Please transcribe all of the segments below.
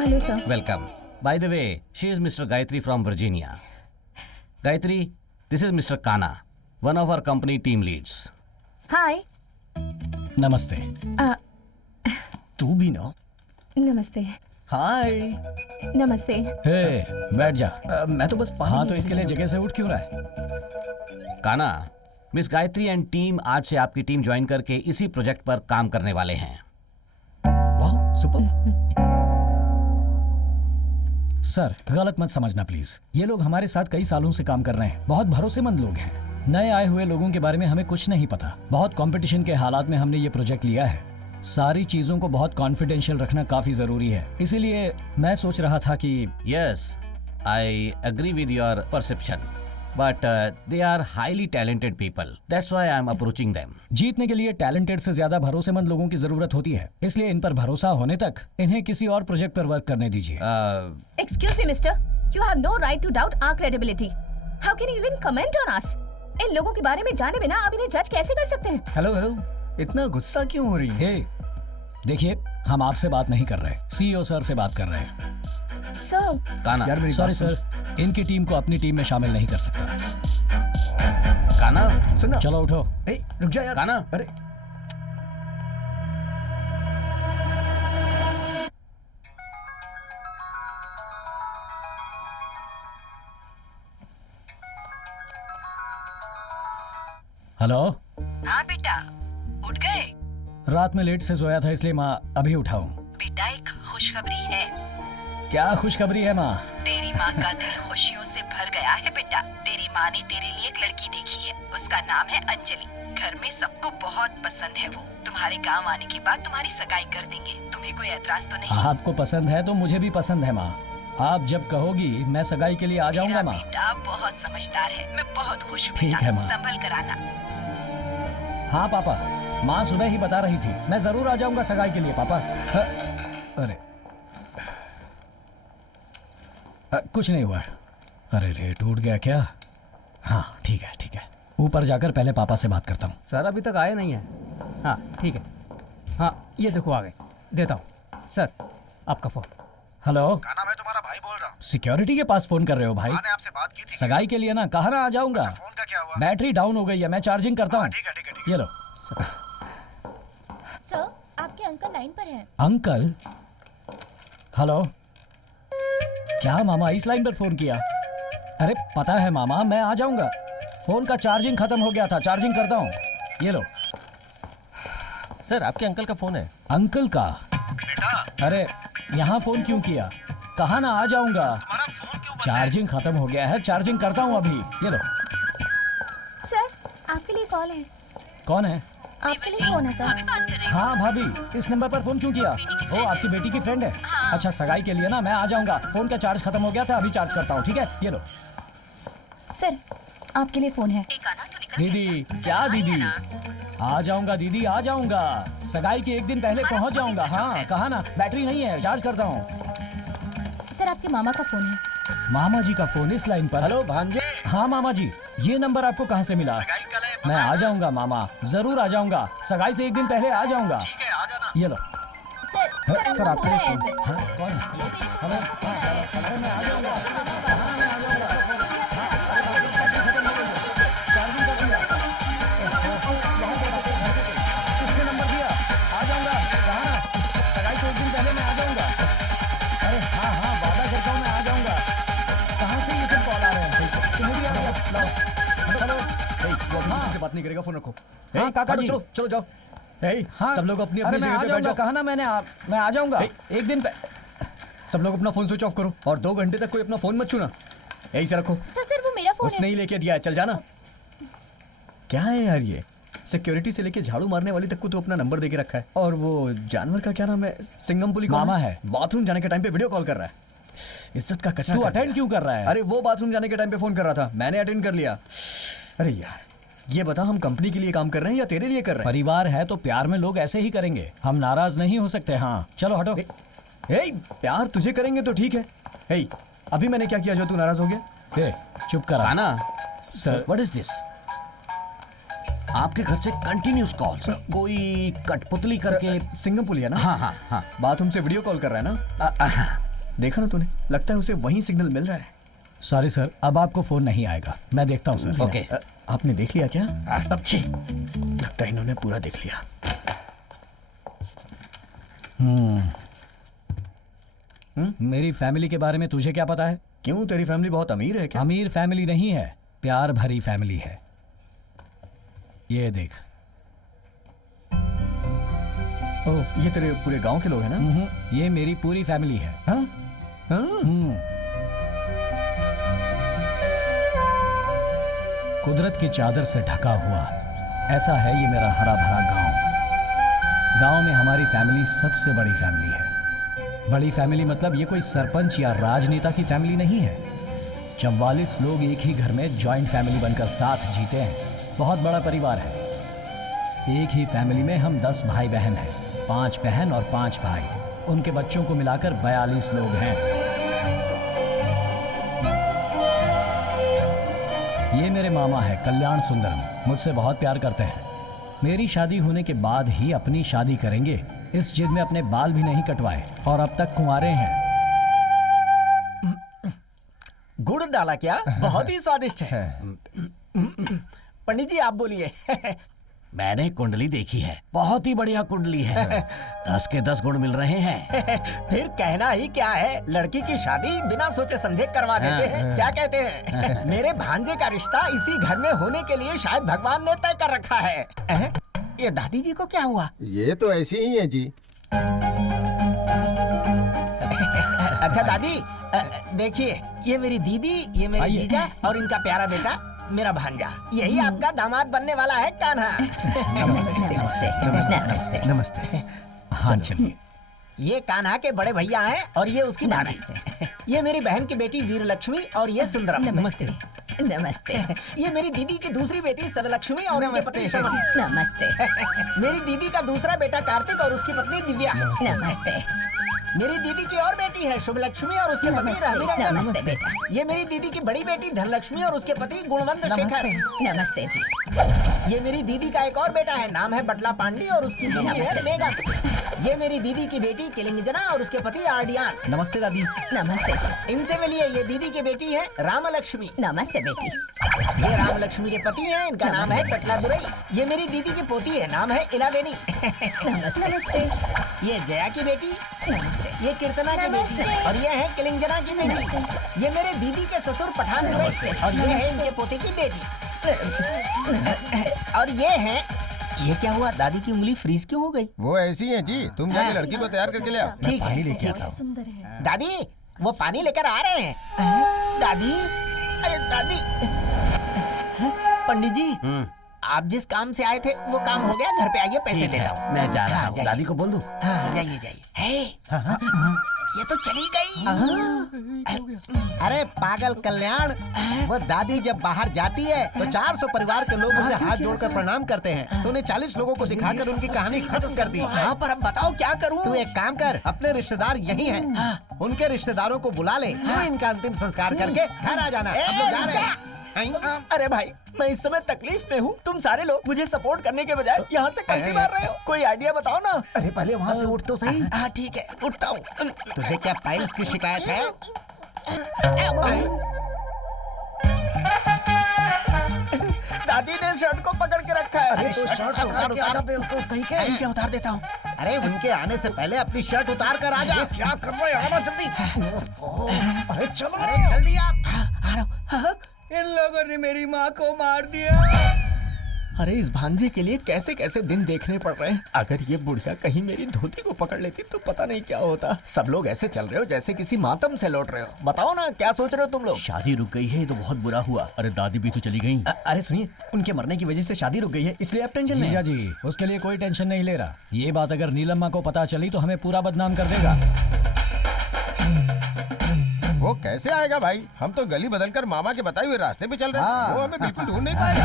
Hello sir. Welcome. By the way, she is Mr. Gayatri from Virginia. Gayatri, this is Mr. Kana, one of our company team leads. हाय। नमस्ते। तू भी ना। नमस्ते। हाय। नमस्ते। हे, बैठ जा। मैं तो बस पानी। हाँ, तो इसके लिए जगह से उठ क्यों रहा है? काना, मिस गायत्री एंड टीम आज से आपकी टीम ज्वाइन करके इसी प्रोजेक्ट पर काम करने वाले हैं। वाह, सुपर। सर, गलत मत समझना प्लीज। ये लोग हमारे साथ कई सालों से काम कर रहे हैं, बहुत भरोसेमंद लोग हैं। नए आए हुए लोगों के बारे में हमें कुछ नहीं पता। बहुत कंपटीशन के हालात में हमने ये प्रोजेक्ट लिया है। सारी चीजों को बहुत कॉन्फिडेंशियल रखना काफी जरूरी है। इसीलिए मैं सोच रहा था कि Yes, I agree with your perception, but they are highly talented people. That's why I am approaching them. जीतने के लिए टैलेंटेड से ज्यादा भरोसेमंद लोगों की जरूरत होती है, इसलिए इन पर भरोसा होने तक इन्हें किसी और प्रोजेक्ट पर वर्क करने दीजिए। Excuse me, mister. You have no right to doubt our credibility. How can you even comment on us? इन लोगों के बारे में जाने बिना आप इन्हें जज कैसे कर सकते हैं? हेलो हेलो, इतना गुस्सा क्यों हो रही है? हे, देखिए, हम आपसे बात नहीं कर रहे, सीईओ सर से बात कर रहे हैं। सर, काना, यार मेरी सॉरी बात सुन। सर, इनकी टीम को अपनी टीम में शामिल नहीं कर सकता। काना, सुन ना। चलो उठो। ए, रुक जा यार। काना। अरे हेलो। हाँ बेटा, उठ गए? रात में लेट से सोया था, इसलिए माँ अभी उठा हूँ। बेटा, एक खुशखबरी है। क्या खुशखबरी है माँ? तेरी माँ का दिल खुशियों से भर गया है बेटा। तेरी माँ ने तेरे लिए एक लड़की देखी है, उसका नाम है अंजलि। घर में सबको बहुत पसंद है वो। तुम्हारे गांव आने के बाद तुम्हारी सगाई कर देंगे। तुम्हें कोई एतराज तो नहीं? आपको पसंद है तो मुझे भी पसंद है माँ। आप जब कहोगी मैं सगाई के लिए आ जाऊंगा माँ। बेटा बहुत समझदार है, मैं बहुत खुश हूँ। ठीक है, माँ। संभल कर आना। हाँ पापा, माँ सुबह ही बता रही थी, मैं जरूर आ जाऊंगा सगाई के लिए पापा। अरे कुछ नहीं हुआ। अरे रे, टूट गया क्या? हाँ ठीक है ठीक है, ऊपर जाकर पहले पापा से बात करता हूँ। सर अभी तक आए नहीं है। हाँ ठीक है, हाँ ये देखो आ गए, देता हूँ सर आपका फ़ोन। हेलो काना, मैं तुम्हारा भाई बोल रहा हूँ। सिक्योरिटी के पास फोन कर रहे हो भाई? मैंने आपसे बात की थी। सगाई के लिए ना, कहा ना आ जाऊंगा। अच्छा, फोन का क्या हुआ? बैटरी डाउन हो गई है, मैं चार्जिंग करता हूँ। ठीक है ठीक है ठीक ये लो। सर, आपके अंकल लाइन पर हैं। अंकल? हेलो, क्या मामा इस लाइन पर फोन किया? अरे पता है मामा, मैं आ जाऊंगा। फोन का चार्जिंग खत्म हो गया था, चार्जिंग करता हूँ। ये लो। सर आपके अंकल का फ़ोन है। अंकल का? बेटा, अरे यहाँ फोन क्यों किया? कहा ना आ जाऊंगा। तुम्हारा फोन क्यों बंद है? चार्जिंग खत्म हो गया है, चार्जिंग करता हूँ अभी। ये लो। सर, आपके लिए कॉल है। कौन है? आपके लिए फोन है सर। अभी बात कर रही हाँ भाभी, इस नंबर पर फोन क्यों किया? वो आपकी बेटी की फ्रेंड है? अच्छा, सगाई के लिए ना मैं आ जाऊंगा। फोन का चार्ज खत्म हो गया था, अभी चार्ज करता हूँ। ठीक है, ये लो। सर, आपके लिए फोन है। एक आना तो निकल दीदी, क्या दीदी? आ जाऊंगा दीदी, आ जाऊंगा। सगाई के एक दिन पहले पहुंच जाऊंगा। हाँ कहा ना, बैटरी नहीं है, चार्ज करता हूँ। सर, आपके मामा का फोन है। मामा जी का फोन इस लाइन पर? हेलो भांजे। हाँ मामा जी, ये नंबर आपको कहाँ से मिला? सगाई कल है, मैं आ जाऊंगा मामा, जरूर आ जाऊंगा। सगाई से एक दिन पहले आ जाऊंगा। ठीक है, आ जाना। ये लो। सर, सर, आपके आपका लिए फोन है फोन। सर। हाँ, कौन है? हेलो, अरे मैं आ जाऊंगा। हाँ, मैं आ जाऊंगा। चार्जिंग कर दिया। किसने नंबर दिया? आ जाऊंगा। कहा ना, सगाई से एक दिन पहले मैं आ जाऊंगा। अरे हाँ हाँ, वादा करता हूँ मैं आ जाऊंगा। कहाँ से ये सब कॉल आ रहे हैं? तुम भी आ जाओ। लाओ। हेलो। वो अभी किसी से बात नहीं करेगा, फोन रखो। हाँ, ए, काका हटो, जी। चलो चलो जाओ। ए, हाँ, सब लोग अपनी अरे अपनी मैं जगह आ पे बैठ जाऊंगा। जाओ। कहा ना मैंने, मैं आ जाऊंगा एक दिन सब लोग अपना फोन स्विच ऑफ करो और 2 घंटे तक कोई अपना फोन मत छूना। यही से रखो। सर, वो मेरा फोन उसने ही लेके दिया है, चल जाना। क्या है यार ये? सिक्योरिटी से लेके झाड़ू मारने वाली तक को तो अपना नंबर देके रखा है। और वो जानवर का क्या नाम है? सिंगमपुली मामा है। बाथरूम जाने के टाइम पे वीडियो कॉल कर रहा है। इज्जत का कचरा तू कर अटेंड दिया। क्यों कर रहा है? अरे वो बाथरूम जाने के टाइम पे फोन कर रहा था, मैंने अटेंड कर लिया। अरे यार, ये बता, हम कंपनी के लिए काम कर रहे हैं या तेरे लिए कर रहे हैं? परिवार है तो प्यार में लोग ऐसे ही करेंगे, हम नाराज नहीं हो सकते। हाँ चलो हटो। हे, प्यार तुझे करेंगे तो ठीक है। हे, अभी मैंने क्या किया जो तू नाराज हो गया? हे, चुप करा। काना, सर, व्हाट इज दिस? आपके घर से कंटिन्यूस कॉल्स, कोई कठपुतली करके। सिंगमपुली है ना? हाँ हाँ हाँ। बाथरूम से वीडियो कॉल कर रहा है ना? देखा ना तूने, लगता है उसे वहीं सिग्नल मिल रहा है। सॉरी सर, अब आपको फोन नहीं आएगा, मैं देखता हूँ सर। ओके। आपने देख लिया क्या? अच्छी। लगता है इन्होंने पूरा देख लिया। मेरी फैमिली के बारे में तुझे क्या पता है? क्यों, तेरी फैमिली बहुत अमीर है क्या? अमीर फैमिली नहीं है, प्यार भरी फैमिली है। ये देख। ओह, ये तेरे पूरे गांव के लोग हैं ना? ये मेरी पूरी फैमिली है। हाँ? हाँ? कुदरत की चादर से ढका हुआ ऐसा है ये मेरा हरा भरा गांव। गांव में हमारी फैमिली सबसे बड़ी फैमिली है। बड़ी फैमिली मतलब ये कोई सरपंच या राजनेता की फैमिली नहीं है। 44 लोग एक ही घर में जॉइंट फैमिली बनकर साथ जीते हैं। बहुत बड़ा परिवार है। एक ही फैमिली में हम 10 भाई बहन हैं, 5 बहन और 5 भाई। उनके बच्चों को मिलाकर 42 लोग हैं। ये मेरे मामा है कल्याण सुंदरम, मुझसे बहुत प्यार करते हैं। मेरी शादी होने के बाद ही अपनी शादी करेंगे, इस जिद में अपने बाल भी नहीं कटवाए और अब तक कुंवारे हैं। गुड़ डाला क्या? बहुत ही स्वादिष्ट है। पंडित जी आप बोलिए। मैंने कुंडली देखी है, बहुत ही बढ़िया कुंडली है। 10 के 10 गुण मिल रहे हैं। फिर कहना ही क्या है, लड़की की शादी बिना सोचे समझे करवा देते हैं। क्या कहते हैं? मेरे भांजे का रिश्ता इसी घर में होने के लिए शायद भगवान ने तय कर रखा है। ये दादी जी को क्या हुआ? ये तो ऐसी ही है जी। अच्छा दादी, देखिए ये मेरी दीदी, ये मेरे आइए। जीजा और इनका प्यारा बेटा मेरा भांजा। यही आपका दामाद बनने वाला है कान्हा। नमस्ते। हाँ चलिए। ये कान्हा के बड़े भैया हैं और ये उसकी भाभी। ये मेरी बहन की बेटी वीर लक्ष्मी और ये सुंदरम। नमस्ते। नमस्ते। ये मेरी दीदी की दूसरी बेटी सदलक्ष्मी और उनके पति श्रवण। नमस्ते। मेरी दीदी का दूसरा बेटा कार्तिक और उसकी पत्नी दिव्या। नमस्ते। मेरी दीदी की और बेटी है शुभ लक्ष्मी और उसके पति रहमीरंजन। नमस्ते बेटा। ये मेरी दीदी की बड़ी बेटी धनलक्ष्मी और उसके पति गुणवंत शेखर। नमस्ते जी। ये मेरी दीदी का एक और बेटा है, नाम है बटला पांडी और उसकी बीवी है मेघा। ये मेरी दीदी की बेटी किलिंगजना और उसके पति आर्डियान। नमस्ते दादी। नमस्ते जी। इनसे मिलिए, ये दीदी की बेटी है रामलक्ष्मी। नमस्ते बेटी। ये रामलक्ष्मी के पति हैं, इनका नाम है पेटला दुरई। ये मेरी दीदी की पोती है, नाम है इलावेनी। नमस्ते। ये जया की बेटी, नमस्ते। ये कीर्तना की बेटी और ये है किलिंगजना की बेटी। ये मेरे दीदी के ससुर पठान दुरई और ये है इनके पोते की बेटी। और ये है, ये क्या हुआ? दादी की उंगली फ्रीज क्यों हो गई? वो ऐसी है जी, तुम जाके लड़की को तैयार करके ले आओ। ठीक है, लेके आता हूँ। दादी वो पानी लेकर आ रहे हैं। दादी, अरे दादी। पंडित जी, आप जिस काम से आए थे वो काम हो गया, घर पे आइए, पैसे ठीक देता है, हूँ। मैं जा रहा हाँ, हूँ। जाइए। दादी को बोल दूं? हाँ, जाइए जाइए। ये तो चली गई। अरे पागल कल्याण, वो दादी जब बाहर जाती है तो 400 परिवार के लोग उसे हाथ जोड़कर प्रणाम करते हैं। तूने 40 लोगों को दिखाकर उनकी कहानी खत्म कर दी। हाँ, पर अब बताओ क्या करूँ? तू एक काम कर, अपने रिश्तेदार यही हैं, उनके रिश्तेदारों को बुला ले। तू इनका अंतिम संस्कार करके घर आ जाना। हम लोग जा रहे हैं। अरे भाई, मैं इस समय तकलीफ में हूँ। तुम सारे लोग मुझे सपोर्ट करने के बजाय यहाँ से कल्टी मार रहे हो। कोई आइडिया बताओ ना। अरे पहले वहाँ से उठ तो सही। हाँ ठीक है, उठता हूँ। तुझे क्या पाइल्स की शिकायत है? दादी ने शर्ट को पकड़ के रखा है। अरे तो शर्ट उतार कहीं के। ठीक है, उतार देता हूँ। अरे उनके आने से पहले अपनी शर्ट उतार कर आ जा। क्या कर रहे हो? आना जल्दी। अरे चलो, अरे जल्दी आप। आ रहा हूँ। इन लोगों ने मेरी माँ को मार दिया। अरे इस भांजे के लिए कैसे कैसे दिन देखने पड़ रहे हैं। अगर ये बुढ़िया कहीं मेरी धोती को पकड़ लेती तो पता नहीं क्या होता। सब लोग ऐसे चल रहे हो जैसे किसी मातम से लौट रहे हो। बताओ ना, क्या सोच रहे हो तुम लोग? शादी रुक गई है, ये तो बहुत बुरा हुआ। अरे दादी भी तो चली गई। अरे सुनिए, उनके मरने की वजह से शादी रुक गई है, इसलिए आप टेंशन में जीजा हैं। जी, उसके लिए कोई टेंशन नहीं ले रहा। ये बात अगर नीलम्मा को पता चली तो हमें पूरा बदनाम कर देगा। वो कैसे आएगा भाई? हम तो गली बदलकर मामा के बताए हुए रास्ते पे चल रहे हैं। वो हमें बिल्कुल ढूंढ नहीं पाएगा।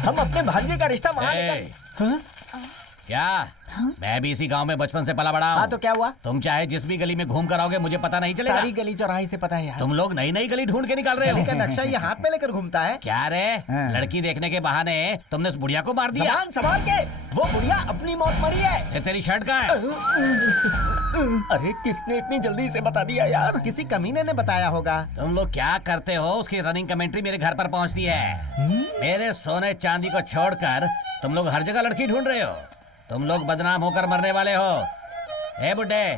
हम अपने भांजे का रिश्ता वहाँ ए, लेकर। हाँ? क्या मैं भी इसी गांव में बचपन से पला बड़ा हाँ हूँ। तो क्या हुआ? तुम चाहे जिस भी गली में घूम कर आओगे मुझे पता नहीं चलेगा। सारी गली चौराहे से पता है यार। तुम लोग नई नई गली ढूंढ के निकाल रहे गली का हो। नक्शा ये हाथ में लेकर घूमता है। क्या रे, लड़की देखने के बहाने तुमने उस बुढ़िया को मार दिया? जबान संभाल के, वो बुढ़िया अपनी मौत मरी है। फिर तेरी शर्ट कहाँ है? अरे किसने इतनी जल्दी से बता दिया यार? किसी कमीने ने बताया होगा। तुम लोग क्या करते हो उसकी रनिंग कमेंट्री मेरे घर पर पहुंचती है। मेरे सोने चांदी को छोड़कर तुम लोग हर जगह लड़की ढूंढ रहे हो। तुम लोग बदनाम होकर मरने वाले हो। ए बुड्ढे,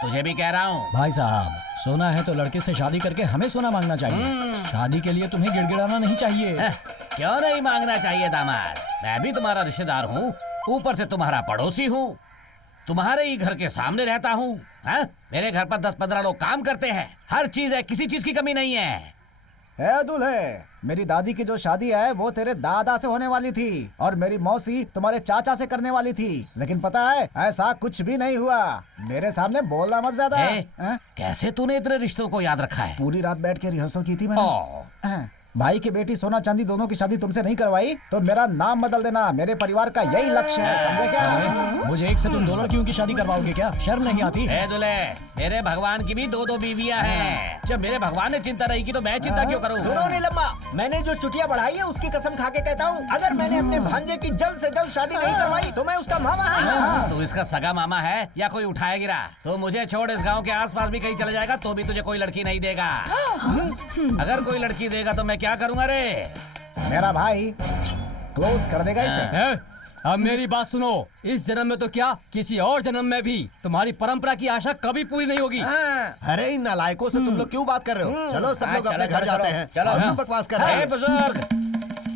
तुझे भी कह रहा हूँ। भाई साहब, सोना है तो लड़के से शादी करके हमें सोना मांगना चाहिए। शादी के लिए तुम्हें गिड़गिड़ाना नहीं चाहिए। क्यों नहीं मांगना चाहिए दामाद? मैं भी तुम्हारा रिश्तेदार हूँ, ऊपर से तुम्हारा पड़ोसी हूँ, तुम्हारे ही घर के सामने रहता हूँ। मेरे घर पर 10-15 लोग काम करते हैं, हर चीज है, किसी चीज की कमी नहीं है। है दूल्हे, मेरी दादी की जो शादी है वो तेरे दादा से होने वाली थी और मेरी मौसी तुम्हारे चाचा से करने वाली थी, लेकिन पता है ऐसा कुछ भी नहीं हुआ। मेरे सामने बोलना मत ज्यादा। कैसे तूने इतने रिश्तों को याद रखा है? पूरी रात बैठ के रिहर्सल की थी मैंने। भाई की बेटी सोना चांदी दोनों की शादी तुमसे नहीं करवाई तो मेरा नाम बदल देना। मेरे परिवार का यही लक्ष्य है, समझे क्या? मुझे एक से तुम 2 लड़कियों की शादी करवाओगे क्या? शर्म नहीं आती? दुल्हे, मेरे भगवान की भी 2-2 बीवियां हैं। जब मेरे भगवान ने चिंता नहीं की तो मैं चिंता क्यों करूं? सुनो नीलम्मा, मैंने जो चुटिया बढ़ाई है उसकी कसम खा के कहता हूँ, अगर मैंने अपने भांजे की जल्द से जल्द शादी नहीं करवाई तो मैं उसका मामा नहीं हूँ। तू इसका सगा मामा है या कोई उठाया गिरा? तो मुझे छोड़ इस गांव के आसपास भी कहीं चले जाएगा तो भी तुझे कोई लड़की नहीं देगा। अगर कोई लड़की देगा तो मैं क्या करूंगा रे? मेरा भाई क्लोज कर देगा इसे। अब मेरी बात सुनो, इस जन्म में तो क्या, किसी और जन्म में भी तुम्हारी परंपरा की आशा कभी पूरी नहीं होगी। अरे इन नालायकों से तुम लोग क्यों बात कर रहे हो? चलो सब लोग अपने घर जाते हैं। चलो क्यों बकवास कर रहे हैं? बुजुर्ग,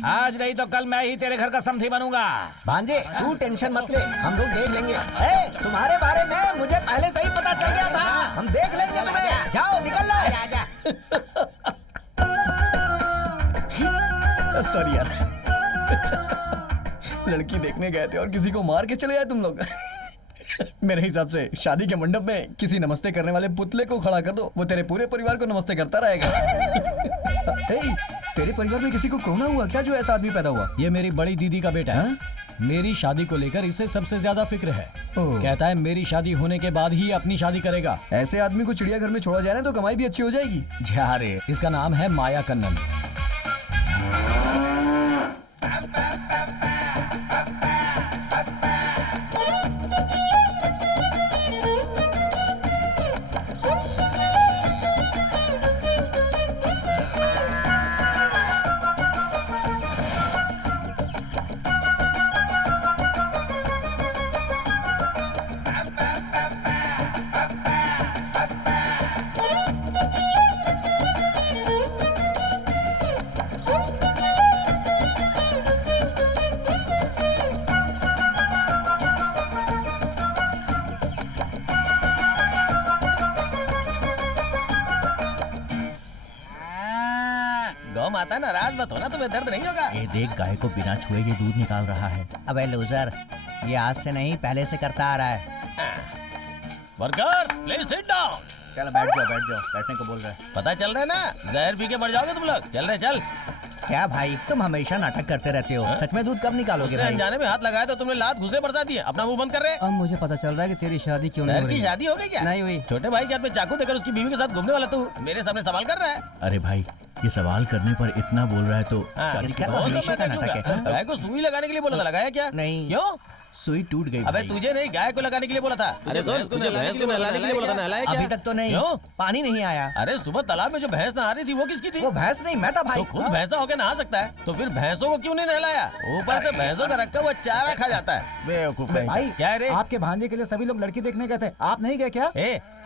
आज नहीं तो कल मैं ही तेरे घर का समधी बनूंगा। भांजे तू टेंशन मत ले, हम लोग देख लेंगे। तुम्हारे बारे में मुझे पहले से ही पता चल गया था, हम देख लेंगे तुम्हें। जाओ निकल लो। सॉरी यार, लड़की देखने गए थे और किसी को मार के चले आए तुम लोग। मेरे हिसाब से शादी के मंडप में किसी नमस्ते करने वाले पुतले को खड़ा कर दो, वो तेरे पूरे परिवार को नमस्ते करता रहेगा। तेरे परिवार में किसी को कोरोना हुआ क्या जो ऐसा आदमी पैदा हुआ? ये मेरी बड़ी दीदी का बेटा है। मेरी शादी को लेकर इसे सबसे ज्यादा फिक्र है। कहता है मेरी शादी होने के बाद ही अपनी शादी करेगा। ऐसे आदमी को चिड़ियाघर में छोड़ा जाए ना तो कमाई भी अच्छी हो जाएगी। जा रे, इसका नाम है माया कन्नन। गौ माता नाराज मत होना, तुम्हें दर्द नहीं होगा। ये देख, गाय को बिना छुए ये दूध निकाल रहा है। अबे लूजर, ये आज से नहीं पहले से करता आ रहा है। Workers please sit down. चल बैठ जाओ, बैठने को बोल रहा है। पता चल रहा है ना, जहर पी के मर जाओगे तुम लोग। चल रहे चल। क्या भाई, तुम हमेशा नाटक करते रहते हो। सच में दूध कब निकालोगे भाई? अनजाने में हाथ लगाया तो तुमने लात घुसे बरसा दिए। अपना मुंह बंद कर रहे। अब मुझे पता चल रहा है कि तेरी शादी क्यों नहीं हो रही। शादी हो गई क्या? नहीं हुई। छोटे भाई के हाथ में चाकू देकर उसकी बीवी के साथ घूमने वाला तू मेरे सामने सवाल कर रहा है। अरे भाई, ये सवाल करने पर इतना बोल रहा है तो शादी इसका की तो हमेशा का नाटक है। गाय को सुई लगाने के लिए बोला था, लगाया क्या? नहीं। क्यों? सुई टूट गई। अबे तुझे नहीं, गाय को लगाने के लिए बोला था। अरे सुन, तुझे भैंस को नहलाने के लिए बोला था, नहलाया क्या? अभी तक तो नहीं। क्यों? पानी नहीं आया। अरे सुबह तालाब में जो भैंस नहा रही थी वो किसकी थी? वो भैंस नहीं, मैं था भाई। तो खुद भैंसा होकर नहा सकता है तो फिर भैंसों को क्यों नहीं नहलाया? ऊपर से भैंसों का रखा हुआ चारा खा जाता है। बेवकूफ भाई, क्या है रे? आपके भांजे के लिए सभी लोग लड़की देखने गए थे, आप नहीं गए क्या?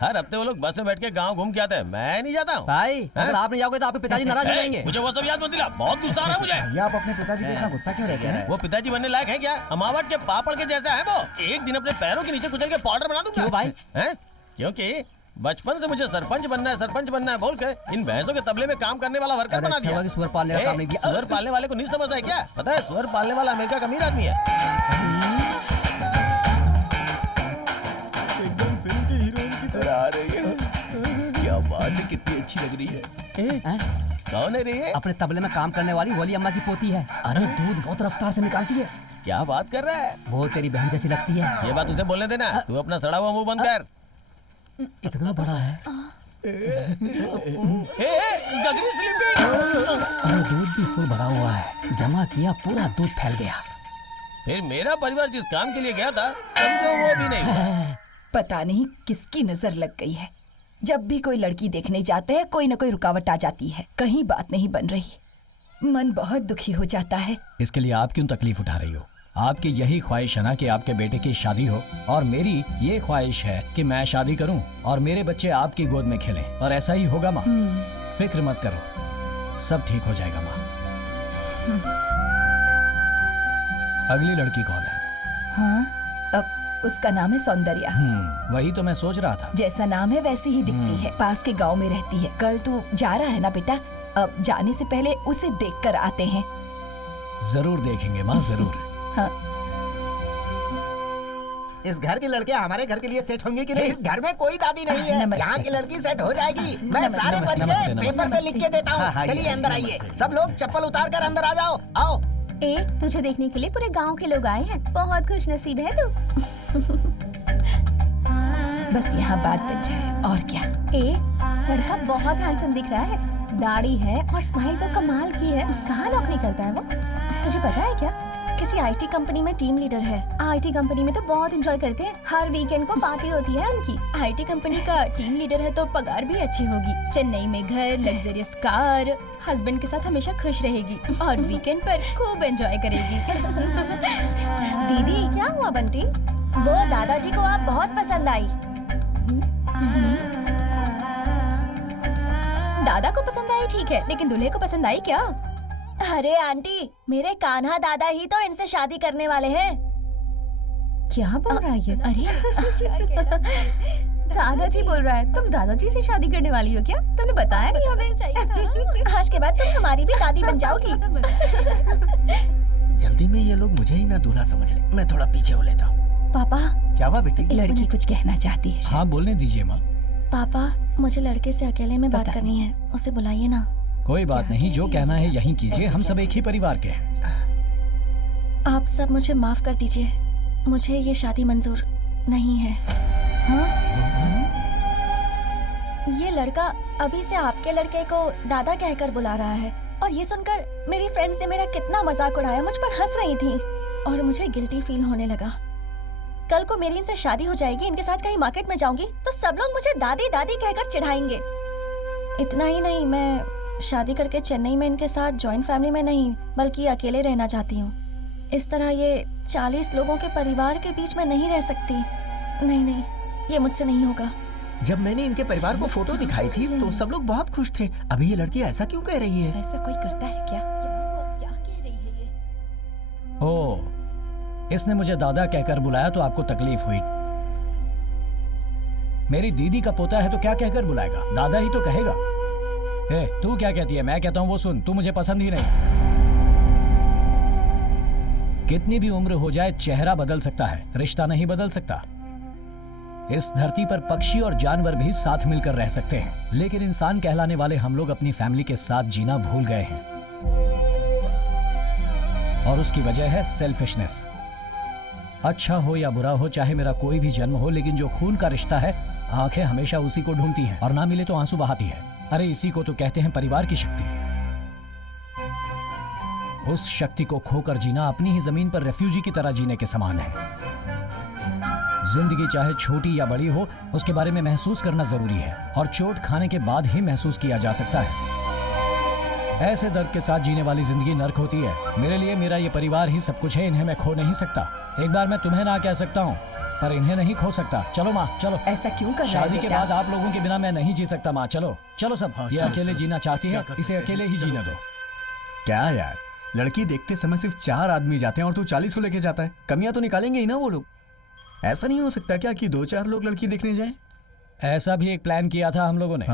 हर हफ्ते वो लोग बस में बैठ के गाँव घूम के आते हैं, मैं नहीं जाता हूँ। भाई अगर आप नहीं जाओगे तो आपके पिताजी नाराज हो जाएंगे। मुझे वो सब याद मत दिला, बहुत गुस्सा आ रहा है मुझे। भैया, आप अपने पिताजी पे इतना गुस्सा क्यों रहते हैं? वो पिताजी बनने लायक है क्या? अमावट के पापड़ के जैसा है वो। एक दिन अपने पैरों के नीचे कुचल के पाउडर बना दूंगा। क्यों भाई? हैं? क्योंकि बचपन से मुझे सरपंच बनना है बोल के इन भैंसों के तबले में काम करने वाला वर्कर बना दिया। सुअर पालने का काम नहीं दिया। सुअर पालने वाले को नहीं समझता है क्या? पता है, सुअर पालने वाला अमेरिका का अमीर आदमी है। एकदम फिल्म के हीरोइन की तरह आ रही है। क्या बात है, कितनी अच्छी लग रही है। कौन है रे ये? अपने तबले में काम करने वाली वली अम्मा की पोती है। अरे दूध बहुत रफ्तार से निकालती है। क्या बात कर रहा है? वो तेरी बहन जैसी लगती है। ये बात उसे बोलने देना। तू अपना सड़ा हुआ मुंह बंद कर। इतना बड़ा है। गगरी स्लीपिंग। अरे दूध भी फुल भरा हुआ है। जमा किया, पूरा दूध फैल गया। फिर मेरा परिवार जिस काम के लिए गया था, समझो वो भी नहीं हुआ। पता नहीं किसकी नजर लग गई है। जब भी कोई लड़की देखने जाते हैं कोई न कोई रुकावट आ जाती है। कहीं बात नहीं बन रही। मन बहुत दुखी हो जाता है। इसके लिए आप क्यों तकलीफ उठा रही हो? आपकी यही ख्वाहिश है ना कि आपके बेटे की शादी हो, और मेरी ये ख्वाहिश है कि मैं शादी करूं और मेरे बच्चे आपकी गोद में खेलें, और ऐसा ही होगा माँ। फिक्र मत करो, सब ठीक हो जाएगा माँ। अगली लड़की कौन है? हाँ, अब उसका नाम है सौंदर्या। वही तो मैं सोच रहा था। जैसा नाम है वैसी ही दिखती है। पास के गांव में रहती है। कल तू जा रहा है ना बेटा? अब जाने से पहले उसे देखकर आते हैं। जरूर देखेंगे माँ, जरूर। हाँ। इस घर के लड़के हमारे घर के लिए सेट होंगे कि नहीं? इस घर में कोई दादी नहीं है। नमस्ते। यहाँ की लड़की सेट हो जाएगी। मैं नमस्ते, सारे नमस्ते, परिचय नमस्ते, पेपर पे लिख के देता हाँ, हूँ। हाँ, चलिए ये, अंदर आइए। सब लोग चप्पल उतार कर अंदर आ जाओ। आओ। ए, तुझे देखने के लिए पूरे गांव के लोग आए हैं। बहुत खुश नसीब है तू। बस यहाँ बात बन जाए और क्या। ए, लड़का बहुत हैंडसम दिख रहा है। दाढ़ी है और स्माइल तो कमाल की है। कहाँ नौकरी करता है वो? तुझे पता है क्या? किसी आईटी कंपनी में टीम लीडर है। आईटी कंपनी में तो बहुत एंजॉय करते हैं। हर वीकेंड को पार्टी होती है उनकी। आईटी कंपनी का टीम लीडर है तो पगार भी अच्छी होगी। चेन्नई में घर, लग्जरियस कार, हस्बैंड के साथ हमेशा खुश रहेगी और वीकेंड पर खूब एंजॉय करेगी। दीदी, क्या हुआ बंटी? वो दादाजी को आप बहुत पसंद आई। दादा को पसंद आई ठीक है, लेकिन दूल्हे को पसंद आई क्या? अरे आंटी, मेरे कान्हा दादा ही तो इनसे शादी करने वाले हैं। क्या बोल रहा है ये? अरे दादाजी बोल रहा है। तुम दादाजी से शादी करने वाली हो क्या? तुमने बताया नहीं हमें। आज के बाद तुम हमारी भी दादी बन जाओगी। जल्दी में ये लोग मुझे ही ना दूल्हा समझ ले। मैं थोड़ा पीछे हो लेता हूँ। पापा, क्या हुआ बेटी? लड़की कुछ कहना चाहती है। हाँ, बोलने दीजिए माँ। पापा, मुझे लड़के से अकेले में बात करनी है। उसे बुलाइए ना। कोई बात नहीं, जो कहना है यहीं कीजिए। हम सब एक ही परिवार के हैं। आप सब मुझे माफ कर दीजिए। मुझे ये शादी मंजूर नहीं है। हाँ? ये लड़का अभी से आपके लड़के को दादा कहकर बुला रहा है, और ये सुनकर मेरी फ्रेंड्स ने मेरा कितना मजाक उड़ाया, मुझ पर हंस रही थी, और मुझे गिल्टी फील होने लगा। कल को मेरी इनसे शादी हो जाएगी, इनके साथ कहीं मार्केट में जाऊंगी तो सब लोग मुझे दादी दादी कहकर चिढ़ाएंगे। इतना ही नहीं, मैं शादी करके चेन्नई में इनके साथ जॉइंट फैमिली में नहीं बल्कि अकेले रहना चाहती हूँ। इस तरह ये 40 लोगों के परिवार के बीच में नहीं रह सकती। नहीं नहीं, ये मुझसे नहीं होगा। जब मैंने इनके परिवार को फोटो दिखाई थी तो सब लोग बहुत खुश थे। अभी ये लड़की ऐसा क्यों कह रही है? ऐसा कोई करता है क्या? क्या कह रही है ये? ओह, इसने मुझे दादा कहकर बुलाया तो आपको तकलीफ हुई। मेरी दीदी का पोता है तो क्या कहकर बुलाएगा? दादा ही तो कहेगा। ए, तू क्या कहती है? मैं कहता हूँ वो सुन, तू मुझे पसंद ही नहीं। कितनी भी उम्र हो जाए, चेहरा बदल सकता है, रिश्ता नहीं बदल सकता। इस धरती पर पक्षी और जानवर भी साथ मिलकर रह सकते हैं, लेकिन इंसान कहलाने वाले हम लोग अपनी फैमिली के साथ जीना भूल गए हैं, और उसकी वजह है सेल्फिशनेस। अच्छा हो या बुरा हो, चाहे मेरा कोई भी जन्म हो, लेकिन जो खून का रिश्ता है, आंखें हमेशा उसी को ढूंढती हैं और ना मिले तो आंसू बहाती है। अरे इसी को तो कहते हैं परिवार की शक्ति। उस शक्ति को खोकर जीना अपनी ही जमीन पर रेफ्यूजी की तरह जीने के समान है। जिंदगी चाहे छोटी या बड़ी हो, उसके बारे में महसूस करना जरूरी है, और चोट खाने के बाद ही महसूस किया जा सकता है। ऐसे दर्द के साथ जीने वाली जिंदगी नर्क होती है। मेरे लिए मेरा ये परिवार ही सब कुछ है, इन्हें मैं खो नहीं सकता। एक बार मैं तुम्हें ना कह सकता हूँ, पर इन्हें नहीं खो सकता। चलो माँ, चलो। ऐसा क्यों कर रहा है शादी के बाद आप लोगों के बिना मैं नहीं जी सकता माँ। चलो चलो सब। ये अकेले जीना चाहती है, इसे अकेले ही जीने दो। क्या यार, लड़की देखते समय सिर्फ 4 आदमी जाते हैं और तू 40 को लेके जाता है। कमियां तो निकालेंगे ही ना वो लोग। ऐसा नहीं हो सकता क्या कि 2-4 लोग लड़की देखने जाएं? ऐसा भी एक प्लान किया था हम लोगों ने।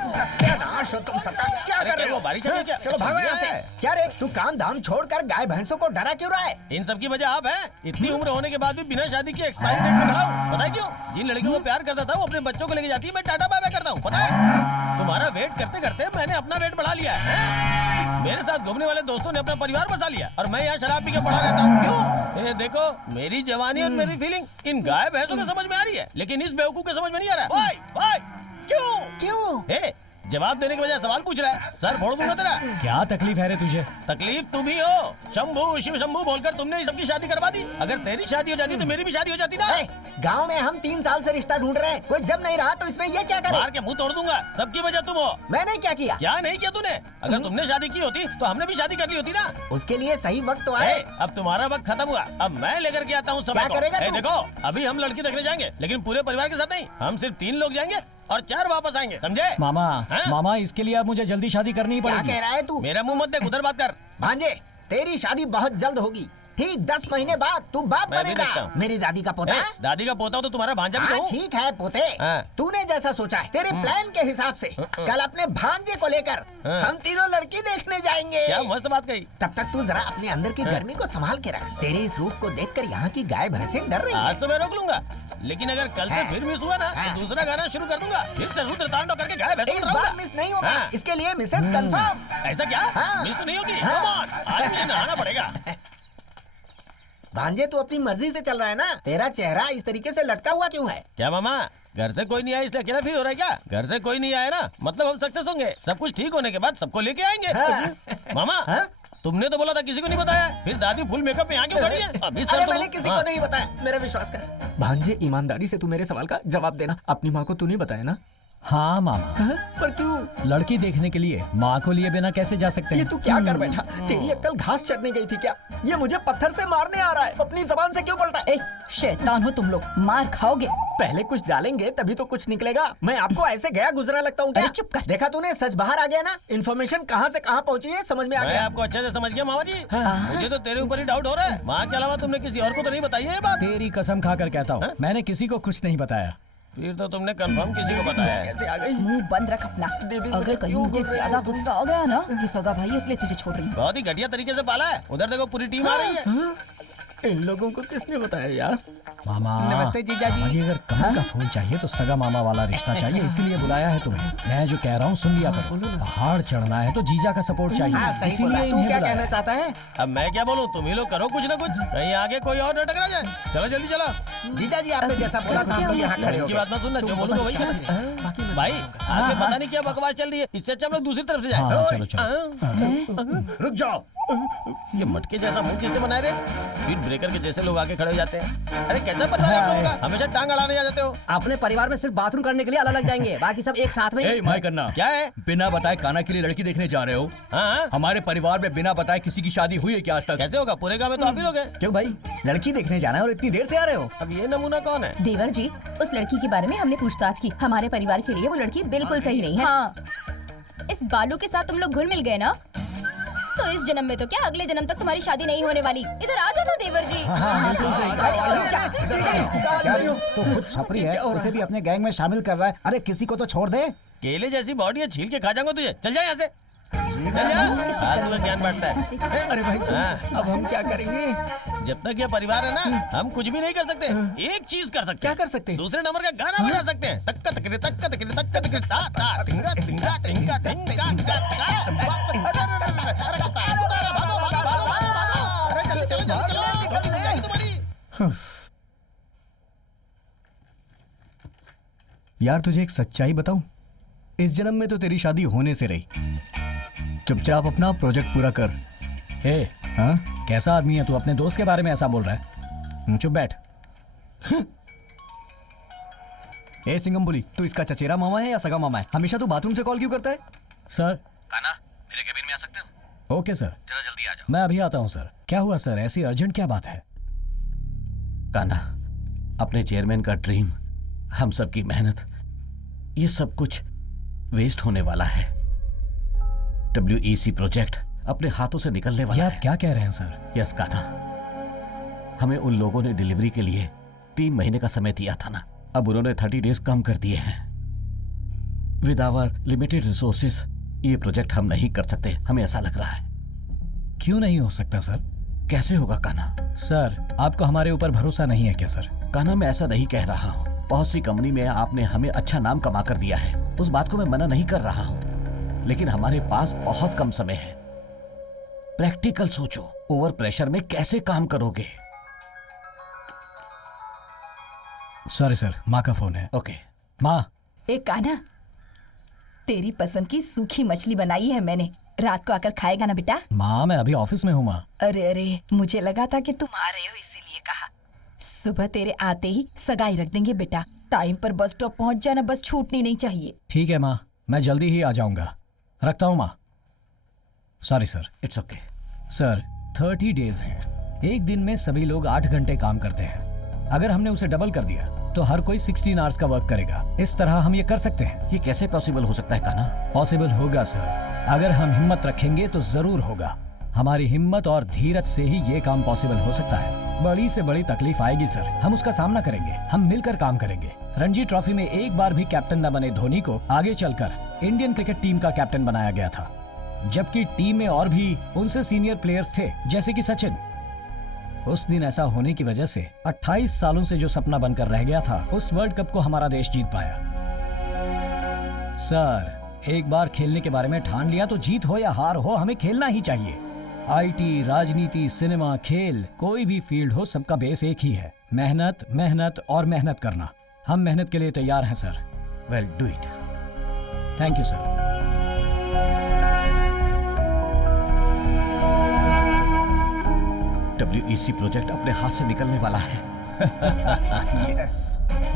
सत्यानाश हो तुम सबका। क्या कर रहे हो? बारी चल रही है क्या? चलो भागो यहाँ से। क्या रे, तू काम धाम छोड़कर गाय भैंसों को डरा क्यों रहा है? इन सब की वजह आप हैं। इतनी उम्र होने के बाद भी बिना शादी के एक्सपायरी डेट पे खड़ा हूँ। पता है क्यों? जिन लड़कियों को प्यार करता था वो अपने बच्चों को लेके जाती है, मैं टाटा बाय बाय करता हूँ। पता है? तुम्हारा वेट करते करते मैंने अपना वेट बढ़ा लिया है। मेरे साथ घूमने वाले दोस्तों ने अपना परिवार बसा लिया और मैं यहाँ शराब पी के पड़ा रहता हूँ। क्यों? ये देखो, मेरी जवानी और मेरी फीलिंग इन गाय भैंसों के समझ में आ रही है, लेकिन इस बेवकूफ के समझ में नहीं आ रहा। भाई क्यों? जवाब देने के बजाय सवाल पूछ रहा है। सर फोड़ दूंगा तेरा। क्या तकलीफ है रे तुझे? तकलीफ तुम ही हो। शंभू शिव शंभू बोलकर तुमने सबकी शादी करवा दी। अगर तेरी शादी हो जाती तो मेरी भी शादी हो जाती ना। गांव में हम 3 साल से रिश्ता ढूंढ रहे हैं, कोई जब नहीं रहा तो इसमें ये क्या करे? मार के मुंह तोड़ दूंगा। सबकी वजह तुम हो। मैंने क्या किया? क्या नहीं किया तूने? अगर तुमने शादी की होती तो हमने भी शादी कर ली होती ना। उसके लिए सही वक्त तो आए। अब तुम्हारा वक्त खत्म हुआ, अब मैं लेकर के आता हूँ समय क्या करेगा तू? देखो, अभी हम लड़की देखने जाएंगे, लेकिन पूरे परिवार के साथ नहीं। हम सिर्फ 3 लोग जाएंगे और 4 वापस आएंगे, समझे? मामा इसके लिए अब मुझे जल्दी शादी करनी ही पड़ेगी। क्या कह रहा है तू? मेरा मुंह मत देख, उधर बात कर। भांजे, तेरी शादी बहुत जल्द होगी। ठीक 10 महीने बाद तू बाप मैं भी बनेगा। देखता हूँ। मेरी दादी का पोता। दादी का पोता हो तो तुम्हारा भांजा भी तो हूँ। ठीक है पोते, तूने जैसा सोचा है, तेरे प्लान के हिसाब से कल अपने भांजे को लेकर हम तीनों लड़की देखने जाएंगे। क्या मस्त बात कही। तब तक तू जरा अपने अंदर की गर्मी को संभाल के रख। तेरे इस रूप को देखकर यहाँ की गाय भैंसें डर रही हैं। आज तो मैं रोक लूंगा, लेकिन अगर कल से फिर मिस हुआ ना तो दूसरा गाना शुरू कर दूंगा। फिर से रुद्र तांडव करके गाय भैंसों इस को डराऊंगा। बार मिस नहीं होगा। इसके लिए मिसेस कंफर्म। ऐसा क्या? मिस तो नहीं होगी। Come on, आज मुझे नहाना पड़ेगा। भांजे, तू अपनी मर्जी से चल रहा है ना? तेरा चेहरा इस तरीके से लटका हुआ क्यों है? क्या मामा, घर से कोई नहीं आया इसलिए अकेला फील हो रहा है क्या? घर से कोई नहीं आया ना, मतलब हम सक्सेस होंगे। सब कुछ ठीक होने के बाद सबको लेके आएंगे। मामा, तुमने तो बोला था किसी को नहीं बताया, फिर दादी फुल मेकअप में यहाँ क्यों खड़ी है? अभी अरे मैंने किसी को नहीं बताया, मेरा विश्वास कर। भांजे, ईमानदारी से तू मेरे सवाल का जवाब देना। अपनी माँ को तू नहीं बताया ना? हाँ मामा। पर क्यों? लड़की देखने के लिए माँ को लिए बिना कैसे जा सकते हैं? ये तू क्या कर बैठा? तेरी अक्ल घास चरने गई थी क्या? ये मुझे पत्थर से मारने आ रहा है। अपनी जबान से क्यों पलटा? शैतान हो तुम लोग, मार खाओगे। पहले कुछ डालेंगे तभी तो कुछ निकलेगा। मैं आपको ऐसे गया गुजरा लगता हूँ क्या? चुप कर। देखा तूने, सच बाहर आ गया ना। इन्फॉर्मेशन कहाँ से कहाँ पहुँची है समझ में आ मैं गया। आपको अच्छे से समझ गया मामा जी। मुझे तो तेरे ऊपर ही डाउट हो रहा है। माँ के अलावा तुमने किसी और को तो नहीं बताई है ये बात? तेरी कसम खाकर कहता हूँ, मैंने किसी को कुछ नहीं बताया। फिर तो तुमने कंफर्म किसी को बताया है। कैसे आ गई? मुंह बंद रख अपना। अगर कहीं मुझे ज्यादा गुस्सा हो गया ना, ये सगा भाई इसलिए तुझे छोड़ रही हूँ। बहुत ही घटिया तरीके से पाला है। उधर देखो पूरी टीम आ रही है। इन लोगों को किसने बताया यार? मामा, नमस्ते जीजाजी। मुझे अगर कमल का फूल चाहिए तो सगा मामा वाला रिश्ता चाहिए, इसीलिए बुलाया है तुम्हें। मैं जो कह रहा हूँ सुन लिया करो। पहाड़ चढ़ना है तो जीजा का सपोर्ट चाहिए, इसीलिए तू क्या कहना चाहता है? अब मैं क्या बोलूँ, तुम ही लोग करो कुछ ना कुछ, कहीं आगे कोई और न टकरा जाए। चलो जल्दी चलो। जीजाजी, आपने जैसा बोला था हम लोग यहाँ खड़े हो की गए। बात मत सुनना, जो बोलूँगा वही करना। भाई आगे पता नहीं क्या बकवास चल रही है, इससे अच्छा हम लोग दूसरी तरफ से जाए। चलो चलो। रुक जाओ। ये मटके जैसा मुंह किसने बनाए रे? स्पीड ब्रेकर के जैसे लोग आके खड़े हो जाते हैं। अरे कैसा परिवार है आप लोगों का? हमेशा टांग अड़ाने आ जाते हो। अपने परिवार में सिर्फ बाथरूम करने के लिए अलग अलग जाएंगे, बाकी सब एक साथ में। माय करना क्या है? बिना बताए काना के लिए लड़की देखने जा रहे हो? हाँ, हमारे परिवार में बिना बताए किसी की शादी हुई है क्या आज तक? कैसे होगा? पूरे गांव में तो आप ही लोग हैं। क्यों भाई, लड़की देखने जाना है और इतनी देर से आ रहे हो? अब ये नमूना कौन है? देवर जी, उस लड़की के बारे में हमने पूछताछ की। हमारे परिवार के लिए वो लड़की बिल्कुल सही नहीं है। हाँ, इस बालू के साथ तुम लोग घुल मिल गए ना, तो इस जन्म में तो क्या अगले जन्म तक तुम्हारी शादी नहीं होने वाली। इधर आ जाओ ना देवर जी। तो खुद छपरी है, उसे भी अपने गैंग में शामिल कर रहा है। अरे किसी को तो छोड़ दे। केले जैसी बॉडी है, छील के खा जाऊंगा तुझे। चल जा यहाँ से। ज्ञान बांटता है। अरे भाई अब हम क्या करेंगे? जब तक ये परिवार है ना, हम कुछ भी नहीं कर सकते। एक चीज कर सकते। क्या कर सकते? दूसरे नंबर का गाना बजा सकते हैं। तक्का तकरे तक्का तकरे तक्का तकरे ता ता तिंगा तिंगा तिंगा तिंगा तिंगा। यार तुझे एक सच्चाई बताऊं, इस जन्म में तो तेरी शादी होने से रही। चुपचाप अपना प्रोजेक्ट पूरा कर। हाँ, कैसा आदमी है तू? अपने दोस्त के बारे में ऐसा बोल रहा है? चुप बैठ। ए सिंगम बोली, तू इसका चचेरा मामा है या सगा मामा है? हमेशा तू बाथरूम से कॉल क्यों करता है? सर, काना, मेरे केबिन में आ सकते हो? ओके सर, जरा जल्दी आ जाओ। मैं अभी आता हूँ सर। क्या हुआ सर, ऐसी अर्जेंट क्या बात है? काना, अपने चेयरमैन का ड्रीम, हम सब की मेहनत, ये सब कुछ वेस्ट होने वाला है। WEC प्रोजेक्ट अपने हाथों से निकलने वाला है। आप क्या कह रहे हैं सर? यस काना, हमें उन लोगों ने डिलीवरी के लिए 3 महीने का समय दिया था ना, अब उन्होंने 30 डेज कम कर दिए हैं। विद आवर लिमिटेड रिसोर्सेस ये प्रोजेक्ट हम नहीं कर सकते, हमें ऐसा लग रहा है। क्यों नहीं हो सकता सर? कैसे होगा काना? सर, आपको हमारे ऊपर भरोसा नहीं है क्या सर? काना, मैं ऐसा नहीं कह रहा हूँ। बहुत सी कंपनी में आपने हमें अच्छा नाम कमा कर दिया है, उस बात को मैं मना नहीं कर रहा हूं, लेकिन हमारे पास बहुत कम समय है। प्रैक्टिकल सोचो, ओवर प्रेशर में कैसे काम करोगे? सॉरी सर, माँ का फोन है। ओके। माँ, एक कान्हा, तेरी पसंद की सूखी मछली बनाई है मैंने, रात को आकर खाएगा ना बेटा? माँ मैं अभी ऑफिस में हूँ माँ। अरे मुझे लगा था कि तुम आ रहे हो इसीलिए कहा। सुबह तेरे आते ही सगाई रख देंगे बेटा। टाइम पर बस स्टॉप पहुंच जाना, बस छूटनी नहीं चाहिए। ठीक है माँ, मैं जल्दी ही आ जाऊंगा। रखता हूँ माँ। Sorry sir. It's okay. Sir 30 days हैं। एक दिन में सभी लोग 8 घंटे काम करते हैं। अगर हमने उसे डबल कर दिया तो हर कोई 16 आवर्स का वर्क करेगा। इस तरह हम ये कर सकते हैं। ये कैसे पॉसिबल हो सकता है कान्हा? पॉसिबल होगा सर, अगर हम हिम्मत रखेंगे तो जरूर होगा। हमारी हिम्मत और धीरज से ही ये काम पॉसिबल हो सकता है। बड़ी से बड़ी तकलीफ आएगी सर, हम उसका सामना करेंगे, हम मिलकर काम करेंगे। रणजी ट्रॉफी में एक बार भी कैप्टन न बने धोनी को आगे चलकर इंडियन क्रिकेट टीम का कैप्टन बनाया गया था, जबकि टीम में और भी उनसे सीनियर प्लेयर्स थे जैसे कि सचिन। उस दिन ऐसा होने की वजह से 28 सालों से जो सपना बनकर रह गया था, उस वर्ल्ड कप को हमारा देश जीत पाया। सर एक बार खेलने के बारे में ठान लिया तो जीत हो या हार हो, हमें खेलना ही चाहिए। आईटी, राजनीति, सिनेमा, खेल, कोई भी फील्ड हो, सबका बेस एक ही है, मेहनत, मेहनत और मेहनत करना। हम मेहनत के लिए तैयार हैं sir. Well, do it. Thank you sir. WEC project अपने हाथ से निकलने वाला है।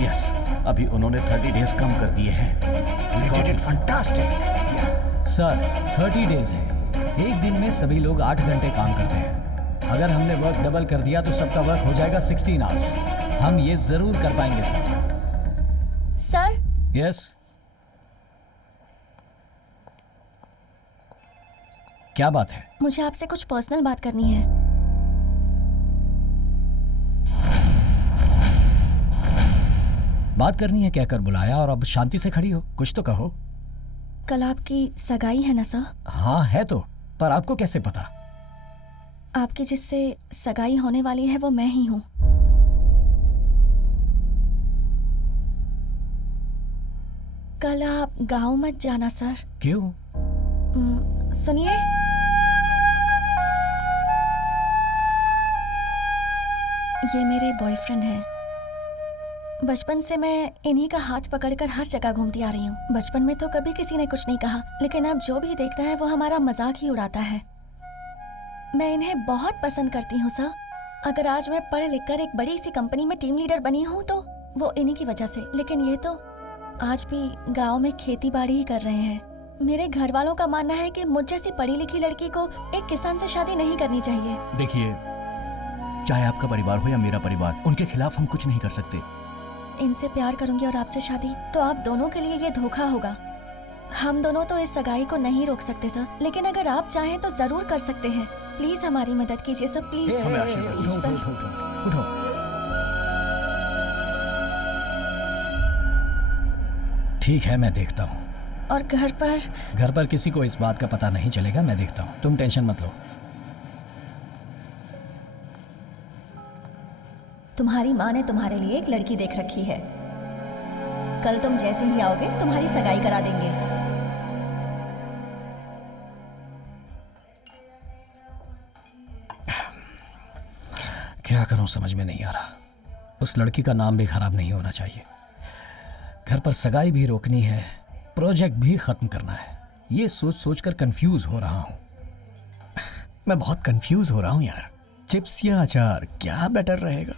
यस, अभी उन्होंने 30 डेज कम कर दिए हैं। फैंटास्टिक। सर 30 डेज है, एक दिन में सभी लोग 8 घंटे काम करते हैं। अगर हमने वर्क डबल कर दिया तो सबका वर्क हो जाएगा 16 आवर्स। हम ये जरूर कर पाएंगे सर। सर। यस। क्या बात है? मुझे आपसे कुछ पर्सनल बात करनी है। बात करनी है, कहकर बुलाया और अब शांति से खड़ी हो, कुछ तो कहो। कल आपकी सगाई है ना सर? हाँ है तो, पर आपको कैसे पता? आपकी जिससे सगाई होने वाली है वो मैं ही हूँ। कल आप गांव मत जाना सर। क्यों? सुनिए, ये मेरे बॉयफ्रेंड हैं। बचपन से मैं इन्हीं का हाथ पकड़कर हर जगह घूमती आ रही हूँ। बचपन में तो कभी किसी ने कुछ नहीं कहा, लेकिन अब जो भी देखता है वो हमारा मजाक ही उड़ाता है। मैं इन्हें बहुत पसंद करती हूँ सर। अगर आज मैं पढ़ लिख कर एक बड़ी सी कंपनी में टीम लीडर बनी हूँ तो वो इन्हीं की वजह से, लेकिन ये तो आज भी गाँव में खेती बाड़ी ही कर रहे हैं। मेरे घर वालों का मानना है कि मुझ जैसी पढ़ी लिखी लड़की को एक किसान से शादी नहीं करनी चाहिए। देखिए, चाहे आपका परिवार हो या मेरा परिवार, उनके खिलाफ हम कुछ नहीं कर सकते। इनसे प्यार करूंगी और आपसे शादी, तो आप दोनों के लिए ये धोखा होगा। हम दोनों तो इस सगाई को नहीं रोक सकते सर, लेकिन अगर आप चाहें तो जरूर कर सकते हैं। प्लीज हमारी मदद कीजिए सर, प्लीज। हमें आशीर्वाद दो। उठो। ठीक है, मैं देखता हूँ। और घर पर किसी को इस बात का पता नहीं चलेगा, मैं देखता हूँ, तुम टेंशन मत लो। तुम्हारी माँ ने तुम्हारे लिए एक लड़की देख रखी है। कल तुम जैसे ही आओगे तुम्हारी सगाई करा देंगे। क्या करूं समझ में नहीं आ रहा। उस लड़की का नाम भी खराब नहीं होना चाहिए। घर पर सगाई भी रोकनी है, प्रोजेक्ट भी खत्म करना है। ये सोच सोचकर कंफ्यूज हो रहा हूं। मैं बहुत कंफ्यूज हो रहा हूं यार। चिप्स या अचार, क्या बेटर रहेगा?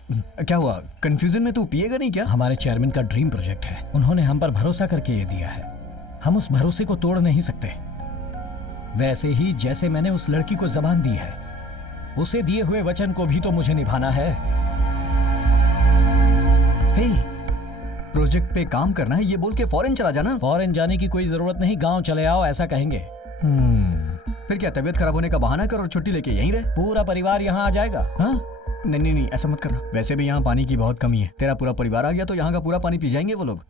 क्या हुआ, कंफ्यूजन में तू पिएगा नहीं क्या? हमारे चेयरमैन का ड्रीम प्रोजेक्ट है, उन्होंने हम पर भरोसा करके ये दिया है। हम उस भरोसे को तोड़ नहीं सकते। वैसे ही जैसे मैंने उस लड़की को जबान दी है, उसे दिए हुए वचन को भी तो मुझे निभाना है। हे, प्रोजेक्ट पे काम करना है ये बोल के फॉरेन चला जाना। फॉरेन जाने की कोई जरूरत नहीं, गांव चले आओ ऐसा कहेंगे। फिर क्या तबीयत खराब होने का बहाना कर और छुट्टी लेके यहीं रहे? पूरा परिवार यहाँ आ जाएगा। हाँ? नहीं, ऐसा मत करना। वैसे भी यहाँ पानी की बहुत कमी है। तेरा पूरा परिवार आ गया तो यहाँ का पूरा पानी पी जाएंगे वो लोग।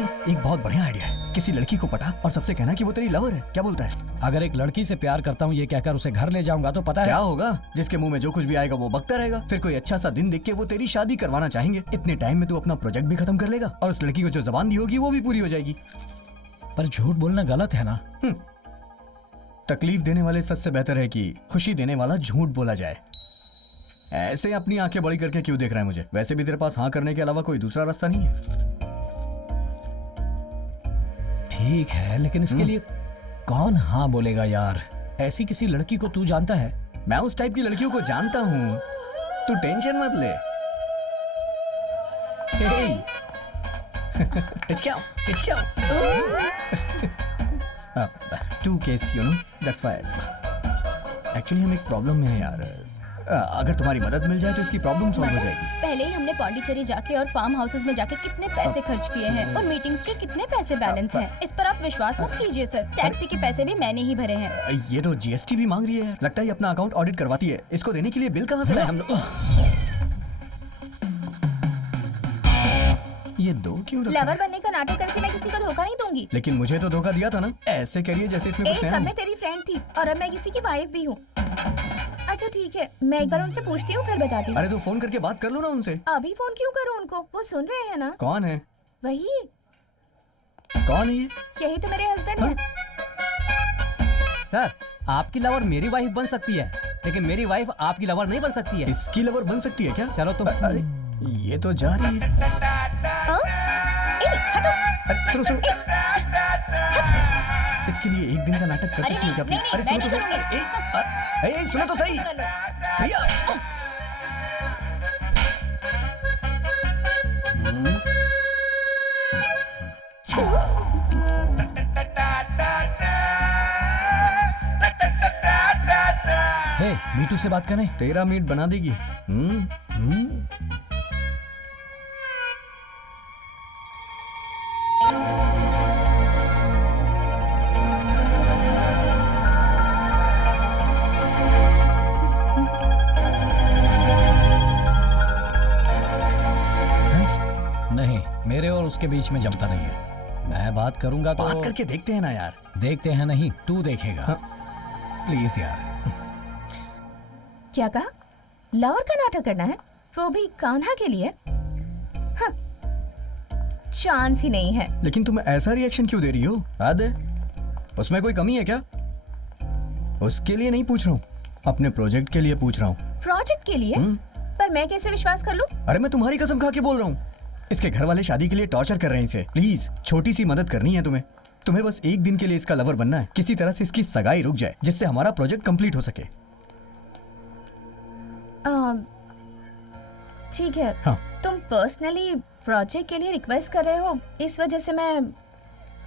भांजे, एक बहुत बढ़िया आइडिया है। किसी लड़की को पटा और सबसे कहना कि वो तेरी लवर है। क्या बोलता है? अगर एक लड़की से प्यार करता हूँ ये कहकर उसे घर ले जाऊंगा तो पता है क्या होगा? जिसके मुंह में जो कुछ भी आएगा वो बकता रहेगा। फिर कोई अच्छा सा दिन देख के वो तेरी शादी करवाना चाहेंगे। इतने टाइम में तू अपना प्रोजेक्ट भी खत्म कर लेगा और उस लड़की को जो जबान दी होगी वो भी पूरी हो जाएगी। पर झूठ बोलना गलत है ना। तकलीफ देने वाले सच से बेहतर है कि खुशी देने वाला झूठ बोला जाए। ऐसे अपनी आंखें बड़ी करके क्यों देख रहा है मुझे? वैसे भी तेरे पास हाँ करने के अलावा कोई दूसरा रास्ता नहीं है। ठीक है, लेकिन इसके लिए कौन हाँ बोलेगा यार? ऐसी किसी लड़की को तू जानता है? मैं उस टाइप की लड़कियों को जानता हूँ, तू टेंशन मत ले। Two case you know, that's why. Actually हम एक प्रॉब्लम में है यार। अगर तुम्हारी मदद मिल जाए तो इसकी प्रॉब्लम सॉल्व हो जाएगी। पहले ही हमने पौंडीचेरी जाके और फार्म हाउसेस में जाके कितने पैसे खर्च किए हैं और मीटिंग्स के कितने पैसे बैलेंस हैं। इस पर आप विश्वास मत कीजिए सर, टैक्सी के पैसे भी मैंने ही भरे हैं। ये तो जीएसटी भी मांग रही है। लगता है अपना अकाउंट ऑडिट करवाती है। इसको देने के लिए बिल कहाँ से लाए हम लोग? ये दो क्यों रखा लवर है? बनने का नाटक करके मैं किसी को धोखा नहीं दूंगी। लेकिन मुझे तो धोखा दिया था ना। ऐसे करिए जैसे इसमें कुछ एक नया तब हो। मैं तेरी फ्रेंड थी और अब मैं किसी की वाइफ भी हूँ। अच्छा ठीक है, मैं एक बार उनसे पूछती हूँ फिर बताती हूँ। अरे तो फोन करके बात कर लो ना उनसे। अभी फोन क्यों करूँ उनको? वो सुन रहे हैं ना। कौन है? वही। कौन है ये? यही तो मेरे हस्बैंड है। सर, आपकी लवर मेरी वाइफ बन सकती है, लेकिन मेरी वाइफ आपकी लवर नहीं बन सकती है। इसकी लवर बन सकती है क्या? चलो तुम। अरे ये तो जा रही है। अरे सुनो सुनो, इसके लिए एक दिन का नाटक कर सकती है क्या प्लीज? अरे सुनो तो सही, सुनो तो सही भैया। हे, मीटू से बात करें। तेरा मीट बना देगी। नहीं, मेरे और उसके बीच में जमता नहीं है। मैं बात करूंगा तो बात करके देखते हैं ना यार। देखते हैं नहीं, तू देखेगा। हाँ। प्लीज यार। क्या कहा? लवर का नाटक करना है, वो भी कान्हा के लिए? हाँ, चांस ही नहीं है। लेकिन तुम ऐसा रिएक्शन क्यों दे रही हो? याद है उसमें कोई कमी है क्या? उसके लिए नहीं पूछ रहा हूँ, अपने प्रोजेक्ट के लिए पूछ रहा हूँ। प्रोजेक्ट के लिए? पर मैं कैसे विश्वास कर लूं? अरे मैं तुम्हारी कसम खा के बोल रहा हूँ। इसके घर वाले शादी के लिए टॉर्चर कर रहे हैं इसे। प्लीज छोटी सी मदद करनी है तुम्हें। तुम्हें बस एक दिन के लिए इसका लवर बनना है। किसी तरह से इसकी सगाई रुक जाए जिससे हमारा प्रोजेक्ट कंप्लीट हो सके। ठीक है। हाँ। तुम पर्सनली प्रोजेक्ट के लिए रिक्वेस्ट कर रहे हो, इस वजह से मैं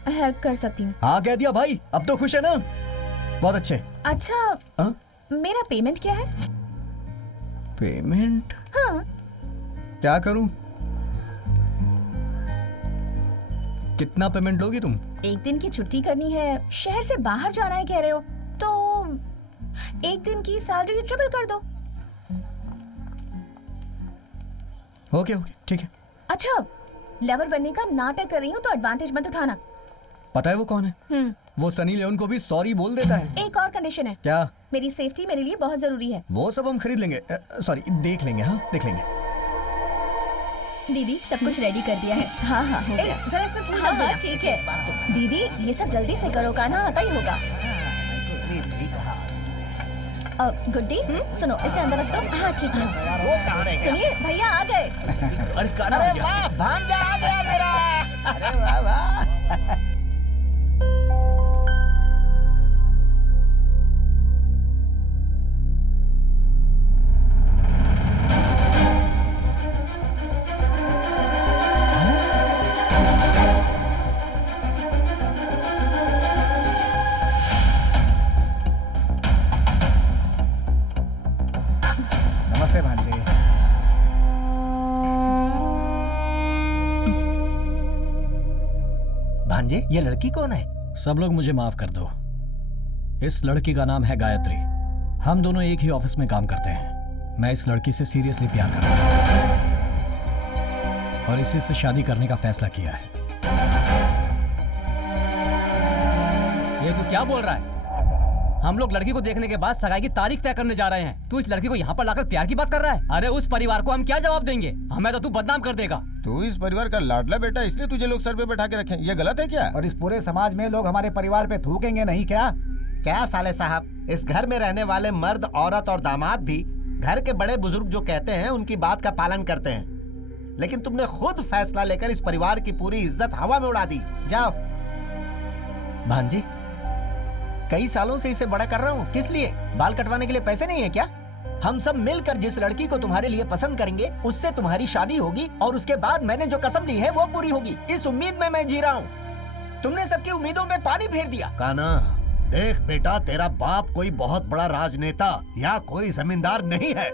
हेल्प कर सकती हूँ। हाँ कह दिया भाई, अब तो खुश है ना? बहुत अच्छे। अच्छा मेरा पेमेंट क्या है? पेमेंट? हाँ। क्या करूं? कितना पेमेंट लोगी तुम? एक दिन की छुट्टी करनी है, शहर से बाहर जाना है कह रहे हो, तो एक दिन की सैलरी ट्रिपल कर दो। ओके ओके ठीक है। अच्छा, लवर बनने का नाटक कर रही हूँ तो एडवांटेज मत उठाना। पता है वो कौन है? वो सनी लियोन को भी सॉरी बोल देता है। एक और कंडीशन है। क्या? मेरी सेफ्टी मेरे लिए बहुत जरूरी है। वो सब हम खरीद लेंगे, सॉरी देख लेंगे। हाँ देख लेंगे। दीदी सब कुछ रेडी कर दिया है। हाँ हाँ हो गया। जरा इसमें फूल हाँ डाल देना। हाँ ठीक है दीदी, ये सब जल्दी से करो, कान्हा आता ही होगा। गुड्डी सुनो, इसे अंदर रख दो। हाँ ठीक है। सुनिए भैया आ गए। अरे वाह, भांजा आ गया मेरा। अरे वाह वाह। नमस्ते भांजे। भांजे, ये लड़की कौन है? सब लोग मुझे माफ कर दो। इस लड़की का नाम है गायत्री। हम दोनों एक ही ऑफिस में काम करते हैं। मैं इस लड़की से सीरियसली प्यार करता हूँ और इसी से शादी करने का फैसला किया है। ये तू क्या बोल रहा है? हम लोग लड़की को देखने के बाद सगाई की तारीख तय करने जा रहे हैं। तू इस लड़की को यहाँ पर लाकर प्यार की बात कर रहा है? अरे उस परिवार को हम क्या जवाब देंगे? हमें तो तू बदनाम कर देगा। तू इस परिवार का लाडला बेटा, इसलिए तुझे लोग सर पे बैठा के रखे। ये गलत है क्या? और इस पूरे समाज में लोग हमारे परिवार पे थूकेंगे नहीं क्या? क्या साले साहब, इस घर में रहने वाले मर्द, औरत और दामाद भी घर के बड़े बुजुर्ग जो कहते हैं उनकी बात का पालन करते हैं, लेकिन तुमने खुद फैसला लेकर इस परिवार की पूरी इज्जत हवा में उड़ा दी। जाओ। भांजी, कई सालों से इसे बड़ा कर रहा हूँ, किस लिए? बाल कटवाने के लिए पैसे नहीं है क्या? हम सब मिलकर जिस लड़की को तुम्हारे लिए पसंद करेंगे उससे तुम्हारी शादी होगी और उसके बाद मैंने जो कसम ली है वो पूरी होगी। इस उम्मीद में मैं जी रहा हूँ। तुमने सबकी उम्मीदों में पानी फेर दिया। काना, देख बेटा, तेरा बाप कोई बहुत बड़ा राजनेता या कोई जमींदार नहीं है।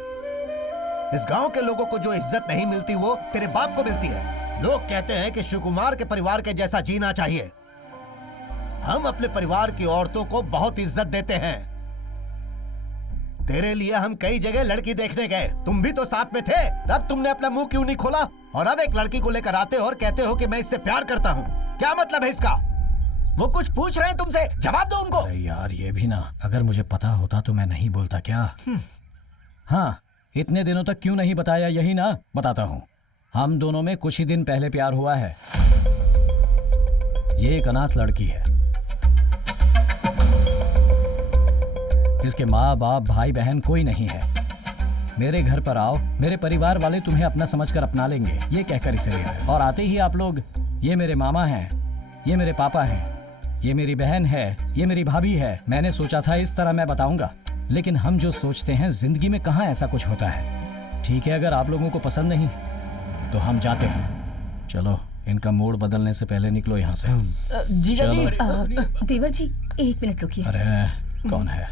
इस गांव के लोगों को जो इज्जत नहीं मिलती वो तेरे बाप को मिलती है। लोग कहते हैं कि शिव कुमार के परिवार के जैसा जीना चाहिए। हम अपने परिवार की औरतों को बहुत इज्जत देते हैं। तेरे लिए हम कई जगह लड़की देखने गए, तुम भी तो साथ में थे। तब तुमने अपना मुंह क्यों नहीं खोला? और अब एक लड़की को लेकर आते हो और कहते हो कि मैं इससे प्यार करता हूँ। क्या मतलब है इसका? वो कुछ पूछ रहे हैं तुमसे, जवाब दो उनको। अरे यार, ये भी ना, अगर मुझे पता होता तो मैं नहीं बोलता क्या? हाँ, इतने दिनों तक क्यों नहीं बताया? यही ना, बताता हूँ। हम दोनों में कुछ ही दिन पहले प्यार हुआ है। ये एक अनाथ लड़की है। इसके माँ बाप, भाई बहन कोई नहीं है। मेरे घर पर आओ, मेरे परिवार वाले तुम्हें अपना समझकर अपना लेंगे, ये कहकर इसे ले आए। और आते ही आप लोग, ये मेरे मामा हैं, ये मेरे पापा हैं, ये मेरी बहन है, ये मेरी भाभी है। मैंने सोचा था इस तरह मैं बताऊंगा, लेकिन हम जो सोचते हैं जिंदगी में कहाँ ऐसा कुछ होता है। ठीक है, अगर आप लोगों को पसंद नहीं तो हम जाते हैं। चलो, इनका मूड बदलने से पहले निकलो यहाँ से। जीजा जी। देवर जी, एक मिनट रुकिए। अरे कौन है?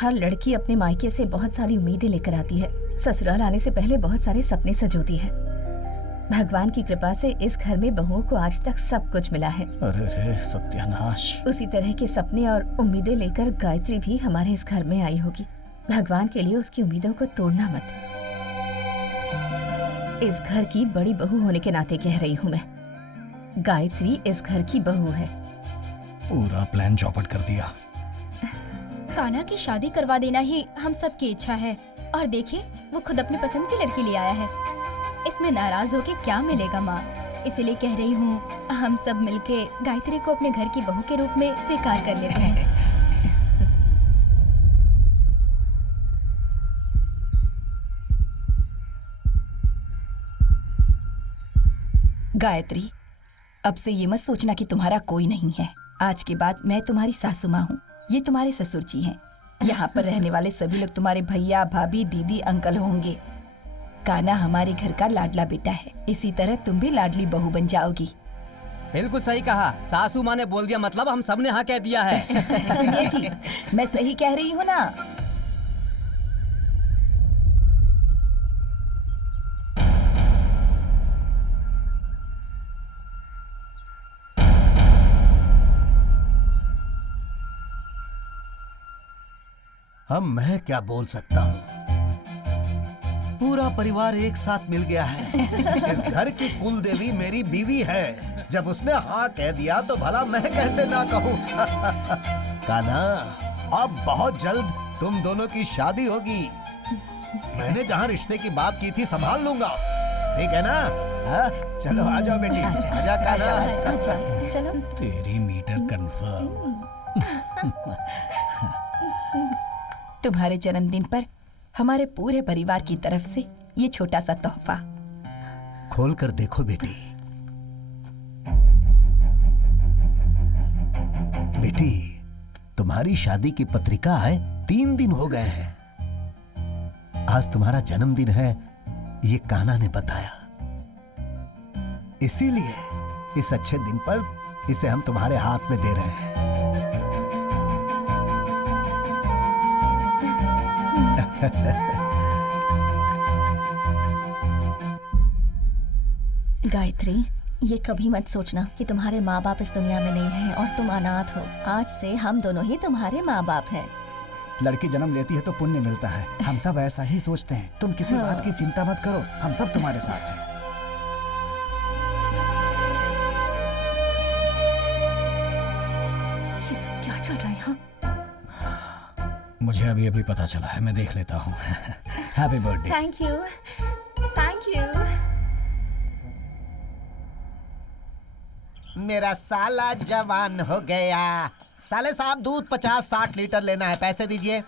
हर लड़की अपने मायके से बहुत सारी उम्मीदें लेकर आती है। ससुराल आने से पहले बहुत सारे सपने सजोती है। भगवान की कृपा से इस घर में बहुओं को आज तक सब कुछ मिला है। अरे रे सत्यानाश। उसी तरह के सपने और उम्मीदें लेकर गायत्री भी हमारे इस घर में आई होगी। भगवान के लिए उसकी उम्मीदों को तोड़ना मत। इस घर की बड़ी बहू होने के नाते कह रही हूँ मैं, गायत्री इस घर की बहू है। पूरा प्लान चौपट कर दिया। कान्हा की शादी करवा देना ही हम सब की इच्छा है। और देखिए, वो खुद अपनी पसंद की लड़की ले आया है। इसमें नाराज होके क्या मिलेगा माँ? इसीलिए कह रही हूँ, हम सब मिलके गायत्री को अपने घर की बहू के रूप में स्वीकार कर लेते हैं। गायत्री, अब से ये मत सोचना कि तुम्हारा कोई नहीं है। आज के बाद मैं तुम्हारी सासू माँ हूँ, ये तुम्हारे ससुर जी हैं। यहाँ पर रहने वाले सभी लोग तुम्हारे भैया, भाभी, दीदी, अंकल होंगे। कान्हा हमारे घर का लाडला बेटा है, इसी तरह तुम भी लाडली बहू बन जाओगी। बिल्कुल सही कहा। सासू माँ ने बोल दिया मतलब हम सब ने हाँ कह दिया है। सुनिए जी, मैं सही कह रही हूँ ना? मैं क्या बोल सकता हूँ? पूरा परिवार एक साथ मिल गया है। इस घर की कुल देवी मेरी बीवी है। जब उसने हाँ कह दिया तो भला मैं कैसे ना कहूँ। कान्हा, अब बहुत जल्द तुम दोनों की शादी होगी। मैंने जहाँ रिश्ते की बात की थी संभाल लूंगा, ठीक है ना? हाँ? चलो आ जाओ बेटी, आजा कान्हा। चलो। तेरी मीटर कंफर्म। तुम्हारे जन्मदिन पर हमारे पूरे परिवार की तरफ से ये छोटा सा तोहफा। खोल कर देखो बेटी। बेटी, तुम्हारी शादी की पत्रिका आए 3 दिन हो गए हैं। आज तुम्हारा जन्मदिन है, ये कान्हा ने बताया। इसीलिए इस अच्छे दिन पर इसे हम तुम्हारे हाथ में दे रहे हैं। गायत्री, ये कभी मत सोचना कि तुम्हारे माँ बाप इस दुनिया में नहीं हैं और तुम अनाथ हो। आज से हम दोनों ही तुम्हारे माँ बाप हैं। लड़की जन्म लेती है तो पुण्य मिलता है, हम सब ऐसा ही सोचते हैं। तुम किसी बात की चिंता मत करो, हम सब तुम्हारे साथ हैं। ये सब मुझे अभी अभी पता चला है, मैं देख लेता हूँ। Happy birthday. Thank you, thank you. मेरा साला जवान हो गया। साले साहब दूध 50-60 लीटर लेना है, पैसे दीजिए।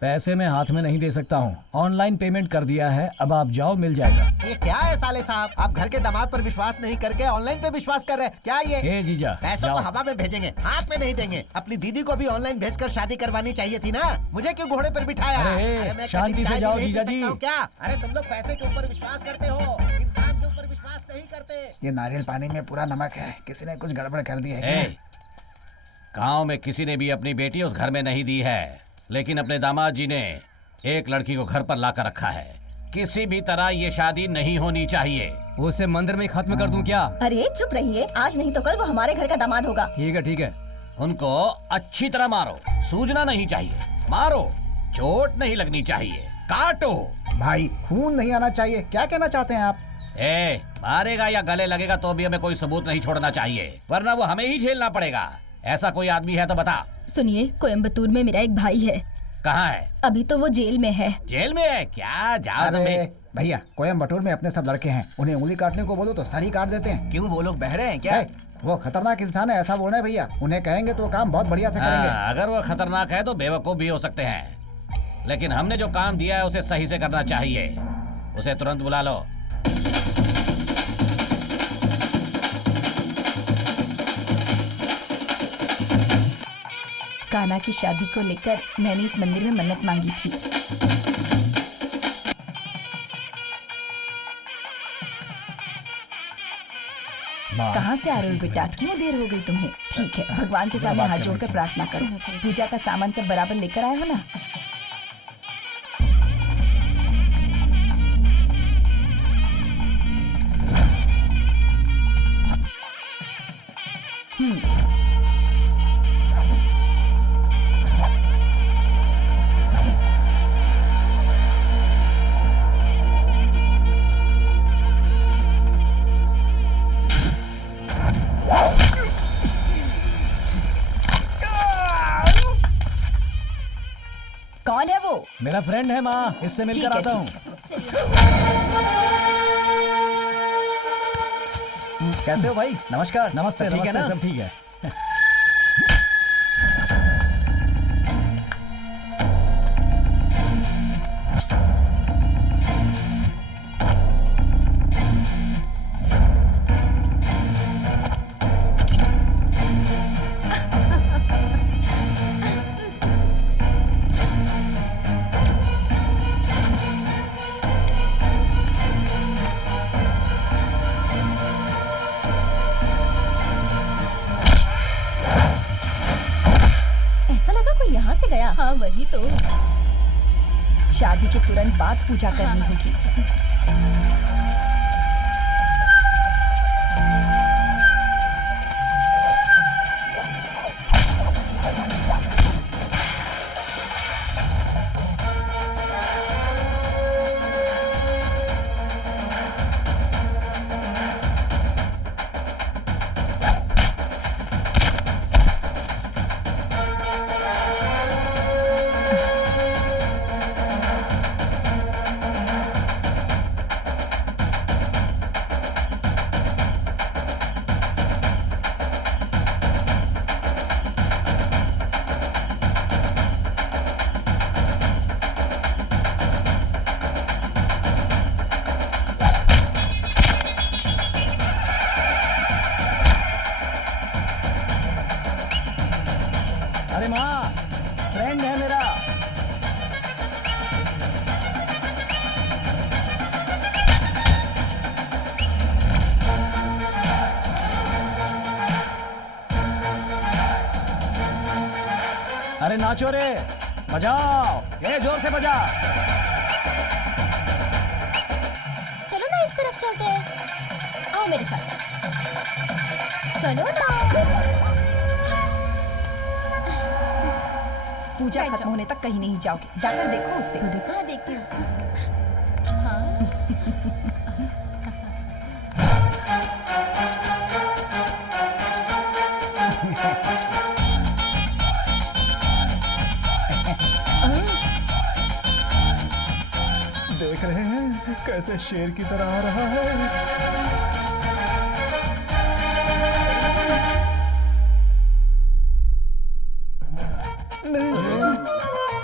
पैसे मैं हाथ में नहीं दे सकता हूँ, ऑनलाइन पेमेंट कर दिया है, अब आप जाओ, मिल जाएगा। ये क्या है साले साहब, आप घर के दामाद पर विश्वास नहीं करके ऑनलाइन पे विश्वास कर रहे हैं क्या? ये ए जीजा, पैसों जाओ। को हवा में भेजेंगे, हाथ में नहीं देंगे। अपनी दीदी को भी ऑनलाइन भेजकर शादी करवानी चाहिए थी ना, मुझे क्यों घोड़े पर बिठाया? अरे, मैं शांति कभी से चाय भी जाओ नहीं पी जीजा सकता जी। हूँ क्या? अरे तुम लोग पैसे के ऊपर विश्वास करते हो, इंसान के ऊपर विश्वास नहीं करते। ये नारियल पानी में पूरा नमक है, किसी ने कुछ गड़बड़ कर दी है क्या? गांव में किसी ने भी अपनी बेटी उस घर में नहीं दी है, लेकिन अपने दामाद जी ने एक लड़की को घर पर लाकर रखा है। किसी भी तरह ये शादी नहीं होनी चाहिए। उसे मंदिर में खत्म कर दूं क्या? अरे चुप रहिए, आज नहीं तो कल वो हमारे घर का दामाद होगा। ठीक है ठीक है। उनको अच्छी तरह मारो, सूजना नहीं चाहिए। मारो, चोट नहीं लगनी चाहिए, काटो। भाई खून नहीं आना चाहिए, क्या कहना चाहते हैं आप? मारेगा या गले लगेगा तो भी हमें कोई सबूत नहीं छोड़ना चाहिए, वरना वो हमें ही झेलना पड़ेगा। ऐसा कोई आदमी है तो बता। सुनिए, कोयम्बतूर में मेरा एक भाई है। कहाँ है? अभी तो वो जेल में है। जेल में है क्या? जाओ अरे भैया, कोयम्बटूर में अपने सब लड़के हैं, उन्हें उंगली काटने को बोलो तो सर ही काट देते हैं। क्यों, वो लोग बहरे हैं क्या? वो खतरनाक इंसान है, ऐसा बोलना है भैया। उन्हें कहेंगे तो वो काम बहुत बढ़िया से करेंगे। अगर वो खतरनाक है तो बेवकूफ भी हो सकते हैं, लेकिन हमने जो काम दिया है उसे सही से करना चाहिए। उसे तुरंत बुला लो। कान्हा की शादी को लेकर मैंने इस मंदिर में मन्नत मांगी थी। कहाँ से आ रहे हो बेटा, क्यों देर हो गई तुम्हें? ठीक है, भगवान के सामने हाथ जोड़कर प्रार्थना करो। पूजा का सामान सब बराबर लेकर आए हो ना? कौन है वो? मेरा फ्रेंड है माँ, इससे मिलकर आता हूँ। कैसे हो भाई? नमस्कार। नमस्ते, सब ठीक है ना? सब ठीक है। हाँ वही तो। शादी के तुरंत बाद पूजा करनी होगी। अरे माँ, फ्रेंड है मेरा। अरे नाचो रे, बजाओ, ये जोर से बजा। चलो ना इस तरफ चलते हैं, आओ मेरे साथ, चलो ना। पूजा खत्म होने तक कहीं नहीं जाओगे, जाकर देखो उससे। हाँ देखती हूँ। कैसे शेर की तरह आ रहा है।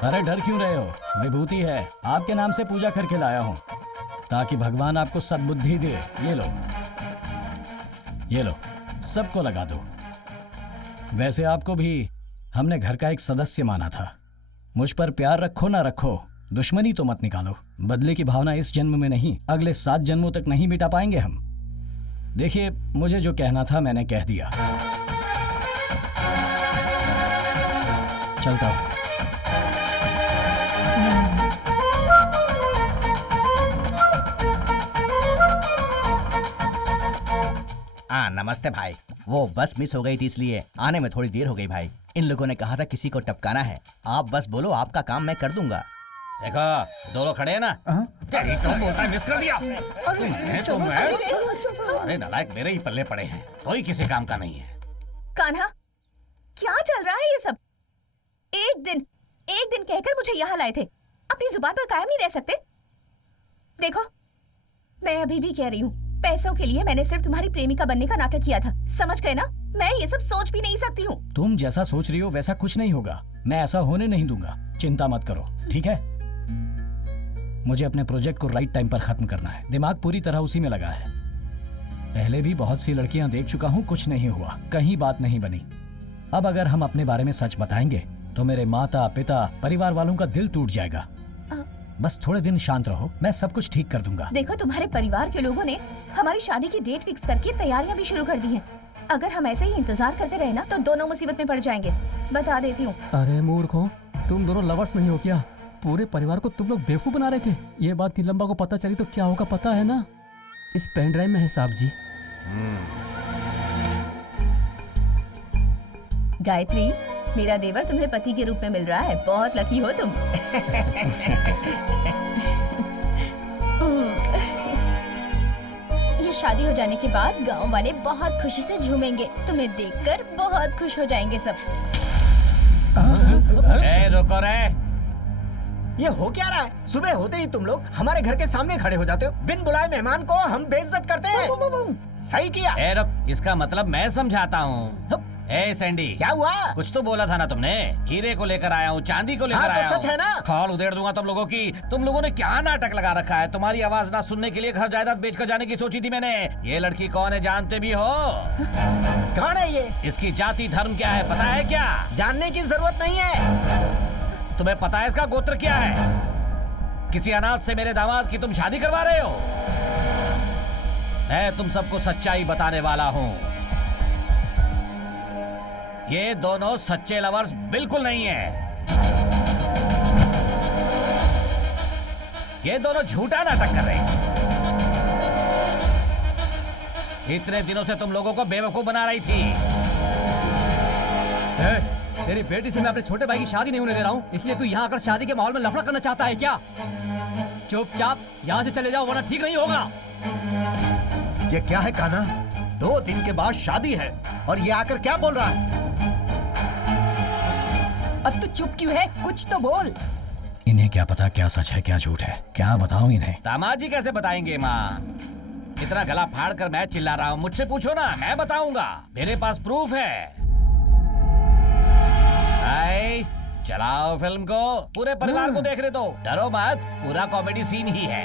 अरे डर क्यों रहे हो? विभूति है, आपके नाम से पूजा करके लाया हूँ ताकि भगवान आपको सद्बुद्धि दे। ये लो सबको लगा दो। वैसे आपको भी हमने घर का एक सदस्य माना था। मुझ पर प्यार रखो ना रखो, दुश्मनी तो मत निकालो। बदले की भावना इस जन्म में नहीं, अगले 7 जन्मों तक नहीं मिटा पाएंगे हम। देखिए, मुझे जो कहना था मैंने कह दिया। चलता हूं। नमस्ते भाई। वो बस मिस हो गई थी इसलिए आने में थोड़ी देर हो गई भाई। इन लोगों ने कहा था किसी को टपकाना है। आप बस बोलो, आपका काम मैं कर दूंगा। देखो दो लोग खड़े हैं ना। तेरी तो बोलता है मिस कर दिया। अरे नालायक, मेरे ही पल्ले पड़े हैं, कोई किसी काम का नहीं है। कान्हा, क्या चल रहा है ये सब? एक दिन कहकर मुझे यहाँ लाए थे, अपनी जुबान पर कायम नहीं रह सकते? देखो, मैं अभी भी कह रही हूँ, पैसों के लिए मैंने सिर्फ तुम्हारी प्रेमिका बनने का नाटक किया था, समझ गए ना? मैं ये सब सोच भी नहीं सकती हूँ। तुम जैसा सोच रही हो वैसा कुछ नहीं होगा। मैं ऐसा होने नहीं दूंगा, चिंता मत करो, ठीक है? मुझे अपने प्रोजेक्ट को राइट टाइम पर खत्म करना है। दिमाग पूरी तरह उसी में लगा है। पहले भी बहुत सी लड़कियां देख चुका हूँ, कुछ नहीं हुआ, कहीं बात नहीं बनी। अब अगर हम अपने बारे में सच बताएंगे तो मेरे माता पिता परिवार वालों का दिल टूट जाएगा। बस थोड़े दिन शांत रहो, मैं सब कुछ ठीक कर दूंगा। देखो, तुम्हारे परिवार के लोगों ने हमारी शादी की डेट फिक्स करके तैयारियां भी शुरू कर दी हैं। अगर हम ऐसे ही इंतजार करते रहे ना तो दोनों मुसीबत में पड़ जाएंगे, बता देती हूँ। अरे मूर्खों, तुम दोनों लवर्स नहीं हो क्या? पूरे परिवार को तुम लोग बेवकूफ बना रहे थे। ये बात नीलम्बा को पता चली तो क्या होगा पता है ना? इस पेन ड्राइव में है साहब जी। गायत्री, मेरा देवर तुम्हें पति के रूप में मिल रहा है, बहुत लकी हो तुम। ये शादी हो जाने के बाद गांव वाले बहुत खुशी से झूमेंगे। तुम्हें देखकर बहुत खुश हो जाएंगे सब। रुको रे। ये हो क्या रहा है? सुबह होते ही तुम लोग हमारे घर के सामने खड़े हो जाते हो। बिन बुलाए मेहमान को हम बेइज्जत करते हैं। सही किया। रुक, इसका मतलब मैं समझाता हूँ। ए सैंडी, क्या हुआ? कुछ तो बोला था ना तुमने। हीरे को लेकर आया हूँ, चांदी को लेकर आया हूँ। सच है ना? खाल उधेड़ दूंगा तुम लोगों की। तुम लोगों ने क्या नाटक लगा रखा है? तुम्हारी आवाज ना सुनने के लिए घर जायदाद बेचकर जाने की सोची थी मैंने। ये लड़की कौन है जानते भी हो? कौन है ये? इसकी जाति धर्म क्या है पता है क्या? जानने की जरूरत नहीं है। तुम्हें पता है इसका गोत्र क्या है? किसी अनाथ से मेरे दामाद की तुम शादी करवा रहे हो? मैं तुम सबको सच्चाई बताने वाला हूँ। ये दोनों सच्चे लवर्स बिल्कुल नहीं है। ये दोनों झूठा नाटक कर रहे हैं। इतने दिनों से तुम लोगों को बेवकूफ बना रही थी। तेरी बेटी से मैं अपने छोटे भाई की शादी नहीं होने दे रहा हूँ, इसलिए तू यहाँ आकर शादी के माहौल में लफड़ा करना चाहता है क्या? चुपचाप यहाँ से चले जाओ वरना ठीक नहीं होगा। ये क्या है कान्हा? 2 दिन के बाद शादी है और ये आकर क्या बोल रहा है? अब तू चुप क्यों है? कुछ तो बोल। इन्हें क्या पता क्या सच है क्या झूठ है? क्या बताऊं इन्हें? दामाद जी कैसे बताएंगे माँ? इतना गला फाड़ कर मैं चिल्ला रहा हूँ, मुझसे पूछो ना, मैं बताऊंगा। मेरे पास प्रूफ है। चलाओ फिल्म को, पूरे परिवार को देखने दो। डरो मत, पूरा कॉमेडी सीन ही है।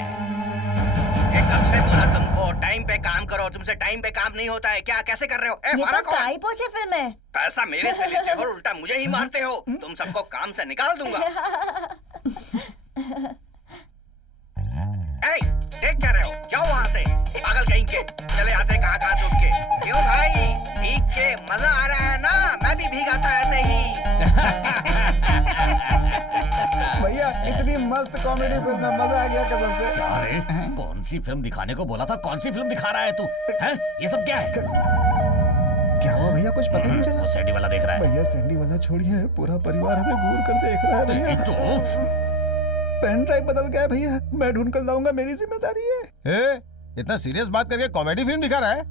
कब से बोला तुमको टाइम पे काम करो, तुमसे टाइम पे काम नहीं होता है क्या? कैसे कर रहे हो? ये तो काई पोछे फिल्म है। पैसा मेरे से लेते हो, उल्टा मुझे ही मारते हो। तुम सबको काम से निकाल दूंगा। देख क्या रहे हो? जाओ वहाँ से, पागल कहीं के। चले आते कहाँ से उठ के। क्यों भाई, भीग के मजा आ रहा है ना? मैं भी भीगा था ऐसे ही। भैया, इतनी मस्त कॉमेडी फिल्म है, मजा आ गया कसम से। अरे कौन सी फिल्म दिखाने को बोला था? कौन सी फिल्म दिखा रहा है तू? हैं? ये सब क्या है? क्या हुआ भैया? कुछ पता नहीं चला। वो सैंडी वाला देख रहा है। भैया सैंडी वाला छोड़िए, पूरा परिवार हमें घूर कर देख रहा है भैया। पेन ड्राइव बदल गया भैया, मैं ढूंढ कर लाऊंगा, मेरी जिम्मेदारी है। इतना सीरियस बात करके कॉमेडी फिल्म दिखा रहा है?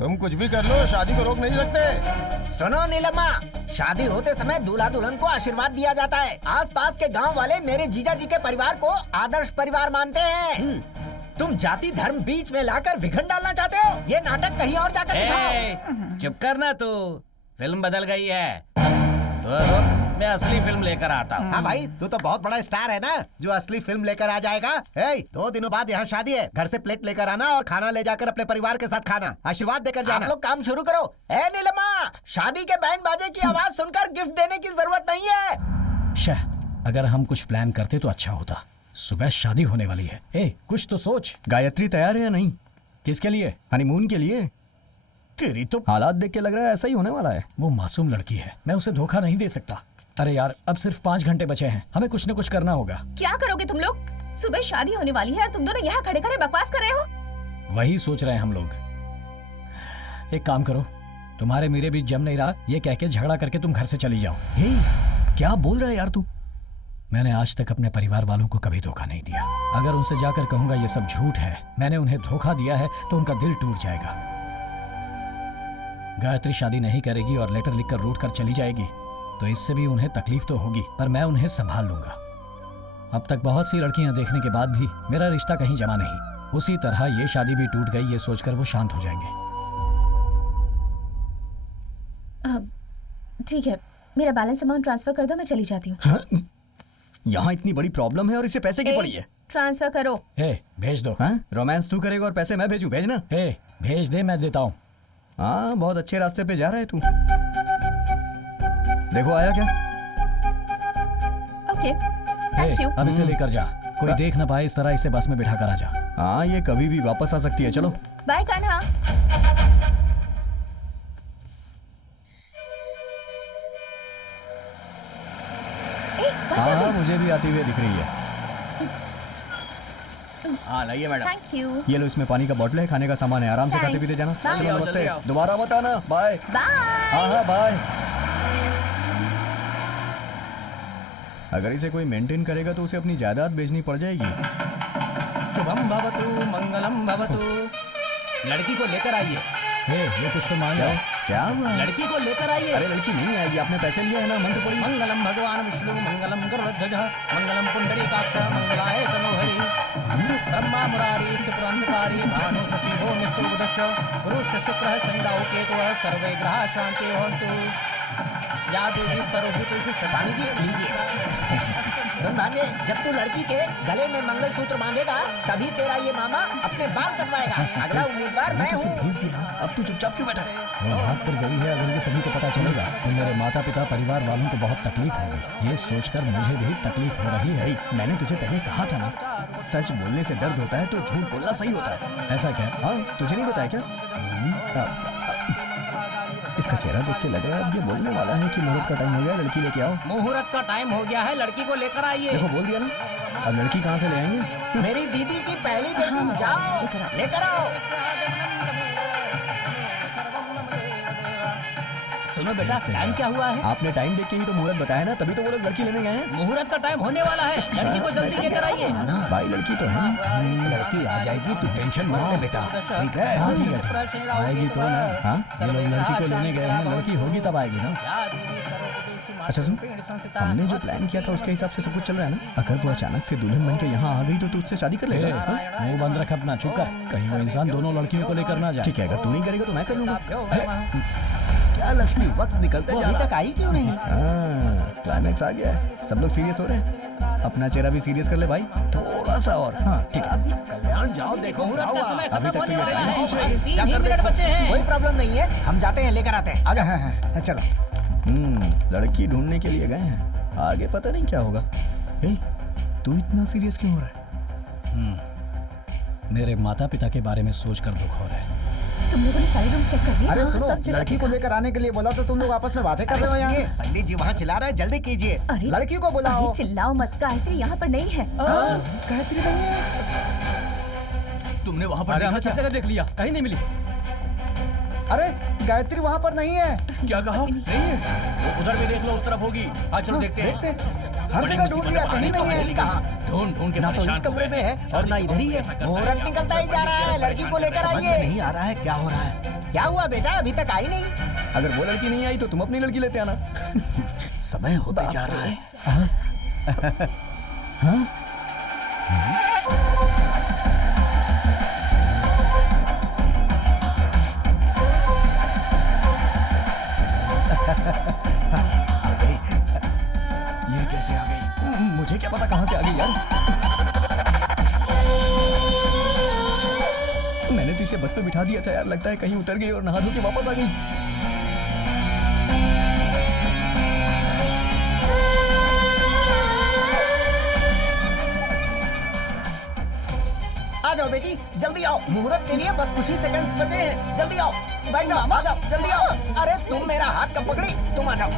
तुम कुछ भी कर लो, शादी को रोक नहीं सकते। सुनो नीलम्मा, शादी होते समय दूल्हा दुल्हन को आशीर्वाद दिया जाता है। आसपास के गांव वाले मेरे जीजा जी के परिवार को आदर्श परिवार मानते हैं। तुम जाति धर्म बीच में लाकर विघन डालना चाहते हो? ये नाटक कहीं और जाकर दिखाओ। चुप करना तू, फिल्म बदल गई है। तो रुक, मैं असली फिल्म लेकर आता हूँ। हाँ भाई, तू तो बहुत बड़ा स्टार है ना, जो असली फिल्म लेकर आ जाएगा। 2 दिनों बाद यहाँ शादी है, घर से प्लेट लेकर आना और खाना ले जाकर अपने परिवार के साथ खाना, आशीर्वाद देकर जाना। आप लोग काम शुरू करो। ए नीलम्मा, शादी के बैंड बाजे की आवाज सुनकर गिफ्ट देने की जरूरत नहीं है। शाह, अगर हम कुछ प्लान करते तो अच्छा होता। सुबह शादी होने वाली है। कुछ तो सोच। गायत्री तैयार है या नहीं? किसके लिए? हनीमून के लिए। तेरी तो हालात देख के लग रहा है ऐसा ही होने वाला है। वो मासूम लड़की है, मैं उसे धोखा नहीं दे सकता। अरे यार, अब सिर्फ 5 घंटे बचे हैं, हमें कुछ न कुछ करना होगा। क्या करोगे तुम लोग? सुबह शादी होने वाली है और तुम दोनों यहाँ खड़े खड़े बकवास कर रहे हो। वही सोच रहे हैं हम लोग। एक काम करो, तुम्हारे मेरे बीच जम नहीं रहा, ये कह के झगड़ा करके तुम घर से चली जाओ। क्या बोल रहा है यार तू? मैंने आज तक अपने परिवार वालों को कभी धोखा नहीं दिया। अगर उनसे जाकर कहूंगा ये सब झूठ है, मैंने उन्हें धोखा दिया है, तो उनका दिल टूट जाएगा। गायत्री शादी नहीं करेगी और लेटर लिखकर रूठ कर चली जाएगी, तो इससे भी उन्हें तकलीफ तो होगी, पर मैं उन्हें संभाल लूंगा। अब तक बहुत सी लड़कियां देखने के बाद भी मेरा रिश्ता कहीं जमा नहीं। उसी तरह ये शादी भी टूट गई, ये सोचकर वो शांत हो जाएंगे। ठीक है, मेरा बैलेंस अमाउंट ट्रांसफर कर दो, मैं चली जाती हूँ। यहाँ इतनी बड़ी प्रॉब्लम है और इसे पैसे की पड़ी है। ट्रांसफर करो। भेज दो। रोमांस तू करेगा और पैसे मैं भेजूं? भेजना। भेज दे, मैं देता हूँ। हाँ, बहुत अच्छे रास्ते पे जा रहा है तू। देखो आया क्या? Okay, thank you. अब इसे लेकर जा, कोई देख ना पाए, इस तरह इसे बस में बिठा कर आ जा। हाँ, ये कभी भी वापस आ सकती है। चलो बाय कान्हा। हाँ, मुझे भी आती हुई दिख रही है। हाँ लाइए मैडम। Thank you. ये लो, इसमें पानी का बोतल है, खाने का सामान है, आराम से खाते पीते जाना। Bye. चलो नमस्ते, दोबारा मत आना। Bye bye. हाँ बाय। अगर इसे कोई मेंटेन करेगा तो उसे अपनी जायदाद बेचनी पड़ जाएगी। शुभम भवतु मंगलम भवतु। लड़की को लेकर आइए। ये कुछ तो मांग रहा। क्या हुआ? लड़की को लेकर आइए। अरे लड़की नहीं आएगी, आपने पैसे लिए है ना, मंत्र पड़ी। मंगलम भगवान विष्णु मंगलम गरुड़ध्वज मंगलम पुंडरीकाक्ष मंगलाय तनोहरि ब्रह्मा मुरारी स्थिपुरंधकारी भानु सचिवो निस्तुवदश गुरुश्च शुक्रः शनिराव केतुः सर्वे ग्रहाः शान्ति भवन्तु। या देवी सर्वभूतेषु स्वामी जी लीजिए। सुन भांजे, जब तू लड़की के गले में मंगलसूत्र बांधेगा तभी तेरा ये मामा अपने बाल कटवाएगा। अगला उम्मीदवार मैं हूँ। भेज दिया, अब तू चुपचाप क्यों बैठा है? वो भाग कर गई है, अगर ये सभी को पता चलेगा तो मेरे माता पिता परिवार वालों को बहुत तकलीफ होगी। ये सोचकर मुझे भी तकलीफ हो रही है। मैंने तुझे पहले कहा था ना, सच बोलने से दर्द होता है तो झूठ बोलना सही होता है। ऐसा क्या? हाँ, तुझे नहीं बताया क्या? इसका चेहरा देख के लग रहा है अब ये बोलने वाला है कि मुहूर्त का टाइम हो गया, लड़की लेके आओ। मुहूर्त का टाइम हो गया है, लड़की को लेकर आइए। देखो बोल दिया ना, अब लड़की कहाँ से ले आएंगे? मेरी दीदी की पहली बेटी, जाओ लेकर आओ। सुनो बेटा, टाइम क्या हुआ है? आपने टाइम देख के ही तो मुहूर्त बताया ना, तभी तो वो लोग लड़की लेने गए हैं। मुहूर्त का टाइम होने वाला है, लड़की को जल्दी लेकर आइए। भाई लड़की तो है, लड़की आ जाएगी, तू टेंशन मत ले बेटा, ठीक है? हाँ ठीक है, आएगी तो ना। हाँ, ये लोग लड़की को लेने गए हैं, लड़की होगी तब आएगी ना। अच्छा सुन, हमने जो प्लान किया था उसके हिसाब से सब कुछ चल रहा है ना? अगर वो अचानक से दुल्हन बन के यहाँ आ गई तो तू उससे शादी कर लेगा? मुंह बंद रख अपना, चुप कर, कहीं वो इंसान दोनों लड़कियों को लेकर ना जाए। ठीक है, अगर तू नहीं करेगा तो मैं कर लूंगा। क्या लक्ष्मी, वक्त निकलते जा रहा है। अभी तक आई क्यों नहीं? क्लाइमैक्स आ गया है, सब लोग सीरियस हो रहे हैं। अपना चेहरा भी सीरियस कर ले भाई, थोड़ा सा और। हाँ ठीक है, कल्याण जाओ, देखो मुहूर्त का समय अभी खत्म तक होने तो वाला है, ये बस 3 ही मिनट बचे हैं। कोई प्रॉब्लम नहीं है, हम जाते हैं, लेकर आते हैं। आजा। चलो। लड़की ढूंढने के लिए गए हैं, आगे पता नहीं क्या होगा। तू इतना सीरियस क्यों हो रहा है? मेरे माता पिता के बारे में सोचकर दुख हो रहा है। तुम लोगों ने सारे रूम चेक कर लिए? अरे हाँ, सुनो, सब जगह लड़की को लेकर आने के लिए बोला तो तुम लोग आपस में बातें कर रहे हो यहाँ। पंडित जी वहाँ चिल्ला रहे हैं, जल्दी कीजिए। अरे लड़की को बुलाओ। अरे चिल्लाओ मत, गायत्री यहाँ पर नहीं है। गायत्री नहीं है? तुमने वहाँ पर अरे देखा हमने सब क्या? जगह देख लिया, कहीं नहीं मिली। अरे गायत्री वहाँ पर नहीं है। क्या कहा? नहीं है, वो उधर भी देख लो, उस तरफ होगी। आज चलो देखते हैं। हर जगह ढूंढ लिया, कहीं नहीं है। कहा ढूंढ ढूंढ के ना तो इस कमरे में है और ना इधर ही है। मुहूर्त निकलता ही जा रहा है, लड़की को लेकर समझ में आइए। नहीं आ रहा है क्या हो रहा है। क्या हुआ बेटा, अभी तक आई नहीं? अगर वो लड़की नहीं आई तो तुम अपनी लड़की लेते आना। समय होते जा रहा है। ये कैसे आ गई? मुझे क्या पता कहां से आ गई यार। मैंने तो इसे बस पे बिठा दिया था यार, लगता है कहीं उतर गई और नहा धो के वापस आ गई। आ जाओ बेटी, जल्दी आओ, मुहूर्त के लिए बस कुछ ही सेकंड्स बचे हैं। जल्दी आओ, बैठ जाओ, आ जाओ, जल्दी आओ। अरे तुम मेरा हाथ कब पकड़ी, तुम आ जाओ।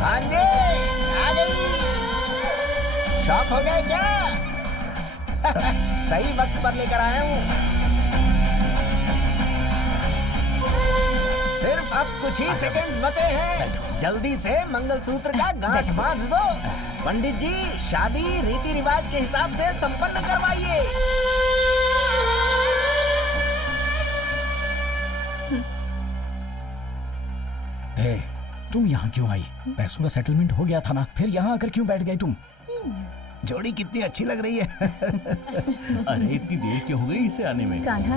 भांजे आ गई। शौक हो गए क्या? सही वक्त पर लेकर आया हूँ। सिर्फ अब कुछ ही सेकंड्स बचे हैं, जल्दी से मंगलसूत्र का गांठ बांध दो। पंडित जी, शादी रीति रिवाज के हिसाब से संपन्न करवाइए। ए, तुम यहाँ क्यों आई? पैसों का सेटलमेंट हो गया था ना, फिर यहाँ आकर क्यों बैठ गई तुम? जोड़ी कितनी अच्छी लग रही है। अरे इतनी देर क्यों हो गई इसे आने में? कान्हा,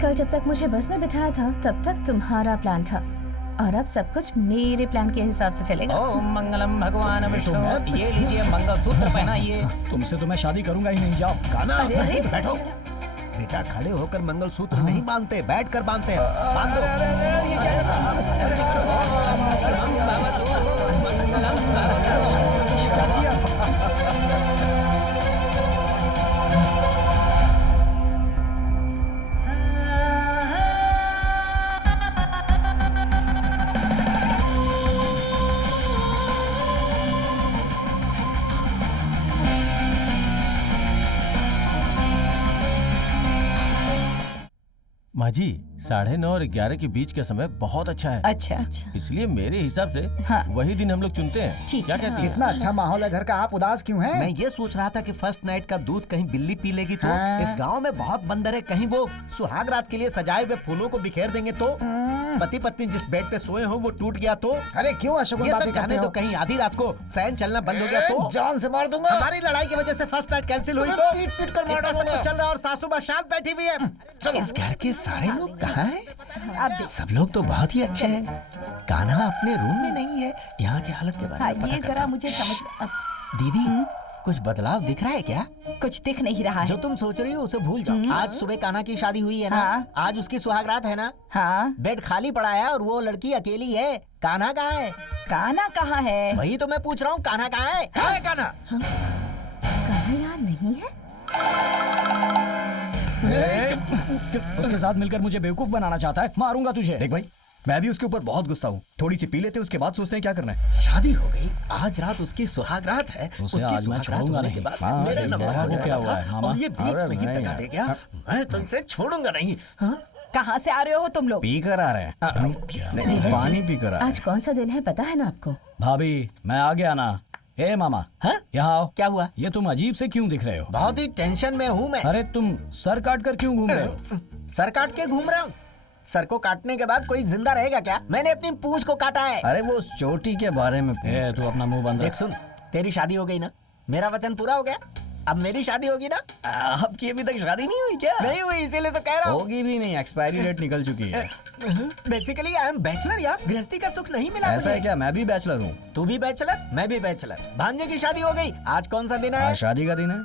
कल जब तक मुझे बस में बिठाया था तब तक तुम्हारा प्लान था, और अब सब कुछ मेरे प्लान के हिसाब से चलेगा। ओम मंगलम भगवान विष्णु। ये लीजिए मंगलसूत्र पहनाइए। तुमसे तो मैं शादी करूंगा ही नहीं, जाओ। कान्हा, बैठो। बेटा खड़े होकर मंगलसूत्र नहीं बांधते, बैठ कर बांधते हैं। बांध दो। मंगलम भगवान। माँ जी, 9:30 और 11 के बीच का समय बहुत अच्छा है। अच्छा, इसलिए मेरे हिसाब से हाँ। वही दिन हम लोग चुनते हैं। ठीक क्या है। कहती है? इतना अच्छा माहौल है घर का, आप उदास क्यों हैं? मैं ये सोच रहा था कि फर्स्ट नाइट का दूध कहीं बिल्ली पी लेगी तो। हाँ। इस गांव में बहुत बंदर है, कहीं वो सुहाग रात के लिए सजाए हुए फूलों को बिखेर देंगे तो। पति पत्नी जिस बेड पे सोए हो वो टूट गया तो। अरे क्यों अशोक ये बात सब करते कहने हो? तो कहीं आधी रात को फैन चलना बंद हो गया तो। जान से मार दूंगा। हमारी लड़ाई की वजह से फर्स्ट नाइट कैंसिल हुई तुम्हें तो। पीट पीट कर मार इतना सब डालूंगा। कुछ चल रहा है और सासू माँ शांत बैठी हुई है। इस घर के सारे लोग कहाँ हैं? सब लोग तो बहुत ही अच्छे हैं। कान्हा अपने रूम में नहीं है। यहाँ की हालत के बारे में पता ये करता जरा हूँ। मुझे समझ दीदी, कुछ बदलाव दिख रहा है क्या? कुछ दिख नहीं रहा जो है। तुम सोच रही हो उसे भूल जाओ। आज सुबह कान्हा की शादी हुई है ना। हाँ। आज उसकी सुहागरात है ना। हाँ, बेड खाली पड़ा है और वो लड़की अकेली है। कान्हा कहाँ है? कान्हा कहाँ है? वही तो मैं पूछ रहा हूँ, कान्हा कहाँ है? कहाँ है कान्हा? कान्हा यहाँ नहीं है? उसके साथ मिलकर मुझे बेवकूफ बनाना चाहता है, मारूंगा तुझे। देख भाई, मैं भी उसके ऊपर बहुत गुस्सा हूँ। थोड़ी सी पी लेते, उसके बाद सोचते हैं क्या करना है। शादी हो गई, आज रात उसकी सुहागरात है। उसे उसकी आज मैं सुहागरात छोड़ूंगा होने नहीं। के बाद हाँ, मेरा ठीक है, नंबर वो आने क्या वाला हुआ है, था मामा? और ये बीच अरे में ही नहीं दगा यार। दे गया। मैं तो इसे छोड़ूंगा नहीं। हाँ? कहाँ से आ रहे हो तुम लोग? पी कर आ रहे हैं। नहीं, पानी पी कर आ रहे आज कौन सा दिन है पता है ना आपको? भाभी, मैं आ गया ना। ए मामा, हाँ? यहाँ आओ। क्या हुआ? ये तुम अजीब से क्यों दिख रहे हो? बहुत ही टेंशन में हूँ मैं। अरे तुम सर काट कर क्यों घूम रहे हो? सर काट के घूम रहा हूँ। सर को काटने के बाद कोई जिंदा रहेगा क्या? मैंने अपनी पूंछ को काटा है। अरे वो चोटी के बारे में ए, तू अपना मुंह बंद देख रख। सुन, तेरी शादी हो गई ना, मेरा वचन पूरा हो गया। अब मेरी शादी होगी ना? आपकी अभी तक शादी नहीं हुई क्या? नहीं हुई, इसीलिए तो कह रहा हूँ। होगी भी नहीं, एक्सपायरी डेट निकल चुकी है। बेसिकली आई एम बैचलर यार, गृहस्थी का सुख नहीं मिला ऐसा है मुझे। क्या? मैं भी बैचलर हूँ। तू भी बैचलर, मैं भी बैचलर। भांजे की शादी हो गई। आज कौन सा दिन है? आज शादी का दिन है।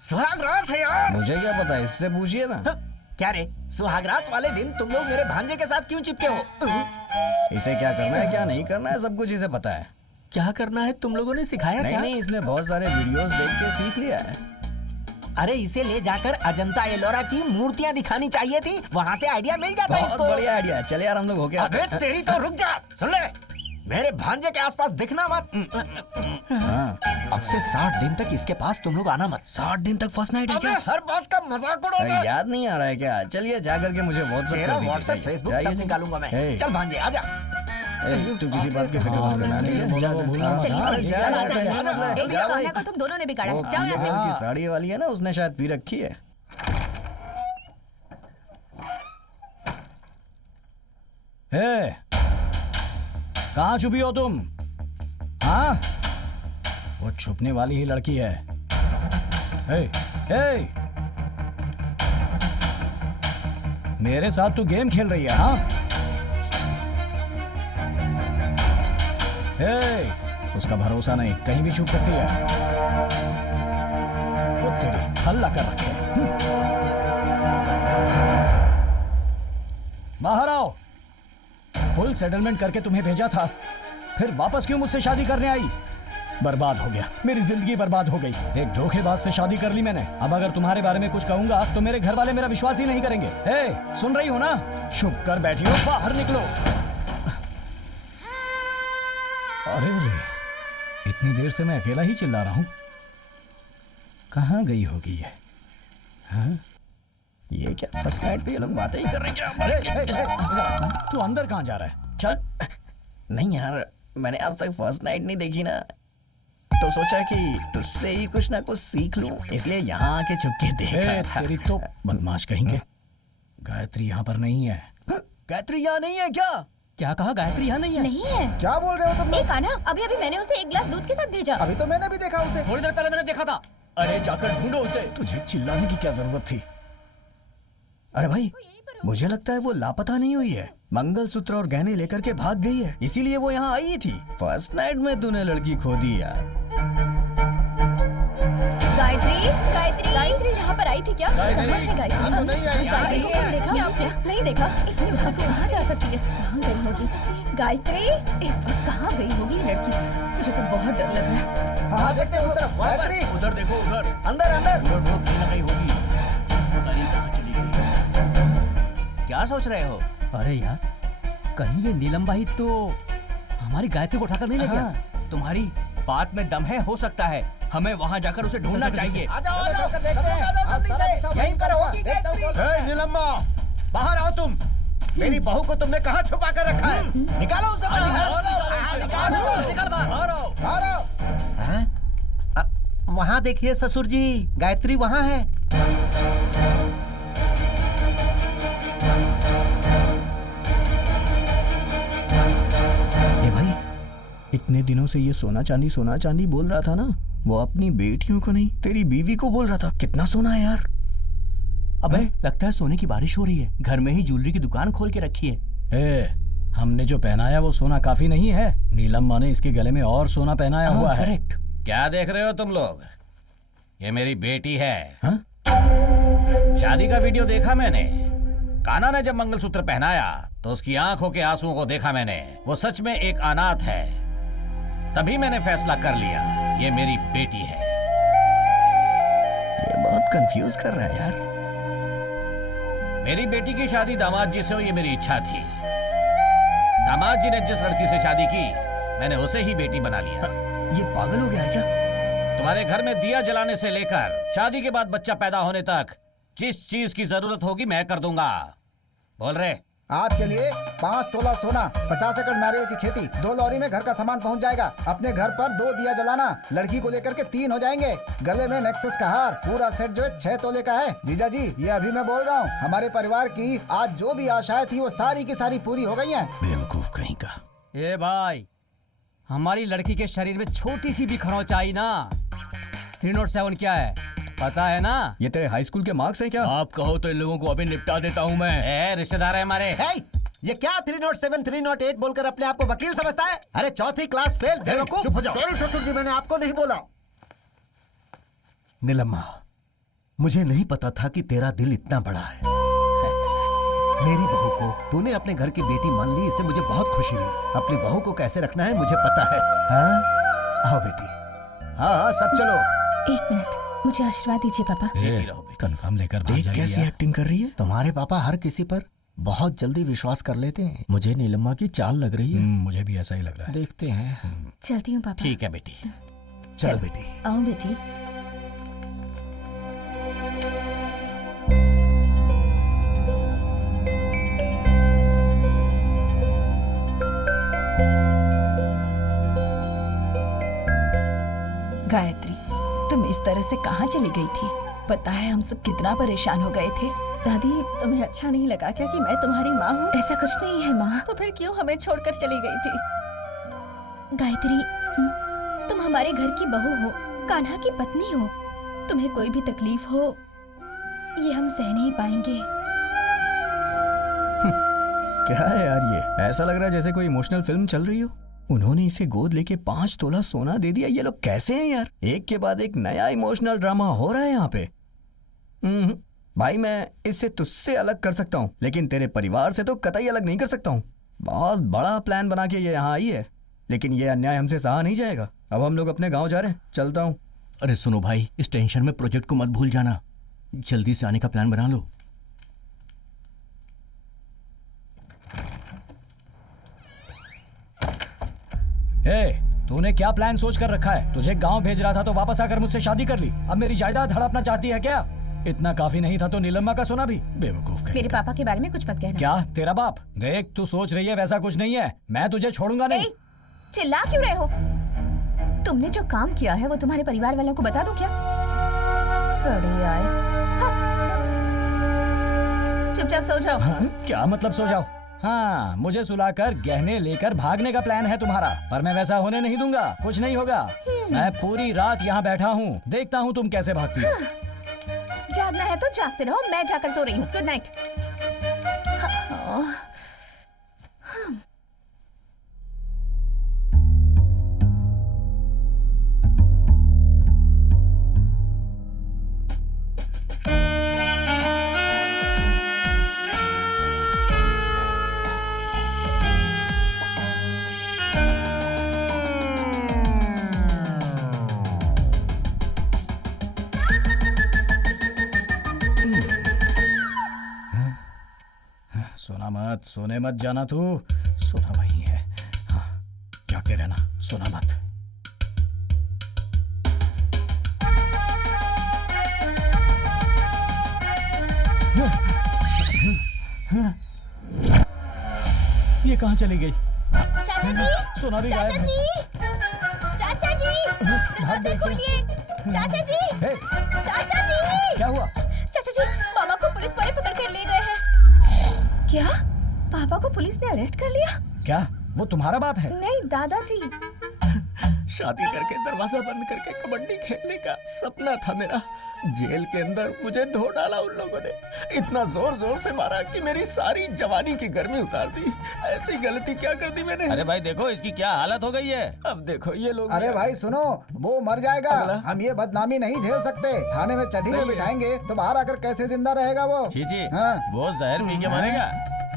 सुहागरात है यार। मुझे क्या पता, इससे पूछिए ना। क्या रे, सुहागरात वाले दिन तुम लोग मेरे भांजे के साथ क्यों चिपके हो? इसे क्या करना है क्या नहीं करना है सब कुछ इसे पता है। क्या करना है तुम लोगों ने सिखाया नहीं क्या? नहीं, इसने बहुत सारे वीडियोस देख के सीख लिया है। अरे इसे ले जाकर अजंता एलोरा की मूर्तियां दिखानी चाहिए थी, वहाँ से आइडिया मिल जाता बहुत इसको। बढ़िया आइडिया है। चले यार हम लोग हो गया। अबे तेरी तो रुक जा, सुन ले, मेरे भांजे के आसपास दिखना मत। अब से 60 दिन तक इसके पास तुम लोग आना मत। 60 दिन तक फर्स्ट नाइट है अबे क्या? हर बात का मजाक उड़ाओगे। याद नहीं आ रहा है क्या? चलिए जा करके मुझे व्हाट्सएप तेरा कर दीजिए। व्हाट्सएप फेसबुक सब निकालूंगा मैं। हे। चल भांजे आजा। तू किसी बात की फिक्र मत करना, नहीं बोला वो भूलना मत। चलिए, हाँ, चलिए, जा, चला, जा, चला, जा, चला। जा, एक जा, खाना को तुम दोनों ने बिगाड़ा। वो जाओ यहाँ से। की साड़ी वाली है ना, उसने शायद पी रखी है। ए, कहाँ छुपी हो तुम? हाँ, वो छुपने वाली ही लड़की है। ए, ए, मेरे साथ तू गेम खेल रही है? हाँ, ए, उसका भरोसा नहीं, कहीं भी छुप सकती है। वो तेरी हल्ला कर रखे। बाहर आओ। फुल सेटलमेंट करके तुम्हें भेजा था, फिर वापस क्यों मुझसे शादी करने आई? बर्बाद हो गया, मेरी जिंदगी बर्बाद हो गई। एक धोखेबाज से शादी कर ली मैंने। अब अगर तुम्हारे बारे में कुछ कहूंगा तो मेरे घर वाले मेरा विश्वास ही नहीं करेंगे। ए, सुन रही हो ना? चुप कर बैठी हो, बाहर निकलो। अरे रे, इतनी देर से मैं अकेला ही चिल्ला रहा हूं। कहाँ गई होगी ये? हाँ? ये क्या फर्स्ट नाइट पे ये लोग बातें ही कर रहे हैं क्या? तू अंदर कहाँ जा रहा है? चल। नहीं यार, मैंने आज तक फर्स्ट नाइट नहीं देखी ना, तो सोचा कि तुझसे ही कुछ ना कुछ सीख लूं, इसलिए यहाँ आके छुप के देख रहा था। तेरी तो बदमाश कहेंगे। गायत्री यहाँ पर नहीं है। गायत्री यहाँ नहीं है क्या? क्या कहा? गायत्री यहाँ नहीं है? नहीं है। क्या बोल रहे हो तुम लोग? एक आना, अभी अभी मैंने उसे एक गिलास दूध के साथ भेजा। अभी तो मैंने भी देखा उसे। थोड़ी देर पहले मैंने देखा था। अरे जाकर ढूंढो उसे। तुझे चिल्लाने की क्या जरूरत थी? अरे भाई, मुझे लगता है वो लापता नहीं हुई है, मंगलसूत्र और गहने लेकर के भाग गई है, इसीलिए वो यहाँ आई थी। फर्स्ट नाइट में तूने लड़की खो दी यार। गायत्री, गायत्री, गायत्री यहाँ पर आई थी क्या? गायत्री, कहाँ है गायत्री? यहाँ तो नहीं आई। गायत्री को कहीं देखा आपने? नहीं देखा। इतनी रात को कहाँ जा सकती है? कहाँ गई होगी गायत्री? इस वक्त कहाँ गई होगी ये लड़की? मुझे तो बहुत डर लग रहा है। हाँ, देखते हैं उस तरफ। गायत्री, उधर देखो, उधर अंदर अंदर। उधर ढूंढ, कहीं ना कहीं होगी। पता नहीं कहाँ चली गई। क्या सोच रहे हो? अरे यार, कहीं ये नीलम भाई तो हमारी गायत्री को उठाकर नहीं ले गया? तुम्हारी बात में दम है, हो सकता है। हमें वहाँ जाकर उसे ढूंढना चाहिए। चलो देखते हैं। यहीं पर होगी गायत्री। नीलम्मा, बाहर आओ तुम। मेरी बहू को तुमने कहाँ छुपा कर रखा है? निकालो उसे वहाँ देखिए ससुर जी, गायत्री वहाँ है। ए भाई, इतने दिनों से ये सोना चांदी बोल रहा था ना, वो अपनी बेटियों को नहीं, तेरी बीवी को बोल रहा था। कितना सोना है यार। अबे, लगता है सोने की बारिश हो रही है। घर में ही ज्वेलरी की दुकान खोल के रखी है। ए, हमने जो पहनाया वो सोना काफी नहीं है। नीलम्मा ने इसके गले में और सोना पहनाया हुआ है। करेक्ट। क्या देख रहे हो तुम लोग? ये मेरी बेटी है। हाँ? शादी का वीडियो देखा मैंने। कान्हा ने जब मंगलसूत्र पहनाया तो उसकी आंखों के आंसुओं को देखा मैंने। वो सच में एक अनाथ है। तभी मैंने फैसला कर लिया, ये मेरी बेटी है। ये बहुत कंफ्यूज कर रहा है यार। मेरी बेटी की शादी दामाद जी से हो, ये मेरी इच्छा थी। दामाद जी ने जिस लड़की से शादी की, मैंने उसे ही बेटी बना लिया। ये पागल हो गया है क्या? तुम्हारे घर में दिया जलाने से लेकर शादी के बाद बच्चा पैदा होने तक जिस चीज की जरूरत होगी मैं कर दूंगा। बोल रहे? आपके लिए 5 तोला सोना, 50 एकड़ नारियल की खेती, 2 लॉरी में घर का सामान पहुंच जाएगा। अपने घर पर 2 दिया जलाना, लड़की को लेकर के 3 हो जाएंगे। गले में नेक्सस का हार, पूरा सेट जो है 6 तोले का है। जीजा जी, ये अभी मैं बोल रहा हूँ, हमारे परिवार की आज जो भी आशाएं थी वो सारी की सारी पूरी हो गई हैं। बेवकूफ कहीं का। ए भाई, हमारी लड़की के शरीर में छोटी सी भी खरोंच आई ना, 307 क्या है पता है ना? ये तेरे हाई स्कूल के मार्क्स हैं क्या? आप कहो तो इन लोगों को अभी निपटा देता हूँ मैं। रिश्तेदार है हमारे। ये क्या 307 308 बोलकर अपने आप को वकील समझता है? अरे चौथी क्लास फेल। चुप हो जाओ। सॉरी ससुर जी, मैंने आपको नहीं बोला। नीलम्मा, मुझे नहीं पता था कि तेरा दिल इतना बड़ा है। मेरी बहू को तूने अपने घर की बेटी मान ली, इससे मुझे बहुत खुशी हुई। अपनी बहू को कैसे रखना है मुझे पता है। हाँ आओ बेटी। हाँ सब चलो। 1 मिनट, मुझे आशीर्वाद दीजिए पापा। कंफर्म लेकर देख कैसी एक्टिंग कर रही है। तुम्हारे पापा हर किसी पर बहुत जल्दी विश्वास कर लेते हैं। मुझे नीलम्मा की चाल लग रही है। मुझे भी ऐसा ही लग रहा है। देखते हैं। चलती हूँ पापा। ठीक है बेटी। चलो बेटी। आओ बेटी। गायत्री, तुम इस तरह से कहाँ चली गई थी? पता है हम सब कितना परेशान हो गए थे। दादी, तुम्हें अच्छा नहीं लगा क्या कि मैं तुम्हारी माँ हूँ? ऐसा कुछ नहीं है माँ। तो फिर क्यों हमें छोड़कर चली गई थी? गायत्री, तुम हमारे घर की बहू हो, कान्हा की पत्नी हो। तुम्हें कोई भी तकलीफ हो, ये हम सह नहीं पाएंगे। क्या है यार ये? ऐसा लग रहा है जैसे कोई इमोशनल फिल्म चल रही हो। उन्होंने इसे गोद लेके 5 तोला सोना दे दिया। ये लोग कैसे हैं यार? एक के बाद एक नया इमोशनल ड्रामा हो रहा है यहाँ पे। भाई मैं इससे तुझसे अलग कर सकता हूँ, लेकिन तेरे परिवार से तो कतई अलग नहीं कर सकता हूँ। बहुत बड़ा प्लान बना के ये यहाँ आई है, लेकिन ये अन्याय हमसे सहा नहीं जाएगा। अब हम लोग अपने गाँव जा रहे हैं, चलता हूँ। अरे सुनो भाई, इस टेंशन में प्रोजेक्ट को मत भूल जाना। जल्दी से आने का प्लान बना लो। तूने क्या प्लान सोच कर रखा है? तुझे गांव भेज रहा था तो वापस आकर मुझसे शादी कर ली। अब मेरी जायदाद हड़पना चाहती है क्या? इतना काफी नहीं था तो नीलम्मा का सोना भी? बेवकूफ कहीं। मेरे पापा के बारे में कुछ मत कहना। क्या तेरा बाप? देख तू सोच रही है वैसा कुछ नहीं है। मैं तुझे छोड़ूंगा नहीं। चिल्ला क्यों रहे हो? तुमने जो काम किया है वो तुम्हारे परिवार वालों को बता दो क्या? बड़े आए। चुपचाप सो जाओ। क्या मतलब सो जाओ? हाँ, मुझे सुलाकर गहने लेकर भागने का प्लान है तुम्हारा, पर मैं वैसा होने नहीं दूंगा। कुछ नहीं होगा। मैं पूरी रात यहाँ बैठा हूँ, देखता हूँ तुम कैसे भागती हो। जागना है तो जागते रहो, मैं जाकर सो रही हूँ। Good night. सोने मत जाना तू। सोना वही है। हाँ, जागते रहना, सोना मत। ये कहाँ चली गई? चाचा जी, सोना भी गायब है। चाचा जी, दरवाजे खोलिए। चाचा जी, चाचा जी। क्या हुआ? चाचा जी, मामा को पुलिस वाले पकड़ कर ले गए हैं। क्या? पापा को पुलिस ने अरेस्ट कर लिया? क्या वो तुम्हारा बाप है? नहीं दादाजी। शादी करके दरवाजा बंद करके कबड्डी खेलने का सपना था मेरा। जेल के अंदर मुझे धो डाला उन लोगों ने। इतना जोर जोर से मारा कि मेरी सारी जवानी की गर्मी उतार दी। ऐसी गलती क्या कर दी मैंने? अरे भाई देखो इसकी क्या हालत हो गई है। अब देखो ये लोग। अरे भाई सुनो, वो मर जाएगा। हम ये बदनामी नहीं झेल सकते। थाने में चढ़ी में बिठाएंगे तो बाहर आकर कैसे जिंदा रहेगा वो? चीची, हाँ। वो जहर पी के मरेगा।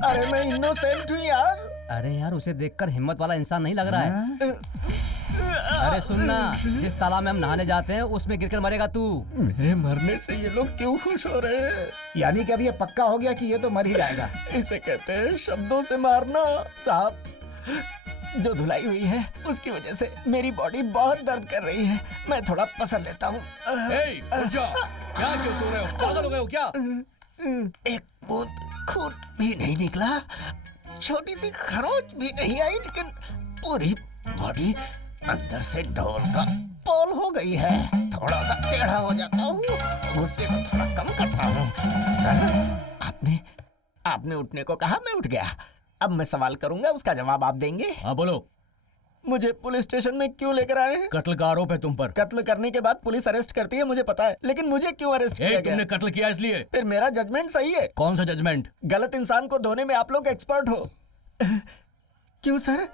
अरे मैं इनोसेंट हूँ यार। अरे यार, उसे देखकर हिम्मत वाला इंसान नहीं लग रहा है। अरे सुनना, जिस तालाब में हम नहाने जाते हैं उसमें गिरकर मरेगा तू। मेरे मरने से ये लोग क्यों खुश हो रहे हैं? यानी कि अब ये पक्का हो गया कि ये तो मर ही जाएगा। इसे कहते हैं शब्दों से मारना। साहब, जो धुलाई हुई है उसकी वजह से मेरी बॉडी बहुत दर्द कर रही है। मैं थोड़ा पसर लेता हूँ। क्या क्यों सो रहे हो? पागल हो गए हो क्या? एक बूंद खून भी नहीं निकला, छोटी सी खरोच भी नहीं आई, लेकिन पूरी बॉडी अंदर से ढोल का पोल हो गई है। थोड़ा सा टेढ़ा हो जाता हूँ, गुस्से को थोड़ा कम करता हूँ। सर, आपने उठने को कहा, मैं उठ गया। अब मैं सवाल करूंगा, उसका जवाब आप देंगे। हाँ बोलो। मुझे पुलिस स्टेशन में क्यों लेकर आए हैं? कत्ल का आरोप है तुम पर। कत्ल करने के बाद पुलिस अरेस्ट करती है, मुझे पता है, लेकिन मुझे क्यों अरेस्ट किया गया? तुमने कत्ल किया इसलिए। फिर मेरा जजमेंट सही है। कौन सा जजमेंट? गलत इंसान को धोने में आप लोग एक्सपर्ट हो। क्यों सर?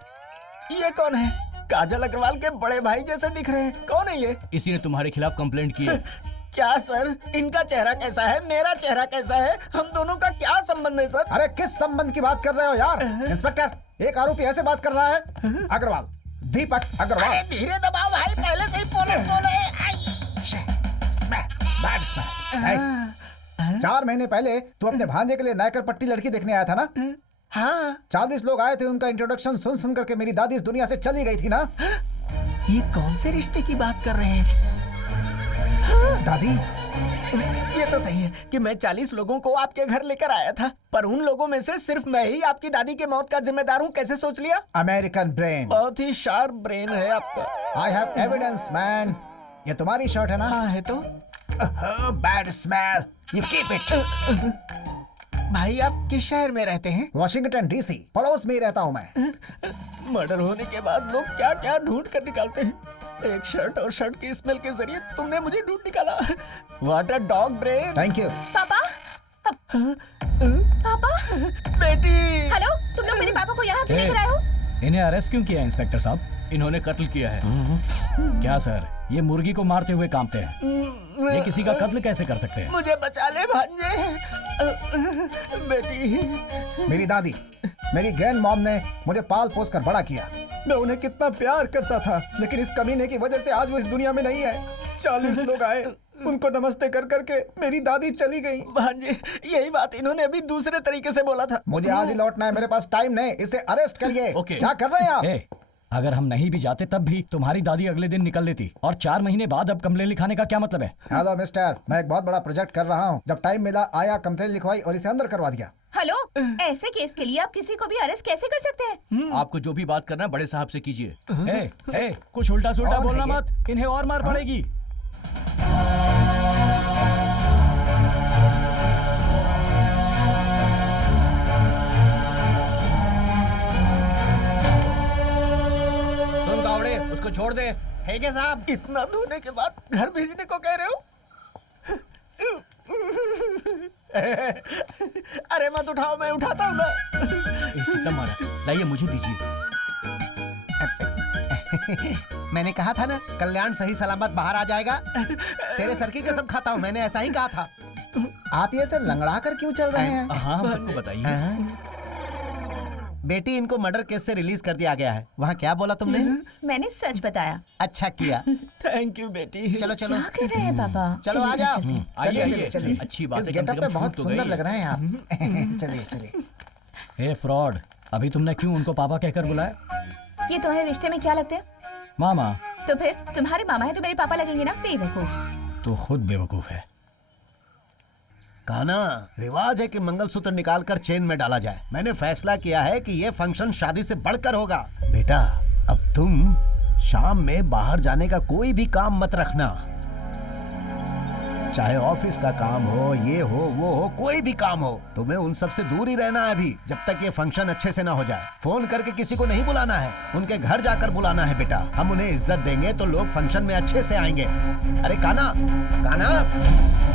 ये कौन है? काजल अग्रवाल के बड़े भाई जैसे दिख रहे हैं। कौन है ये? इसी ने तुम्हारे खिलाफ कंप्लेंट की है। क्या सर? इनका चेहरा कैसा है, मेरा चेहरा कैसा है? हम दोनों का क्या संबंध है सर? अरे किस संबंध की बात कर रहे हो यार? इंस्पेक्टर, एक आरोपी ऐसे बात कर रहा है। अग्रवाल, दीपक अग्रवाल। अरे धीरे दबाओ भाई, पहले से ही पोले। 4 महीने पहले तू अपने भांजे के लिए नायकर पट्टी लड़की देखने आया था ना? हाँ। 40 लोग आए थे, उनका इंट्रोडक्शन सुन सुन करके मेरी दादी इस दुनिया से चली गई थी ना? ये कौन से रिश्ते की बात कर रहे हैं? दादी, ये तो सही है कि मैं 40 लोगों को आपके घर लेकर आया था, पर उन लोगों में से सिर्फ मैं ही आपकी दादी के मौत का जिम्मेदार हूँ। कैसे सोच लिया? American brain. बहुत ही शार्प ब्रेन है आपका। I have evidence man. ये तुम्हारी शर्ट है ना? हाँ है तो। Bad smell, you keep it. भाई आप किस शहर में रहते हैं? वॉशिंगटन डीसी, पड़ोस में ही रहता हूँ मैं। मर्डर होने के बाद लोग क्या क्या ढूंढ कर निकालते हैं। एक शर्ट और शर्ट की स्मेल के जरिए तुमने मुझे ढूंढ निकाला। What a dog brain. Thank you. पापा पापा बेटी। हेलो, तुम लोग मेरे पापा को यहाँ क्यों लेकर आए हो? इन्हें अरेस्ट क्यों किया इंस्पेक्टर साहब? इन्होंने कत्ल किया है। क्या सर, ये मुर्गी को मारते हुए कांपते हैं, ये किसी का कत्ल कैसे कर सकते हैं? मुझे बचा ले भांजे। बेटी। मेरी दादी, मेरी ग्रैंड मॉम ने मुझे पाल पोस कर बड़ा किया। मैं उन्हें कितना प्यार करता था, लेकिन इस कमीने की वजह से आज वो इस दुनिया में नहीं है। 40 लोग आए, उनको नमस्ते कर करके मेरी दादी चली गई। भांजे, यही बात इन्होंने अभी दूसरे तरीके से बोला था। मुझे आज ही लौटना है, मेरे पास टाइम नहीं। इसे अरेस्ट करिए। क्या कर रहे हैं आप? अगर हम नहीं भी जाते तब भी तुम्हारी दादी अगले दिन निकल लेती, और 4 महीने बाद अब कंप्लेन लिखाने का क्या मतलब है? हेलो मिस्टर, मैं एक बहुत बड़ा प्रोजेक्ट कर रहा हूँ। जब टाइम मिला आया, कंप्लेन लिखवाई और इसे अंदर करवा दिया। हेलो, ऐसे केस के लिए आप किसी को भी अरेस्ट कैसे कर सकते हैं? आपको जो भी बात करना है बड़े साहब से कीजिए। कुछ उल्टा सुल्टा बोलना मत, इन्हें और मार पड़ेगी। सुन कावड़े, उसको छोड़ दे। है क्या साहब? इतना धोने के बाद घर भेजने को कह रहे हो? अरे मत उठाओ, मैं उठाता हूँ ना। कितना मारा? लाइए मुझे दीजिए। मैंने कहा था ना, कल्याण सही सलामत बाहर आ जाएगा। तेरे सर की कसम खाता हूँ, मैंने ऐसा ही कहा था। आप ये ऐसे लंगड़ा कर क्यों चल रहे हैं? हाँ, हम सबको बताइए। बेटी, इनको मर्डर केस से रिलीज कर दिया गया है। वहाँ क्या बोला तुमने? मैंने सच बताया। अच्छा किया। थैंक यू बेटी। चलो चलो। क्या कर रहे हैं पापा? चलो आ जाओ। चलिए चलिए। अच्छी बात इस है, गेटअप पे बहुत सुंदर लग रहे हैं आप। चलिए चलिए। फ्रॉड, अभी तुमने क्यों उनको पापा कहकर बुलाया? ये तुम्हारे रिश्ते में क्या लगते हैं? मामा। तो फिर तुम्हारे मामा है तो मेरे पापा लगेंगे ना? बेवकूफ। तो खुद बेवकूफ है। काना, रिवाज है कि मंगलसूत्र निकालकर चेन में डाला जाए। मैंने फैसला किया है कि ये फंक्शन शादी से बढ़कर होगा। बेटा, अब तुम शाम में बाहर जाने का कोई भी काम मत रखना। चाहे ऑफिस का काम हो, ये हो, वो हो, कोई भी काम हो, तुम्हें उन सब से दूर ही रहना है अभी, जब तक ये फंक्शन अच्छे से ना हो जाए। फोन करके किसी को नहीं बुलाना है, उनके घर जाकर बुलाना है बेटा। हम उन्हें इज्जत देंगे तो लोग फंक्शन में अच्छे से आएंगे। अरे काना, काना।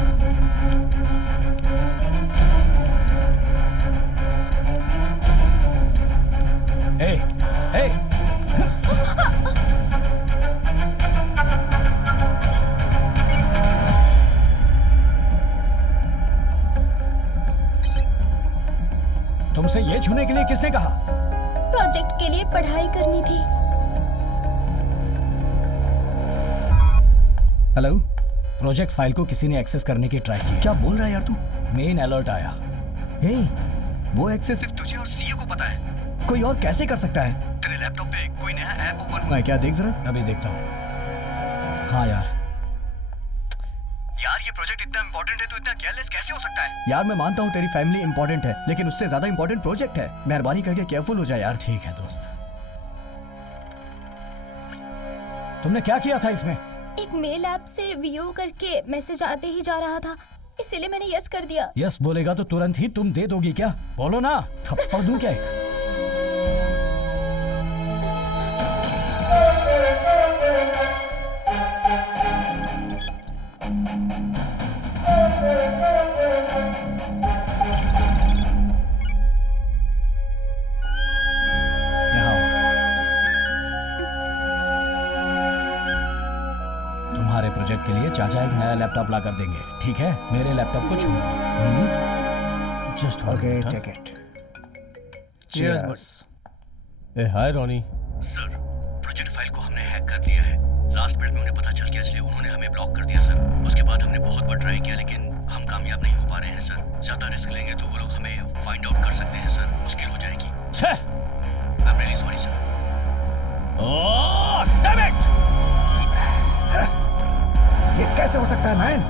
तुमसे ये छूने के लिए किसने कहा? प्रोजेक्ट के लिए पढ़ाई करनी थी। हेलो, प्रोजेक्ट फाइल को किसी ने एक्सेस करने की ट्राई की। क्या बोल रहा है यार तू? मेन अलर्ट आया। वो एक्सेस सिर्फ तुझे और सीईओ को पता है, कोई और कैसे कर सकता है? तेरे लैपटॉप पे कोई नया ऐप ओपन हुआ है क्या? देख जरा। अभी देखता हूँ। हाँ यार, ये प्रोजेक्ट इतना इंपॉर्टेंट है तो इतना केयरलेस कैसे हो सकता है? यार मैं मानता हूँ तेरी फैमिली इंपॉर्टेंट है, लेकिन उससे ज्यादा इंपॉर्टेंट प्रोजेक्ट है। मेहरबानी करके केयरफुल हो जाए यार। ठीक है दोस्त। तुमने क्या किया था इसमें? एक मेल ऐप से व्यू करके मैसेज आते ही जा रहा था, इसीलिए मैंने यस कर दिया। यस बोलेगा तो तुरंत ही तुम दे दोगी क्या? बोलो ना, थप्पड़ दूं क्या? प्रोजेक्ट के लिए चाचा एक नया लैपटॉप ला कर देंगे, ठीक है? मेरे लैपटॉप को छूना। Just okay, take it. Cheers. Hi Ronnie. Sir, project file को हमने हैक कर लिया है। लास्ट मिनट में उन्हें पता चल गया, इसलिए उन्होंने हमें ब्लॉक कर दिया सर। उसके बाद हमने बहुत बार ट्राई किया, लेकिन हम कामयाब नहीं हो पा रहे हैं सर। ज्यादा रिस्क लेंगे तो वो लोग हमें फाइंड आउट कर सकते हैं सर, मुश्किल हो जाएगी। I am really sorry sir. Oh damn it! ये कैसे हो सकता है मैन?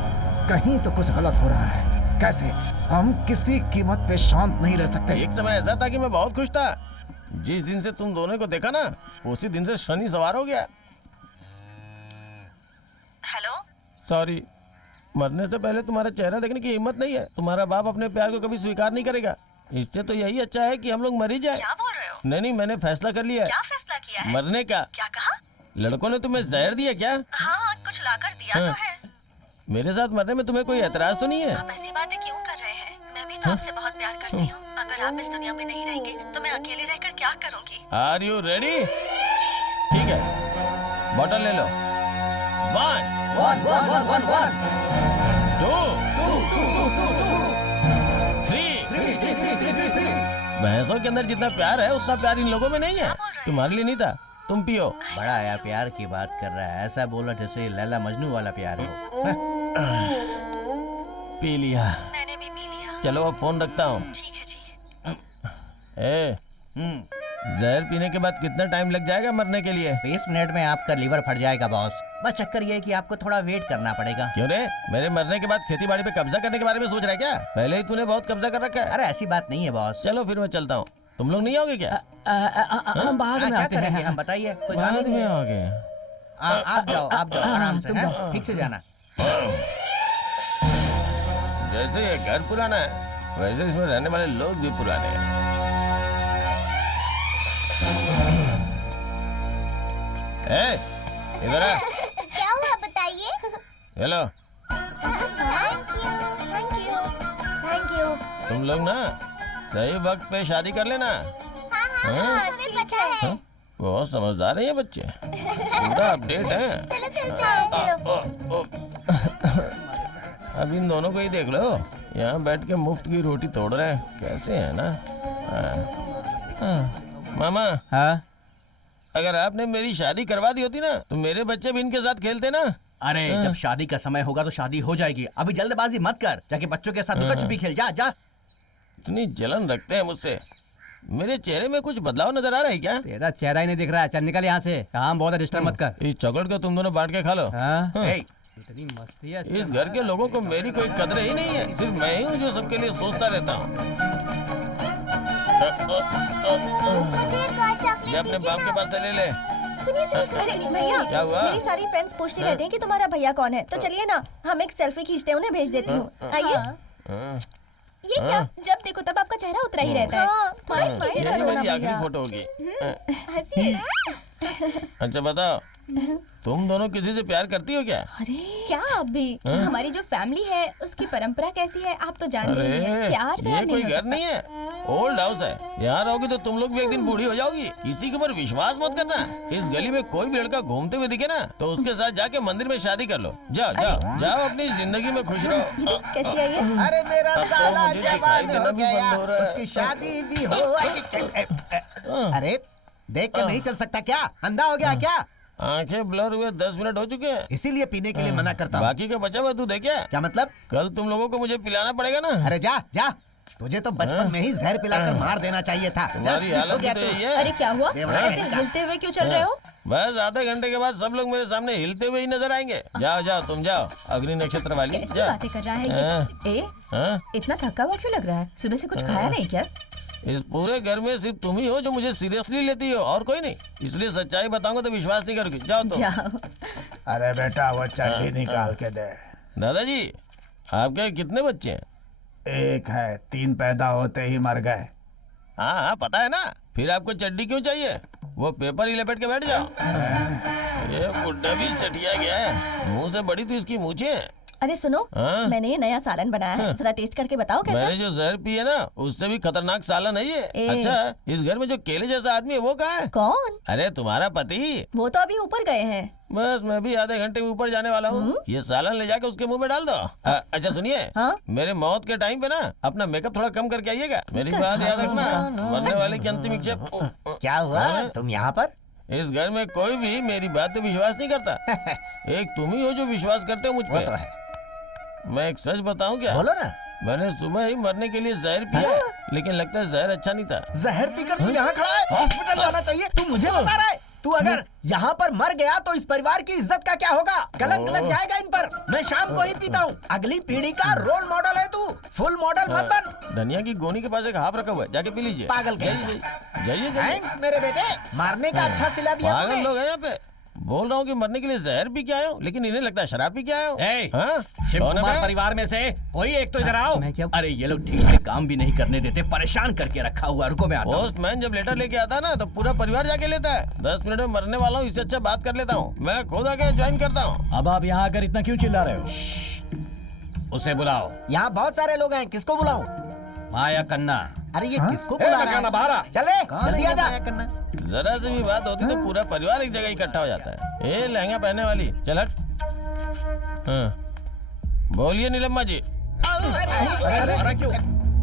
कहीं तो कुछ गलत हो रहा है। कैसे? हम किसी कीमत पे शांत नहीं रह सकते। एक समय ऐसा था कि मैं बहुत खुश था। जिस दिन से तुम दोनों को देखा ना, उसी दिन से शनि सवार हो गया। सॉरी, मरने से पहले तुम्हारा चेहरा देखने की हिम्मत नहीं है। तुम्हारा बाप अपने प्यार को कभी स्वीकार नहीं करेगा। इससे तो यही अच्छा है कि हम लोग मर ही जाए। क्या बोल रहे हो? नहीं, मैंने फैसला कर लिया है। क्या फैसला किया है? मरने का। क्या कहा? लड़कों ने तुम्हें जहर दिया क्या? हाँ, कुछ लाकर दिया तो है। मेरे साथ मरने में तुम्हें कोई एतराज तो नहीं है? आप ऐसी बातें क्यों कर रहे हैं? मैं भी तो आपसे बहुत प्यार करती हूँ। अगर आप इस दुनिया में नहीं रहेंगे तो मैं अकेले रहकर क्या करूँगी? Are you ready? ठीक है, बॉटल ले लो। 1 1 1 1 1 1 2 3 भैंसों के अंदर जितना प्यार है उतना प्यार इन लोगों में नहीं है। तुम्हारे लिए नहीं था, तुम पियो। बड़ा आया प्यार की बात कर रहा है, ऐसा बोला जैसे लैला मजनू वाला प्यार हो। पी लिया। मैंने भी पी लिया। चलो अब फोन रखता हूँ। ठीक है जी। ए, जहर पीने के बाद कितना टाइम लग जाएगा मरने के लिए? 20 मिनट में आपका लीवर फट जाएगा बॉस। बस चक्कर ये है कि आपको थोड़ा वेट करना पड़ेगा। क्यों रे? मेरे मरने के बाद खेती बाड़ी पे कब्जा करने के बारे में सोच रहा है क्या? पहले ही तूने बहुत कब्जा कर रखा है। अरे ऐसी बात नहीं है बॉस। चलो फिर मैं चलता हूँ। तुम लोग नहीं आओगे क्या? हम बाद में आते हैं। हम बताइए, कोई काम बाद नहीं में है। आओगे? आप जाओ आराम से, हैं? ठीक से जाना। जैसे ये घर पुराना है वैसे इसमें रहने वाले लोग भी पुराने हैं। इधर आ। क्या हुआ बताइए? हेलो। Thank you. तुम लोग ना सही वक्त पे शादी कर लेना। हाँ, हमें पता है। बहुत समझदार है ये बच्चे, पूरा अपडेट है। चलो। अब इन दोनों को ही देख लो, यहाँ बैठ के मुफ्त की रोटी तोड़ रहे हैं। कैसे है ना? मामा। हाँ? अगर आपने मेरी शादी करवा दी होती ना तो मेरे बच्चे भी इनके साथ खेलते ना। अरे जब शादी का समय होगा तो शादी हो जाएगी। अभी जल्दबाजी मत कर, जाके बच्चों के साथ लुका छुपी खेल। जा जा। इतनी जलन रखते हैं मुझसे। मेरे चेहरे में कुछ बदलाव नजर आ रहा है क्या? तेरा चेहरा ही नहीं दिख रहा है। चल निकल यहाँ से, काम बहुत है, डिस्टर्ब मत कर। इस चॉकलेट को तुम दोनों बांट के खा लो। इतनी मस्ती है इस घर के लोगों को मेरी कोई कदर ही नहीं है। सिर्फ मैं ही हूँ जो सबके लिए सोचता रहता हूँ। ये अपने बाप के पास से ले ले। सुनिए भैया, क्या हुआ? मेरी सारी फ्रेंड्स पूछती रहती हैं कि तुम्हारा भैया कौन है, तो चलिए ना हम एक सेल्फी खींचते हैं, उन्हें भेज देती हूँ। आइए। ये क्या? जब देखो तब आपका चेहरा उतरा ही रहता है। स्माइल कीजिए यही करो ना मेरी आखिरी भैया। फोटो होगी। हंसिए। अच्छा बताओ, तुम दोनों किसी से प्यार करती हो क्या? अरे क्या आप भी? हमारी जो फैमिली है उसकी परंपरा कैसी है आप तो जानते ही हैं। अरे प्यार ये प्यार कोई नहीं हो घर नहीं है, ओल्ड हाउस है। यहाँ रहोगी तो तुम लोग भी एक दिन बूढ़ी हो जाओगी। किसी के ऊपर विश्वास मत करना। इस गली में कोई भी लड़का घूमते हुए दिखे ना तो उसके साथ जाके मंदिर में शादी कर लो। जाओ जाओ जाओ, अपनी जिंदगी में खुश रहो। कैसी आई है? अरे मेरा अब तो साला मुझे दिखाई जवान देना हो भी बंद गया, हो रहा है। उसकी शादी भी हो। अरे देख कर नहीं चल सकता क्या? अंधा हो गया क्या? आंखें ब्लर हुए 10 मिनट हो चुके हैं। इसीलिए पीने के लिए मना करता हूँ। बाकी का बचा हुआ तू देखिए। क्या मतलब? कल तुम लोगों को मुझे पिलाना पड़ेगा ना। अरे जा जा, तुझे तो बचपन में ही जहर पिलाकर मार देना चाहिए था। तुम्हारी जस्ट मिस हो हालत गया तो तू। यही है। अरे क्या हुआ? देवड़ा ऐसे है इनका। हिलते हुए क्यों चल रहे हो? बस आधे घंटे के बाद सब लोग मेरे सामने हिलते हुए ही नजर आएंगे। जाओ जाओ तुम जाओ, अग्नि नक्षत्र वाली। कैसी जाओ। बातें कर रहा है ये? इतना थका हुआ क्यों लग रहा है? सुबह से कुछ खाया नहीं क्या? इस पूरे घर में सिर्फ तुम ही हो जो मुझे सीरियसली लेती हो, और कोई नहीं। इसलिए सच्चाई बताऊंगा तो विश्वास नहीं करोगे। जाओ तुम। जाओ। अरे बेटा वो चड्डी निकाल के दे। दादाजी आपके कितने बच्चे हैं? एक है, 3 पैदा होते ही मर गए। हाँ हाँ पता है ना। फिर आपको चड्डी क्यों चाहिए? वो पेपर ही लपेट के बैठ जाओ। ये बुड्ढा भी चटिया गया है, मुंह से बड़ी तो इसकी मूछें हैं। अरे सुनो, हाँ? मैंने ये नया सालन बनाया है, जरा टेस्ट करके बताओ कैसा? मैंने जो जहर पी है ना उससे भी खतरनाक सालन है ये। अच्छा, इस घर में जो केले जैसा आदमी है वो कहाँ है? कौन? अरे तुम्हारा पति। वो तो अभी ऊपर गए हैं। बस मैं भी आधे घंटे में ऊपर जाने वाला हूँ। ये सालन ले जाके उसके मुंह में डाल दो। अच्छा सुनिए, मेरे मौत के टाइम पे ना अपना मेकअप थोड़ा कम करके आइएगा। मेरी बात याद रखना, मरने वाले की अंतिम इच्छा। क्या हुआ? तुम यहाँ पर? इस घर में कोई भी मेरी बात पे विश्वास नहीं करता। एक तुम ही हो जो विश्वास करते हो मुझ पे। वो तो है। मैं एक सच बताऊं क्या? बोलो ना। मैंने सुबह ही मरने के लिए जहर पिया, लेकिन लगता है जहर अच्छा नहीं था। जहर पीकर तू यहाँ खड़ा है? हॉस्पिटल जाना चाहिए। तू मुझे बता रहा है? तू अगर यहाँ पर मर गया तो इस परिवार की इज्जत का क्या होगा? कलंक लग जाएगा इन पर। मैं शाम को ही पीता हूँ। अगली पीढ़ी का रोल मॉडल है तू। फुल मॉडल मत बन। धनिया की गोनी के पास एक हाफ रखा हुआ है, जाके पी लीजिए। पागल जाइए। थैंक्स मेरे बेटे, मारने का अच्छा सिला दिया पागल तूने। लोग हैं यहाँ पे। बोल रहा हूँ कि मरने के लिए जहर पी के आया हूँ, लेकिन इन्हें लगता है शराब पी के आया हूँ। शिव कौन है कुमार बे? परिवार में से कोई एक तो इधर आओ। अरे ये लोग ठीक से काम भी नहीं करने देते, परेशान करके रखा हुआ। रुको मैं आता हूँ। पोस्टमैन जब लेटर लेके आता है ना तो पूरा परिवार जाके लेता है। 10 मिनट में मरने वाला हूँ, इससे अच्छा बात कर लेता हूँ। मैं खुद आके ज्वाइन करता हूँ। अब आप यहाँ आकर इतना क्यों चिल्ला रहे हो? उसे बुलाओ। यहाँ बहुत सारे लोग हैं, किसको बुलाऊं? माया कन्ना। अरे ये किसको ए, बुला रहा मकाना बाहर आ। है? चले जल्दी आ जा। जरा से भी बात होती तो पूरा परिवार एक जगह इकट्ठा हो जाता है। ए लहंगा पहनने वाली, चल हट। बोलिए नीलम्मा जी। मारा क्यों?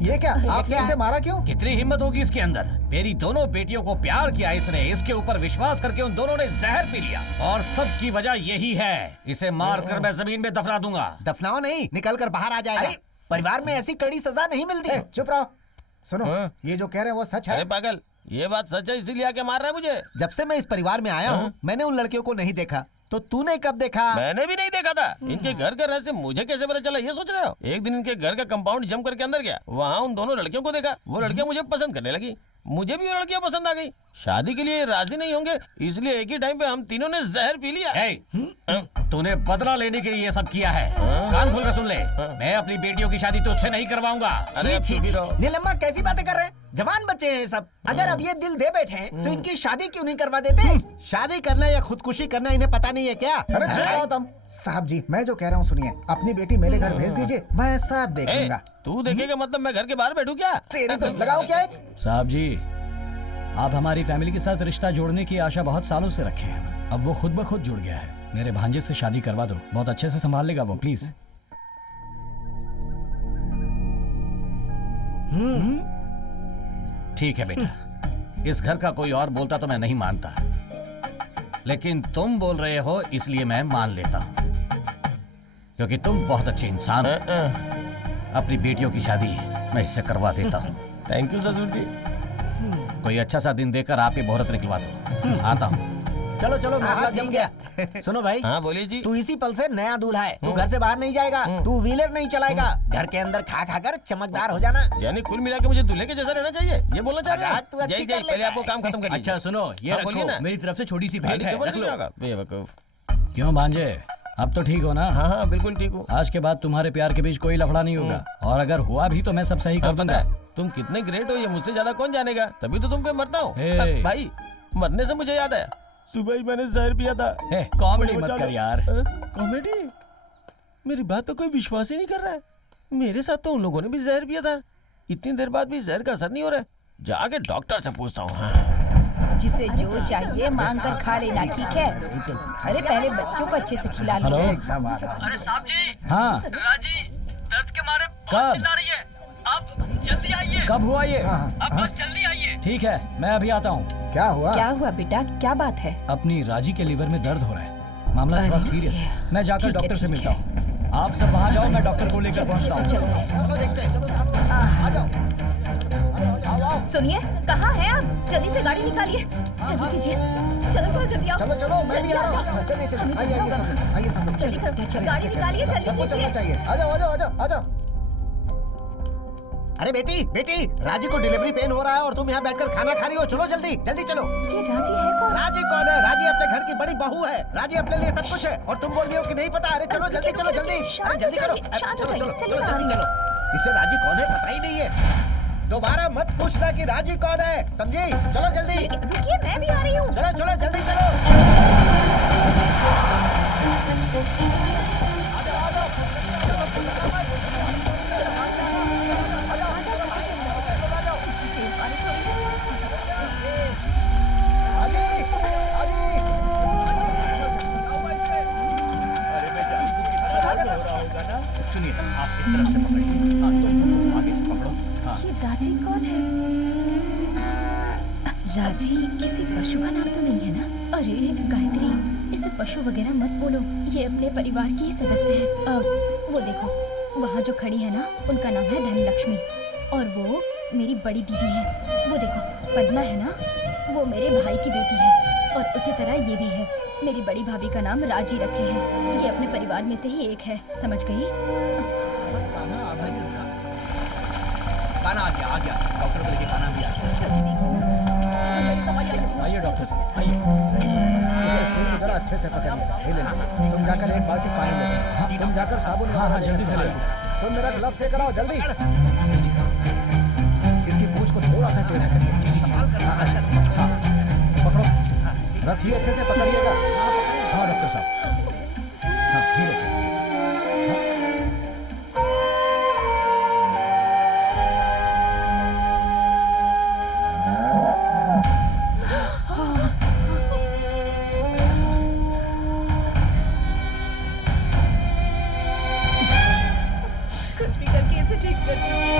ये क्या? आपने इसे मारा क्यों? कितनी हिम्मत होगी इसके अंदर? मेरी दोनों बेटियों को प्यार किया इसने, इसके ऊपर विश्वास करके उन दोनों ने जहर पी लिया और सबकी वजह यही है। इसे मार कर मैं जमीन में दफना दूंगा। दफनाओ नहीं, निकल कर बाहर आ जाएगा। परिवार में ऐसी कड़ी सजा नहीं मिलती। चुप रहो। सुनो, ये जो कह रहे हैं वो सच है? अरे पागल, ये बात सच है, इसीलिए आके मार रहा है मुझे। जब से मैं इस परिवार में आया हूँ मैंने उन लड़कियों को नहीं देखा, तो तूने कब देखा? मैंने भी नहीं देखा था। इनके घर का रहस्य मुझे कैसे पता चला, ये सोच रहे हो? एक दिन इनके घर का कंपाउंड जम करके अंदर गया, वहाँ उन दोनों लड़कियों को देखा। वो लड़कियां मुझे पसंद करने लगी, मुझे भी वो लड़कियां पसंद आ गई। शादी के लिए राजी नहीं होंगे, इसलिए एक ही टाइम पे हम तीनों ने जहर पी लिया। तूने बदला लेने के लिए ये सब किया है। कान खोल कर सुन ले, मैं अपनी बेटियों की शादी तुझसे नहीं करवाऊंगा। नीलम्मा कैसी बातें कर रहे हैं? जवान बच्चे हैं सब। अगर अब ये दिल दे बैठे हैं, तो इनकी शादी क्यों नहीं करवा देते? शादी करना या खुदकुशी करना इन्हें पता नहीं है क्या? अरे चुप रहो तुम। साहब जी, मैं जो कह रहा हूँ सुनिए, अपनी बेटी मेरे घर भेज दीजिए, मैं सब देख लूंगा। तू देखेगा मतलब मैं घर के बाहर बैठूं क्या? तेरी तो लगाओ क्या एक? साहब जी, आप हमारी फैमिली के साथ रिश्ता जोड़ने की आशा बहुत सालों से रखे हैं। अब वो खुद ब खुद जुड़ गया है। मेरे भांजे से शादी करवा दो, बहुत अच्छे से संभाल लेगा वो, प्लीज। ठीक है बेटा, इस घर का कोई और बोलता तो मैं नहीं मानता, लेकिन तुम बोल रहे हो इसलिए मैं मान लेता हूँ, क्योंकि तुम बहुत अच्छे इंसान हो। अपनी बेटियों की शादी मैं इससे करवा देता हूँ। थैंक यू ससुर जी। कोई अच्छा सा दिन देकर आप ही मुहूर्त निकलवा दो। आता हूँ। चलो चलो, मामला जम गया। सुनो भाई, हाँ बोलिए जी। तू इसी पल से नया दूल्हा है। तू घर से बाहर नहीं जाएगा, तू व्हीलर नहीं चलाएगा, घर के अंदर खा खा कर चमकदार हो जाना। यानी कुल मिला के मुझे दूल्हे के जैसा रहना चाहिए, ये बोलना चाह रहे तू अच्छी हैं? कर पहले आपको काम खत्म कर लीजिए। अच्छा सुनो, ये हाँ, बोलिए रखो, ना। मेरी तरफ से छोटी सी भेंट है, रख लो। बेवकूफ। क्यों भांजे, अब तो ठीक हो ना? हाँ हाँ बिल्कुल ठीक हूँ। आज के बाद तुम्हारे प्यार के बीच कोई लफड़ा नहीं होगा, और अगर हुआ भी तो मैं सब सही कर दूंगा। तुम कितने ग्रेट हो ये मुझसे ज्यादा कौन जानेगा, तभी तो तुम पे मरता हूँ। हे। भाई मरने से मुझे याद आया, सुबह ही मैंने जहर पिया था। कॉमेडी मत कर यार। कॉमेडी? मेरी बात पे कोई विश्वास ही नहीं कर रहा है। मेरे साथ तो उन लोगों ने भी जहर पिया था, इतनी देर बाद भी जहर का असर नहीं हो रहा है। जाके डॉक्टर से पूछता हूँ। जिसे जो चाहिए मांग कर खा लेना, ठीक है? अरे पहले बच्चों को अच्छे से खिला लो। हेलो। अरे साहब जी, हाँ, राजी दर्द के मारे कब? बहुत चिल्ला रही है। आप जल्दी आइए। कब हुआ ये? आप बस जल्दी आइए। ठीक है, मैं अभी आता हूँ। क्या हुआ? क्या हुआ बेटा, क्या बात है? अपनी राजी के लीवर में दर्द हो रहा है, मामला थोड़ा सीरियस है। मैं जाकर ठीक है, डॉक्टर से ठीक मिलता हूँ। आप सब वहाँ जाओ, मैं डॉक्टर को लेकर पहुँचता हूँ। सुनिए, कहाँ हैं आप? जल्दी से गाड़ी निकालिए, जल्दी कीजिए। चलो चलो जल्दी आओ। चलो चलो, मैं भी आ रहा हूँ। चलिए चलिए, आइए आइए सब, आइए सब। जल्दी करो, गाड़ी निकालिए, जल्दी सबको चलना कीजिए। चाहिए। आ जाओ आ जाओ आ जाओ आ जाओ। अरे बेटी बेटी, राजी को डिलीवरी पेन हो रहा है और तुम यहाँ बैठकर खाना खा रही हो। चलो जल्दी जल्दी चलो। ये राजी है कौन? राजी कौन है? राजी अपने घर की बड़ी बहू है। राजी अपने लिए सब कुछ है और तुम बोल रही हो कि नहीं पता। अरे चलो जल्दी चलो जल्दी, अरे जल्दी करो। शांत हो चलो जाइए, चलो चलिए चलो ना। जल्दी चलो। इसे राजी कौन है पता ही नहीं है। दोबारा मत पूछना कि राजी कौन है, समझी? चलो जल्दी। रुकिए, मैं भी आ रही हूँ। चलो चलो जल्दी चलो। सुनिए, आप इस तरफ से पकड़िए। हाँ, तुम आगे से पकड़ो। हाँ। ये राजी कौन है? राजी किसी पशु का नाम तो नहीं है ना? अरे गायत्री, इसे पशु वगैरह मत बोलो, ये अपने परिवार की ही सदस्य है। वो देखो, वहाँ जो खड़ी है ना, उनका नाम है धनलक्ष्मी, और वो मेरी बड़ी दीदी है। वो देखो, पद्मा है ना, वो मेरे भाई की बेटी है, और उसी तरह ये भी है। मेरी बड़ी भाभी का नाम राजी रखे हैं, ये अपने परिवार में से ही एक है, समझ गई? खाना आ गया, डॉक्टर को लेके खाना भी आ गया। आइए डॉक्टर साहब आइए। इसे सीट की तरह अच्छे से पकड़िए। ये ले लो। तुम जाकर एक बाल्टी पानी ले लो। तुम जाकर साबुन। हाँ जल्दी से ले। तुम मेरा ग्लव से कराओ जल्दी। इसकी पूंछ को थोड़ा सा टेढ़ा करिए। पकड़ो, रस्सी अच्छे से पकड़िएगा। हाँ डॉक्टर साहब, हाँ धीरे से धीरे से। कुछ भी करके इसे ठीक कर दीजिए।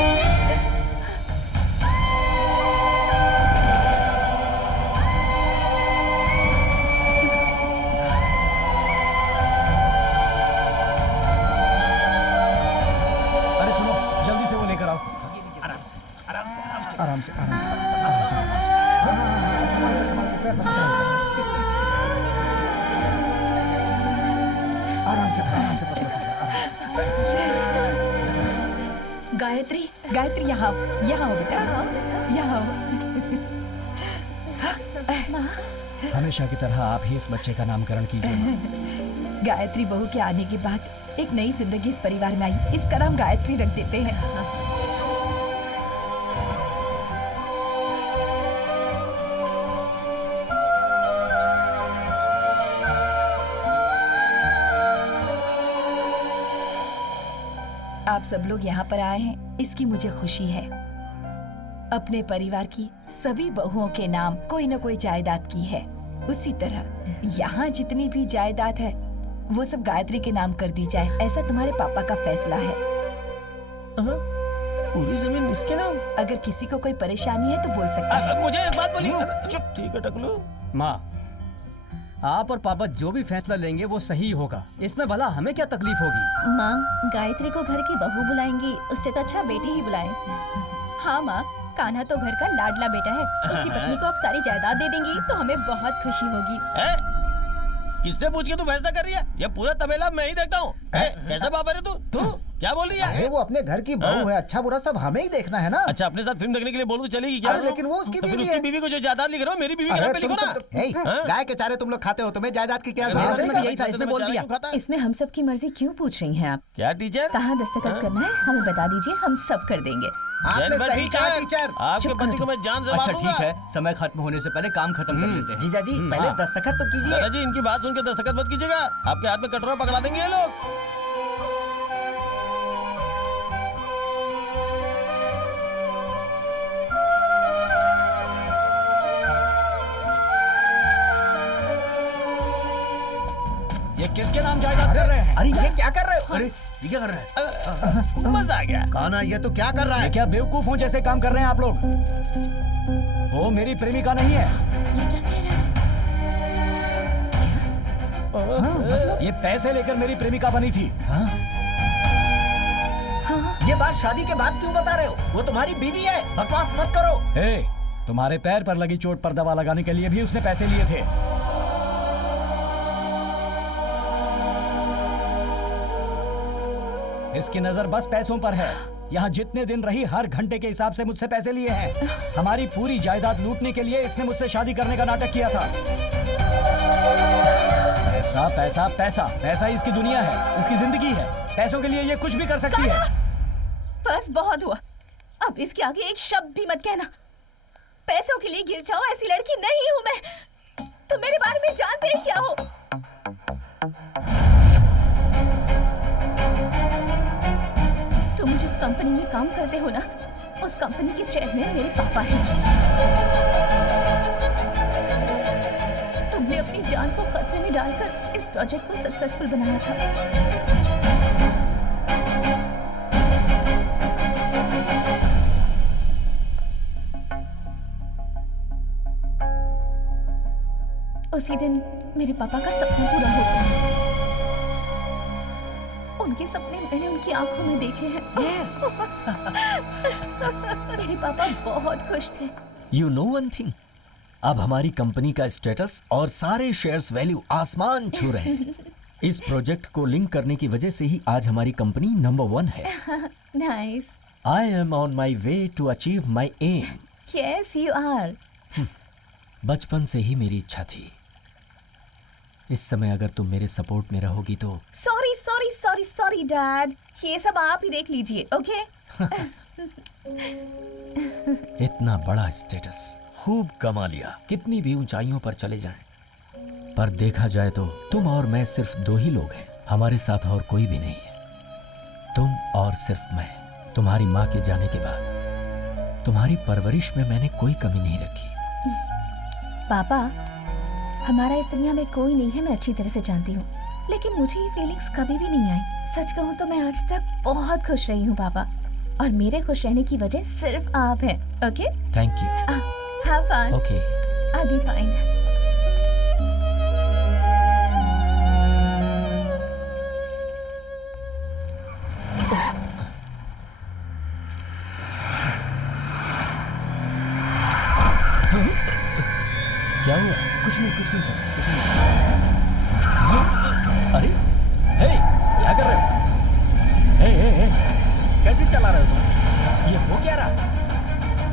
अरे सुनो, जल्दी से वो लेकर आओ। आराम से आराम से आराम से। हाँ, संभाल के पैर मत संभाल। आराम से पकड़ो सब, आराम से। गायत्री, गायत्री यहाँ हो बेटा, यहाँ हो। हमेशा की तरह आप ही इस बच्चे का नामकरण कीजिए। गायत्री बहू के आने के बाद एक नई जिंदगी इस परिवार में आई। इसका नाम गायत्री रख देते हैं। आप सब लोग यहाँ पर आए हैं, इसकी मुझे खुशी है। अपने परिवार की सभी बहुओं के नाम कोई न कोई जायदाद की है। उसी तरह यहाँ जितनी भी जायदाद है वो सब गायत्री के नाम कर दी जाए, ऐसा तुम्हारे पापा का फैसला है। पूरी जमीन इसके नाम? अगर किसी को कोई परेशानी है तो बोल सकता है। मुझे एक बात बोली। चुप, ठीक है टकलू। माँ, आप और पापा जो भी फैसला लेंगे वो सही होगा। इसमें भला हमें क्या तकलीफ होगी? माँ, गायत्री को घर की बहू बुलाएंगी, उससे तो अच्छा बेटी ही बुलाएं। हाँ माँ, कान्हा तो घर का लाडला बेटा है। उसकी पत्नी को आप सारी जायदाद दे देंगी तो हमें बहुत खुशी होगी। किससे पूछ के तू फैसला कर रही है? ये पूरा तबेला मैं ही देखता हूँ। कैसे बाबा रे तू क्या बोल रही है? अरे वो अपने घर की बहू है, अच्छा बुरा सब हमें ही देखना है ना। अच्छा, अपने साथ फिल्म देखने के लिए बोलूं तो चलेगी क्या? अरे लेकिन वो उसकी बीवी है। उसकी बीवी को जो जायदाद लिख रहे हो, मेरी बीवी के नाम पे लिखो ना। गाय के चारे तुम लोग खाते हो, तुम्हें जायदाद की क्या यही था, इसने बोल दिया। इसमें हम सब की मर्जी क्यों पूछ रही हैं आप? क्या टीचर? कहाँ दस्तखत करना है हमें बता दीजिए, हम सब कर देंगे। आपने सही कहा टीचर। आपके पति को मैं जान से अच्छा मारूंगा। ठीक है, समय खत्म होने से पहले काम खत्म कर लेते हैं। जीजा जी पहले दस्तखत तो कीजिए। दादाजी, इनकी बात सुन के दस्तखत मत कीजिएगा, आपके हाथ में कटोरा पकड़ा देंगे ये लोग। ये किसके नाम जायदाद कर रहे हैं? अरे ये क्या कर रहे हो? अरे ये क्या कर रहा है? मजा आ गया। कान्हा, ये तो क्या कर रहा ये है? क्या बेवकूफों जैसे काम कर रहे हैं आप लोग? वो मेरी प्रेमिका नहीं है। ये पैसे लेकर मेरी प्रेमिका बनी थी। ये बात शादी के बाद क्यों बता रहे हो? वो तुम्हारी बीवी है, बकवास मत करो। ए, तुम्हारे पैर पर लगी चोट पर दवा लगाने के लिए भी उसने पैसे लिए थे। इसकी नजर बस पैसों पर है। यहाँ जितने दिन रही हर घंटे के हिसाब से मुझसे पैसे लिए हैं। हमारी पूरी जायदाद लूटने के लिए इसने मुझसे शादी करने का नाटक किया था। पैसा पैसा पैसा पैसा ही इसकी दुनिया है, इसकी जिंदगी है। पैसों के लिए ये कुछ भी कर सकती है। बस बहुत हुआ, अब इसके आगे एक शब्द भी मत कहना। पैसों के लिए गिर जाओ ऐसी लड़की नहीं हूँ मैं। तुम मेरे बारे में जानते ही क्या हो? तुम जिस कंपनी में काम करते हो ना, उस कंपनी के चेयरमैन मेरे पापा हैं। तुमने अपनी जान को खतरे में डालकर इस प्रोजेक्ट को सक्सेसफुल बनाया था। उसी दिन मेरे पापा का सपना पूरा हो गया। उनके सपने मैंने उनकी आंखों में देखे हैं। Yes. मेरे पापा बहुत खुश थे। You know one thing? अब हमारी कंपनी का स्टेटस और सारे शेयर्स वैल्यू आसमान छू रहे हैं। इस प्रोजेक्ट को लिंक करने की वजह से ही आज हमारी कंपनी नंबर 1 है। Nice. I am on my way to achieve my aim. Yes, you are. बचपन से ही मेरी इच्छा थी। इस समय अगर तुम मेरे सपोर्ट में रहोगी तो। Sorry sorry sorry sorry dad, ये सब आप ही देख लीजिए, ओके? इतना बड़ा स्टेटस खूब कमा लिया, कितनी भी ऊंचाइयों पर चले जाएं, पर देखा जाए तो तुम और मैं सिर्फ दो ही लोग हैं। हमारे साथ और कोई भी नहीं है, तुम और सिर्फ मैं। तुम्हारी माँ के जाने के बाद तुम्हारी परवरिश में मैंने कोई कमी नहीं रखी। पापा, हमारा इस दुनिया में कोई नहीं है, मैं अच्छी तरह से जानती हूँ, लेकिन मुझे ये फीलिंग्स कभी भी नहीं आई। सच कहूँ तो मैं आज तक बहुत खुश रही हूँ पापा, और मेरे खुश रहने की वजह सिर्फ आप हैं, okay? Thank you. Have fun. Okay, I be fine. क्या हुआ? कुछ नहीं सर, कुछ नहीं। अरे हे, क्या कर रहे हो? हे, कैसे चला रहे हो तुम? ये हो क्या रहा?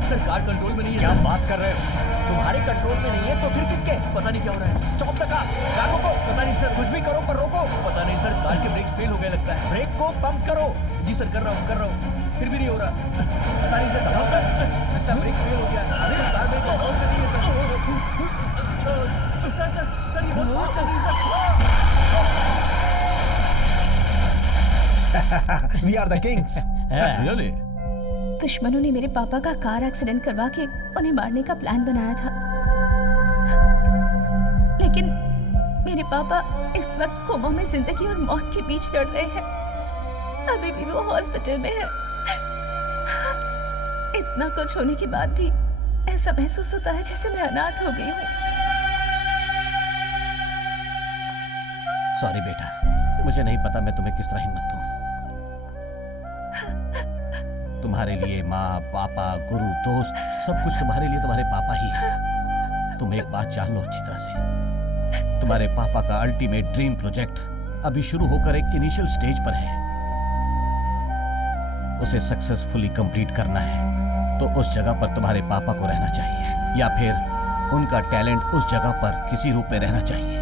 सर कार कंट्रोल में नहीं है। क्या बात कर रहे हो? तुम्हारे कंट्रोल में नहीं है तो फिर किसके? पता नहीं क्या हो रहा है। स्टॉप द कार रोको। पता नहीं सर, कुछ भी करो पर रोको। पता नहीं सर, कार के ब्रेक्स फेल हो गए लगता है। ब्रेक को पंप करो। जी सर, कर रहा हूँ, फिर भी नहीं हो रहा। पता नहीं सर, लगता है ब्रेक फेल हो गया। अरे कार ब्रेक को ऑन कर दिए सर। सर ये बहुत फास्ट चल रही है sir. We are the kings. Really? दुश्मनों ने मेरे पापा का कार एक्सीडेंट करवा के उन्हें मारने का प्लान बनाया था, लेकिन मेरे पापा इस वक्त कोमा में जिंदगी और मौत के बीच लड़ रहे हैं। अभी भी वो हॉस्पिटल में है। इतना कुछ होने के बाद भी ऐसा महसूस होता है जैसे मैं अनाथ हो गई हूँ। सॉरी बेटा, मुझे नहीं पता मैं तुम्हें किस तरह हिम्मत दूं। तुम्हारे लिए माँ, पापा, गुरु, दोस्त, सब कुछ तुम्हारे लिए तुम्हारे पापा ही है। तुम एक बात जान लो अच्छी तरह से, तुम्हारे पापा का अल्टीमेट ड्रीम प्रोजेक्ट अभी शुरू होकर एक इनिशियल स्टेज पर है। उसे सक्सेसफुली कंप्लीट करना है तो उस जगह पर तुम्हारे पापा को रहना चाहिए, या फिर उनका टैलेंट उस जगह पर किसी रूप में रहना चाहिए।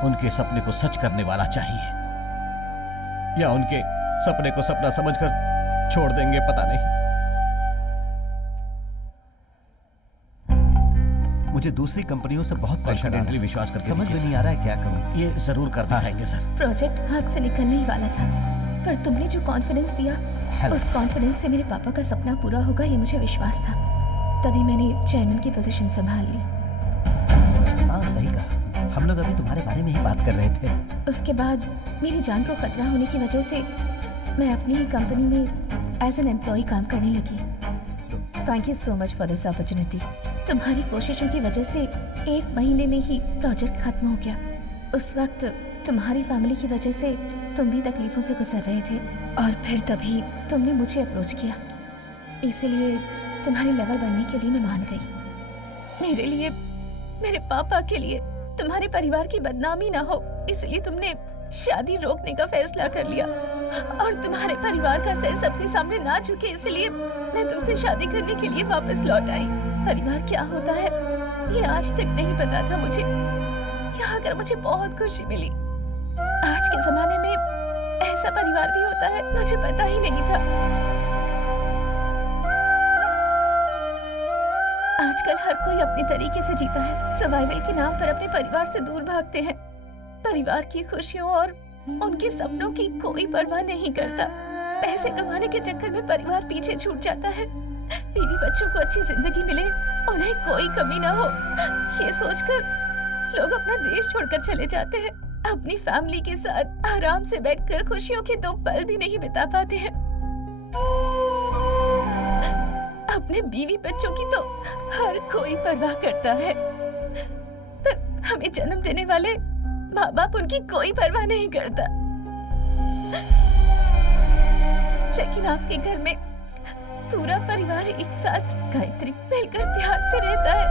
उनके सपने को सच करने वाला चाहिए, या उनके सपने को सपना समझकर छोड़ देंगे, पता नहीं। मुझे दूसरी कंपनियों से बहुत प्रेशर आ रहा है। विश्वास करके समझ में नहीं आ रहा है क्या करूं। ये जरूर कर दिखाएंगे सर। प्रोजेक्ट हाथ से निकलने ही वाला था, पर तुमने जो कॉन्फिडेंस दिया, उस कॉन्फिडेंस से मेरे पापा का सपना पूरा होगा ये मुझे विश्वास था। तभी मैंने चेयरमैन की पोजीशन संभाल ली। हाँ सही कहा, हम लोग अभी तुम्हारे बारे में ही बात कर रहे थे। उसके बाद मेरी जान को खतरा होने की वजह से मैं अपनी ही कंपनी में एज एन एम्प्लॉय काम करने लगी। Thank you so much for this opportunity. तुम्हारी कोशिशों की वजह से 1 महीने में ही प्रोजेक्ट खत्म हो गया। उस वक्त तुम्हारी फैमिली की वजह से तुम भी तकलीफों से गुजर रहे थे, और फिर तभी तुमने मुझे अप्रोच किया, इसीलिए तुम्हारे लेवल बनने के लिए मैं मान गई। मेरे लिए, मेरे पापा के लिए, तुम्हारे परिवार की बदनामी ना हो, इसलिए तुमने शादी रोकने का फैसला कर लिया, और तुम्हारे परिवार का सर सबके सामने ना झुके, इसलिए मैं तुमसे शादी करने के लिए वापस लौट आई। परिवार क्या होता है ये आज तक नहीं पता था मुझे। यहाँ आकर मुझे बहुत खुशी मिली। आज के जमाने में ऐसा परिवार भी होता है, मुझे पता ही नहीं था। आजकल हर कोई अपने तरीके से जीता है, सर्वाइवल के नाम पर अपने परिवार से दूर भागते हैं। परिवार की खुशियों और उनके सपनों की कोई परवाह नहीं करता। पैसे कमाने के चक्कर में परिवार पीछे छूट जाता है। बीवी बच्चों को अच्छी जिंदगी मिले, उन्हें कोई कमी ना हो, ये सोचकर लोग अपना देश छोड़कर चले जाते हैं। अपनी फैमिली के साथ आराम से बैठकर खुशियों के 2 पल भी नहीं बिता पाते हैं। अपने बीवी बच्चों की तो हर कोई परवाह करता है, पर हमें जन्म देने वाले माँ बाप उनकी कोई परवाह नहीं करता। लेकिन आपके घर में पूरा परिवार एक साथ गायत्री मिलकर प्यार से रहता है।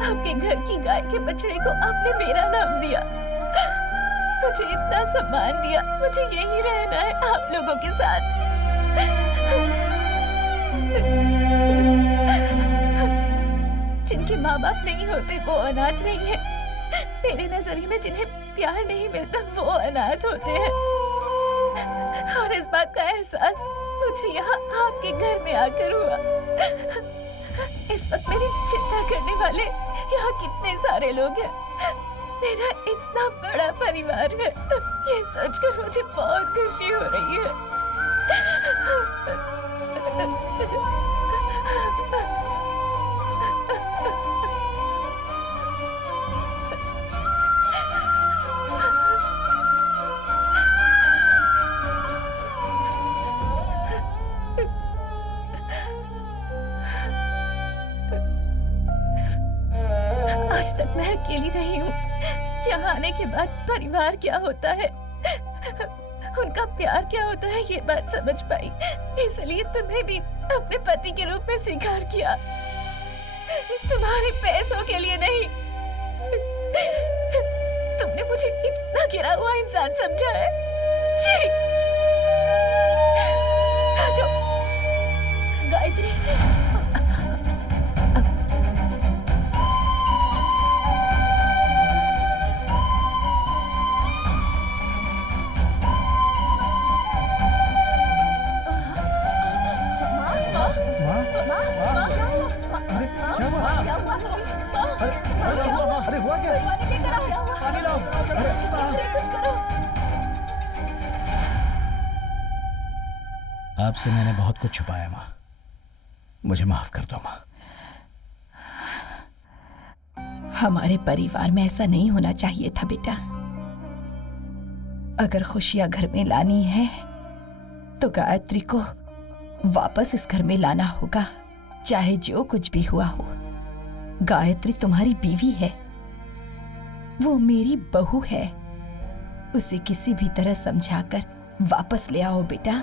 आपके घर की गाय के बछड़े को आपने मेरा नाम दिया, मुझे इतना सम्मान दिया। मुझे यही रहना है आप लोगों के साथ। जिनके माँ बाप नहीं होते वो अनाथ नहीं है। मेरे नजरिए में जिन्हें प्यार नहीं मिलता वो अनाथ होते हैं। और इस बात का एहसास मुझे यहाँ आपके घर में आकर हुआ। इस वक्त मेरी चिंता करने वाले यहाँ कितने सारे लोग हैं। मेरा इतना बड़ा परिवार है। ये सोचकर मुझे बहुत खुशी हो रही है। आज तक मैं अकेली रही हूँ। यहाँ आने के बाद परिवार क्या होता है, उनका प्यार क्या होता है, ये बात समझ पाई। इसलिए तुम्हें भी अपने पति के रूप में स्वीकार किया, तुम्हारे पैसों के लिए नहीं। तुमने मुझे इतना गिरा हुआ इंसान समझा है। जी हटो। गायत्री, अरे हुआ क्या? पानी लेकर आओ। पानी लाओ। अरे कुछ करो। आपसे मैंने बहुत कुछ छुपाया माँ, मुझे माफ कर दो माँ। हमारे परिवार में ऐसा नहीं होना चाहिए था बेटा। अगर खुशियां घर में लानी है तो गायत्री को वापस इस घर में लाना होगा, चाहे जो कुछ भी हुआ हो। गायत्री तुम्हारी बीवी है, वो मेरी बहू है। उसे किसी भी तरह समझाकर वापस ले आओ बेटा।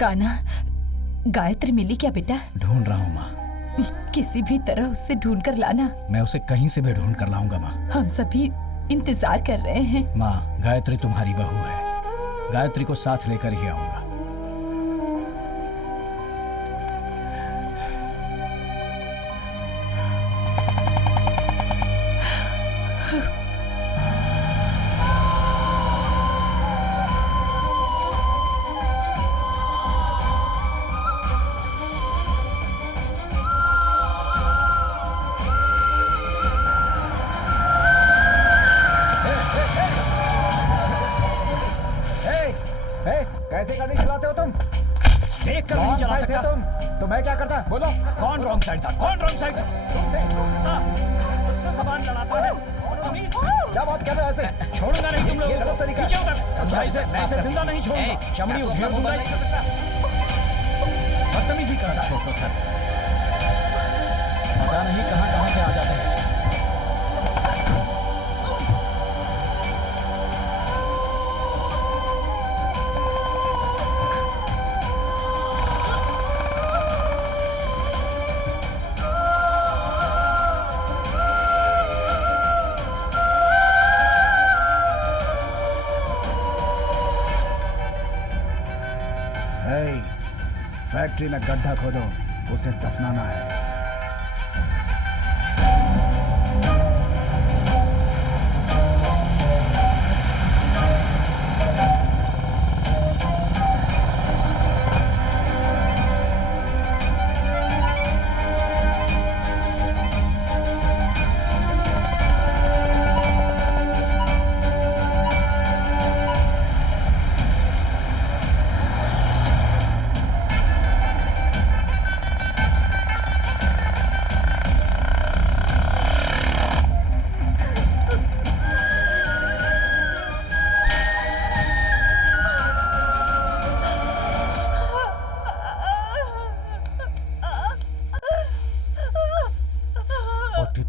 कान्हा, गायत्री मिली क्या बेटा? ढूंढ रहा हूँ माँ। किसी भी तरह उससे ढूंढ कर लाना। मैं उसे कहीं से भी ढूंढ कर लाऊंगा माँ। हम सभी इंतजार कर रहे हैं। माँ, गायत्री तुम्हारी बहू है, गायत्री को साथ लेकर ही आऊंगा। कैसे गाड़ी चलाते हो तुम? देख कर नहीं चला सकता तुम तो मैं क्या करता? बोलो कौन रॉन्ग साइड था? कौन रॉन्ग साइड था? मुझसे ज़बान लड़ाता है। क्या बात कर रहे हो ऐसे? छोड़ूंगा नहीं तुम लोग। ये गलत तरीका है। मैं इसे जिंदा नहीं छोड़ूंगा। चमड़ी उधेड़ दूंगा। बदतमीजी करता है। छोड़ो सर, पता नहीं कहां कहां से आ जाते हैं। फैक्ट्री में गड्ढा खोदो, उसे दफनाना है।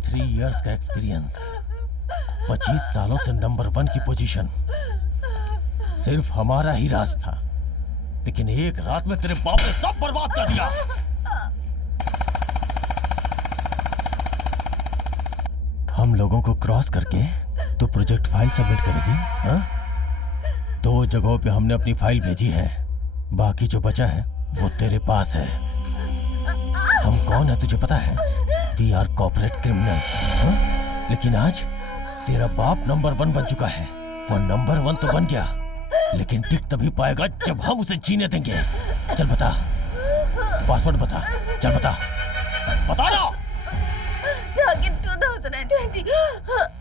3 इयर्स का एक्सपीरियंस, 25 सालों से नंबर 1 की पोजीशन सिर्फ हमारा ही राज था, लेकिन एक रात में तेरे बाप ने सब बर्बाद कर दिया। हम लोगों को क्रॉस करके तो प्रोजेक्ट फाइल सबमिट करेगी? हाँ? 2 जगहों पे हमने अपनी फाइल भेजी है, बाकी जो बचा है वो तेरे पास है। हम कौन है तुझे पता है? We are corporate criminals. लेकिन आज तेरा बाप नंबर 1 बन चुका है। वो नंबर 1 तो बन गया, लेकिन टिक तभी पाएगा जब हम उसे जीने देंगे। चल बता, पासवर्ड बता, चल बता, बता ना। Target 2020.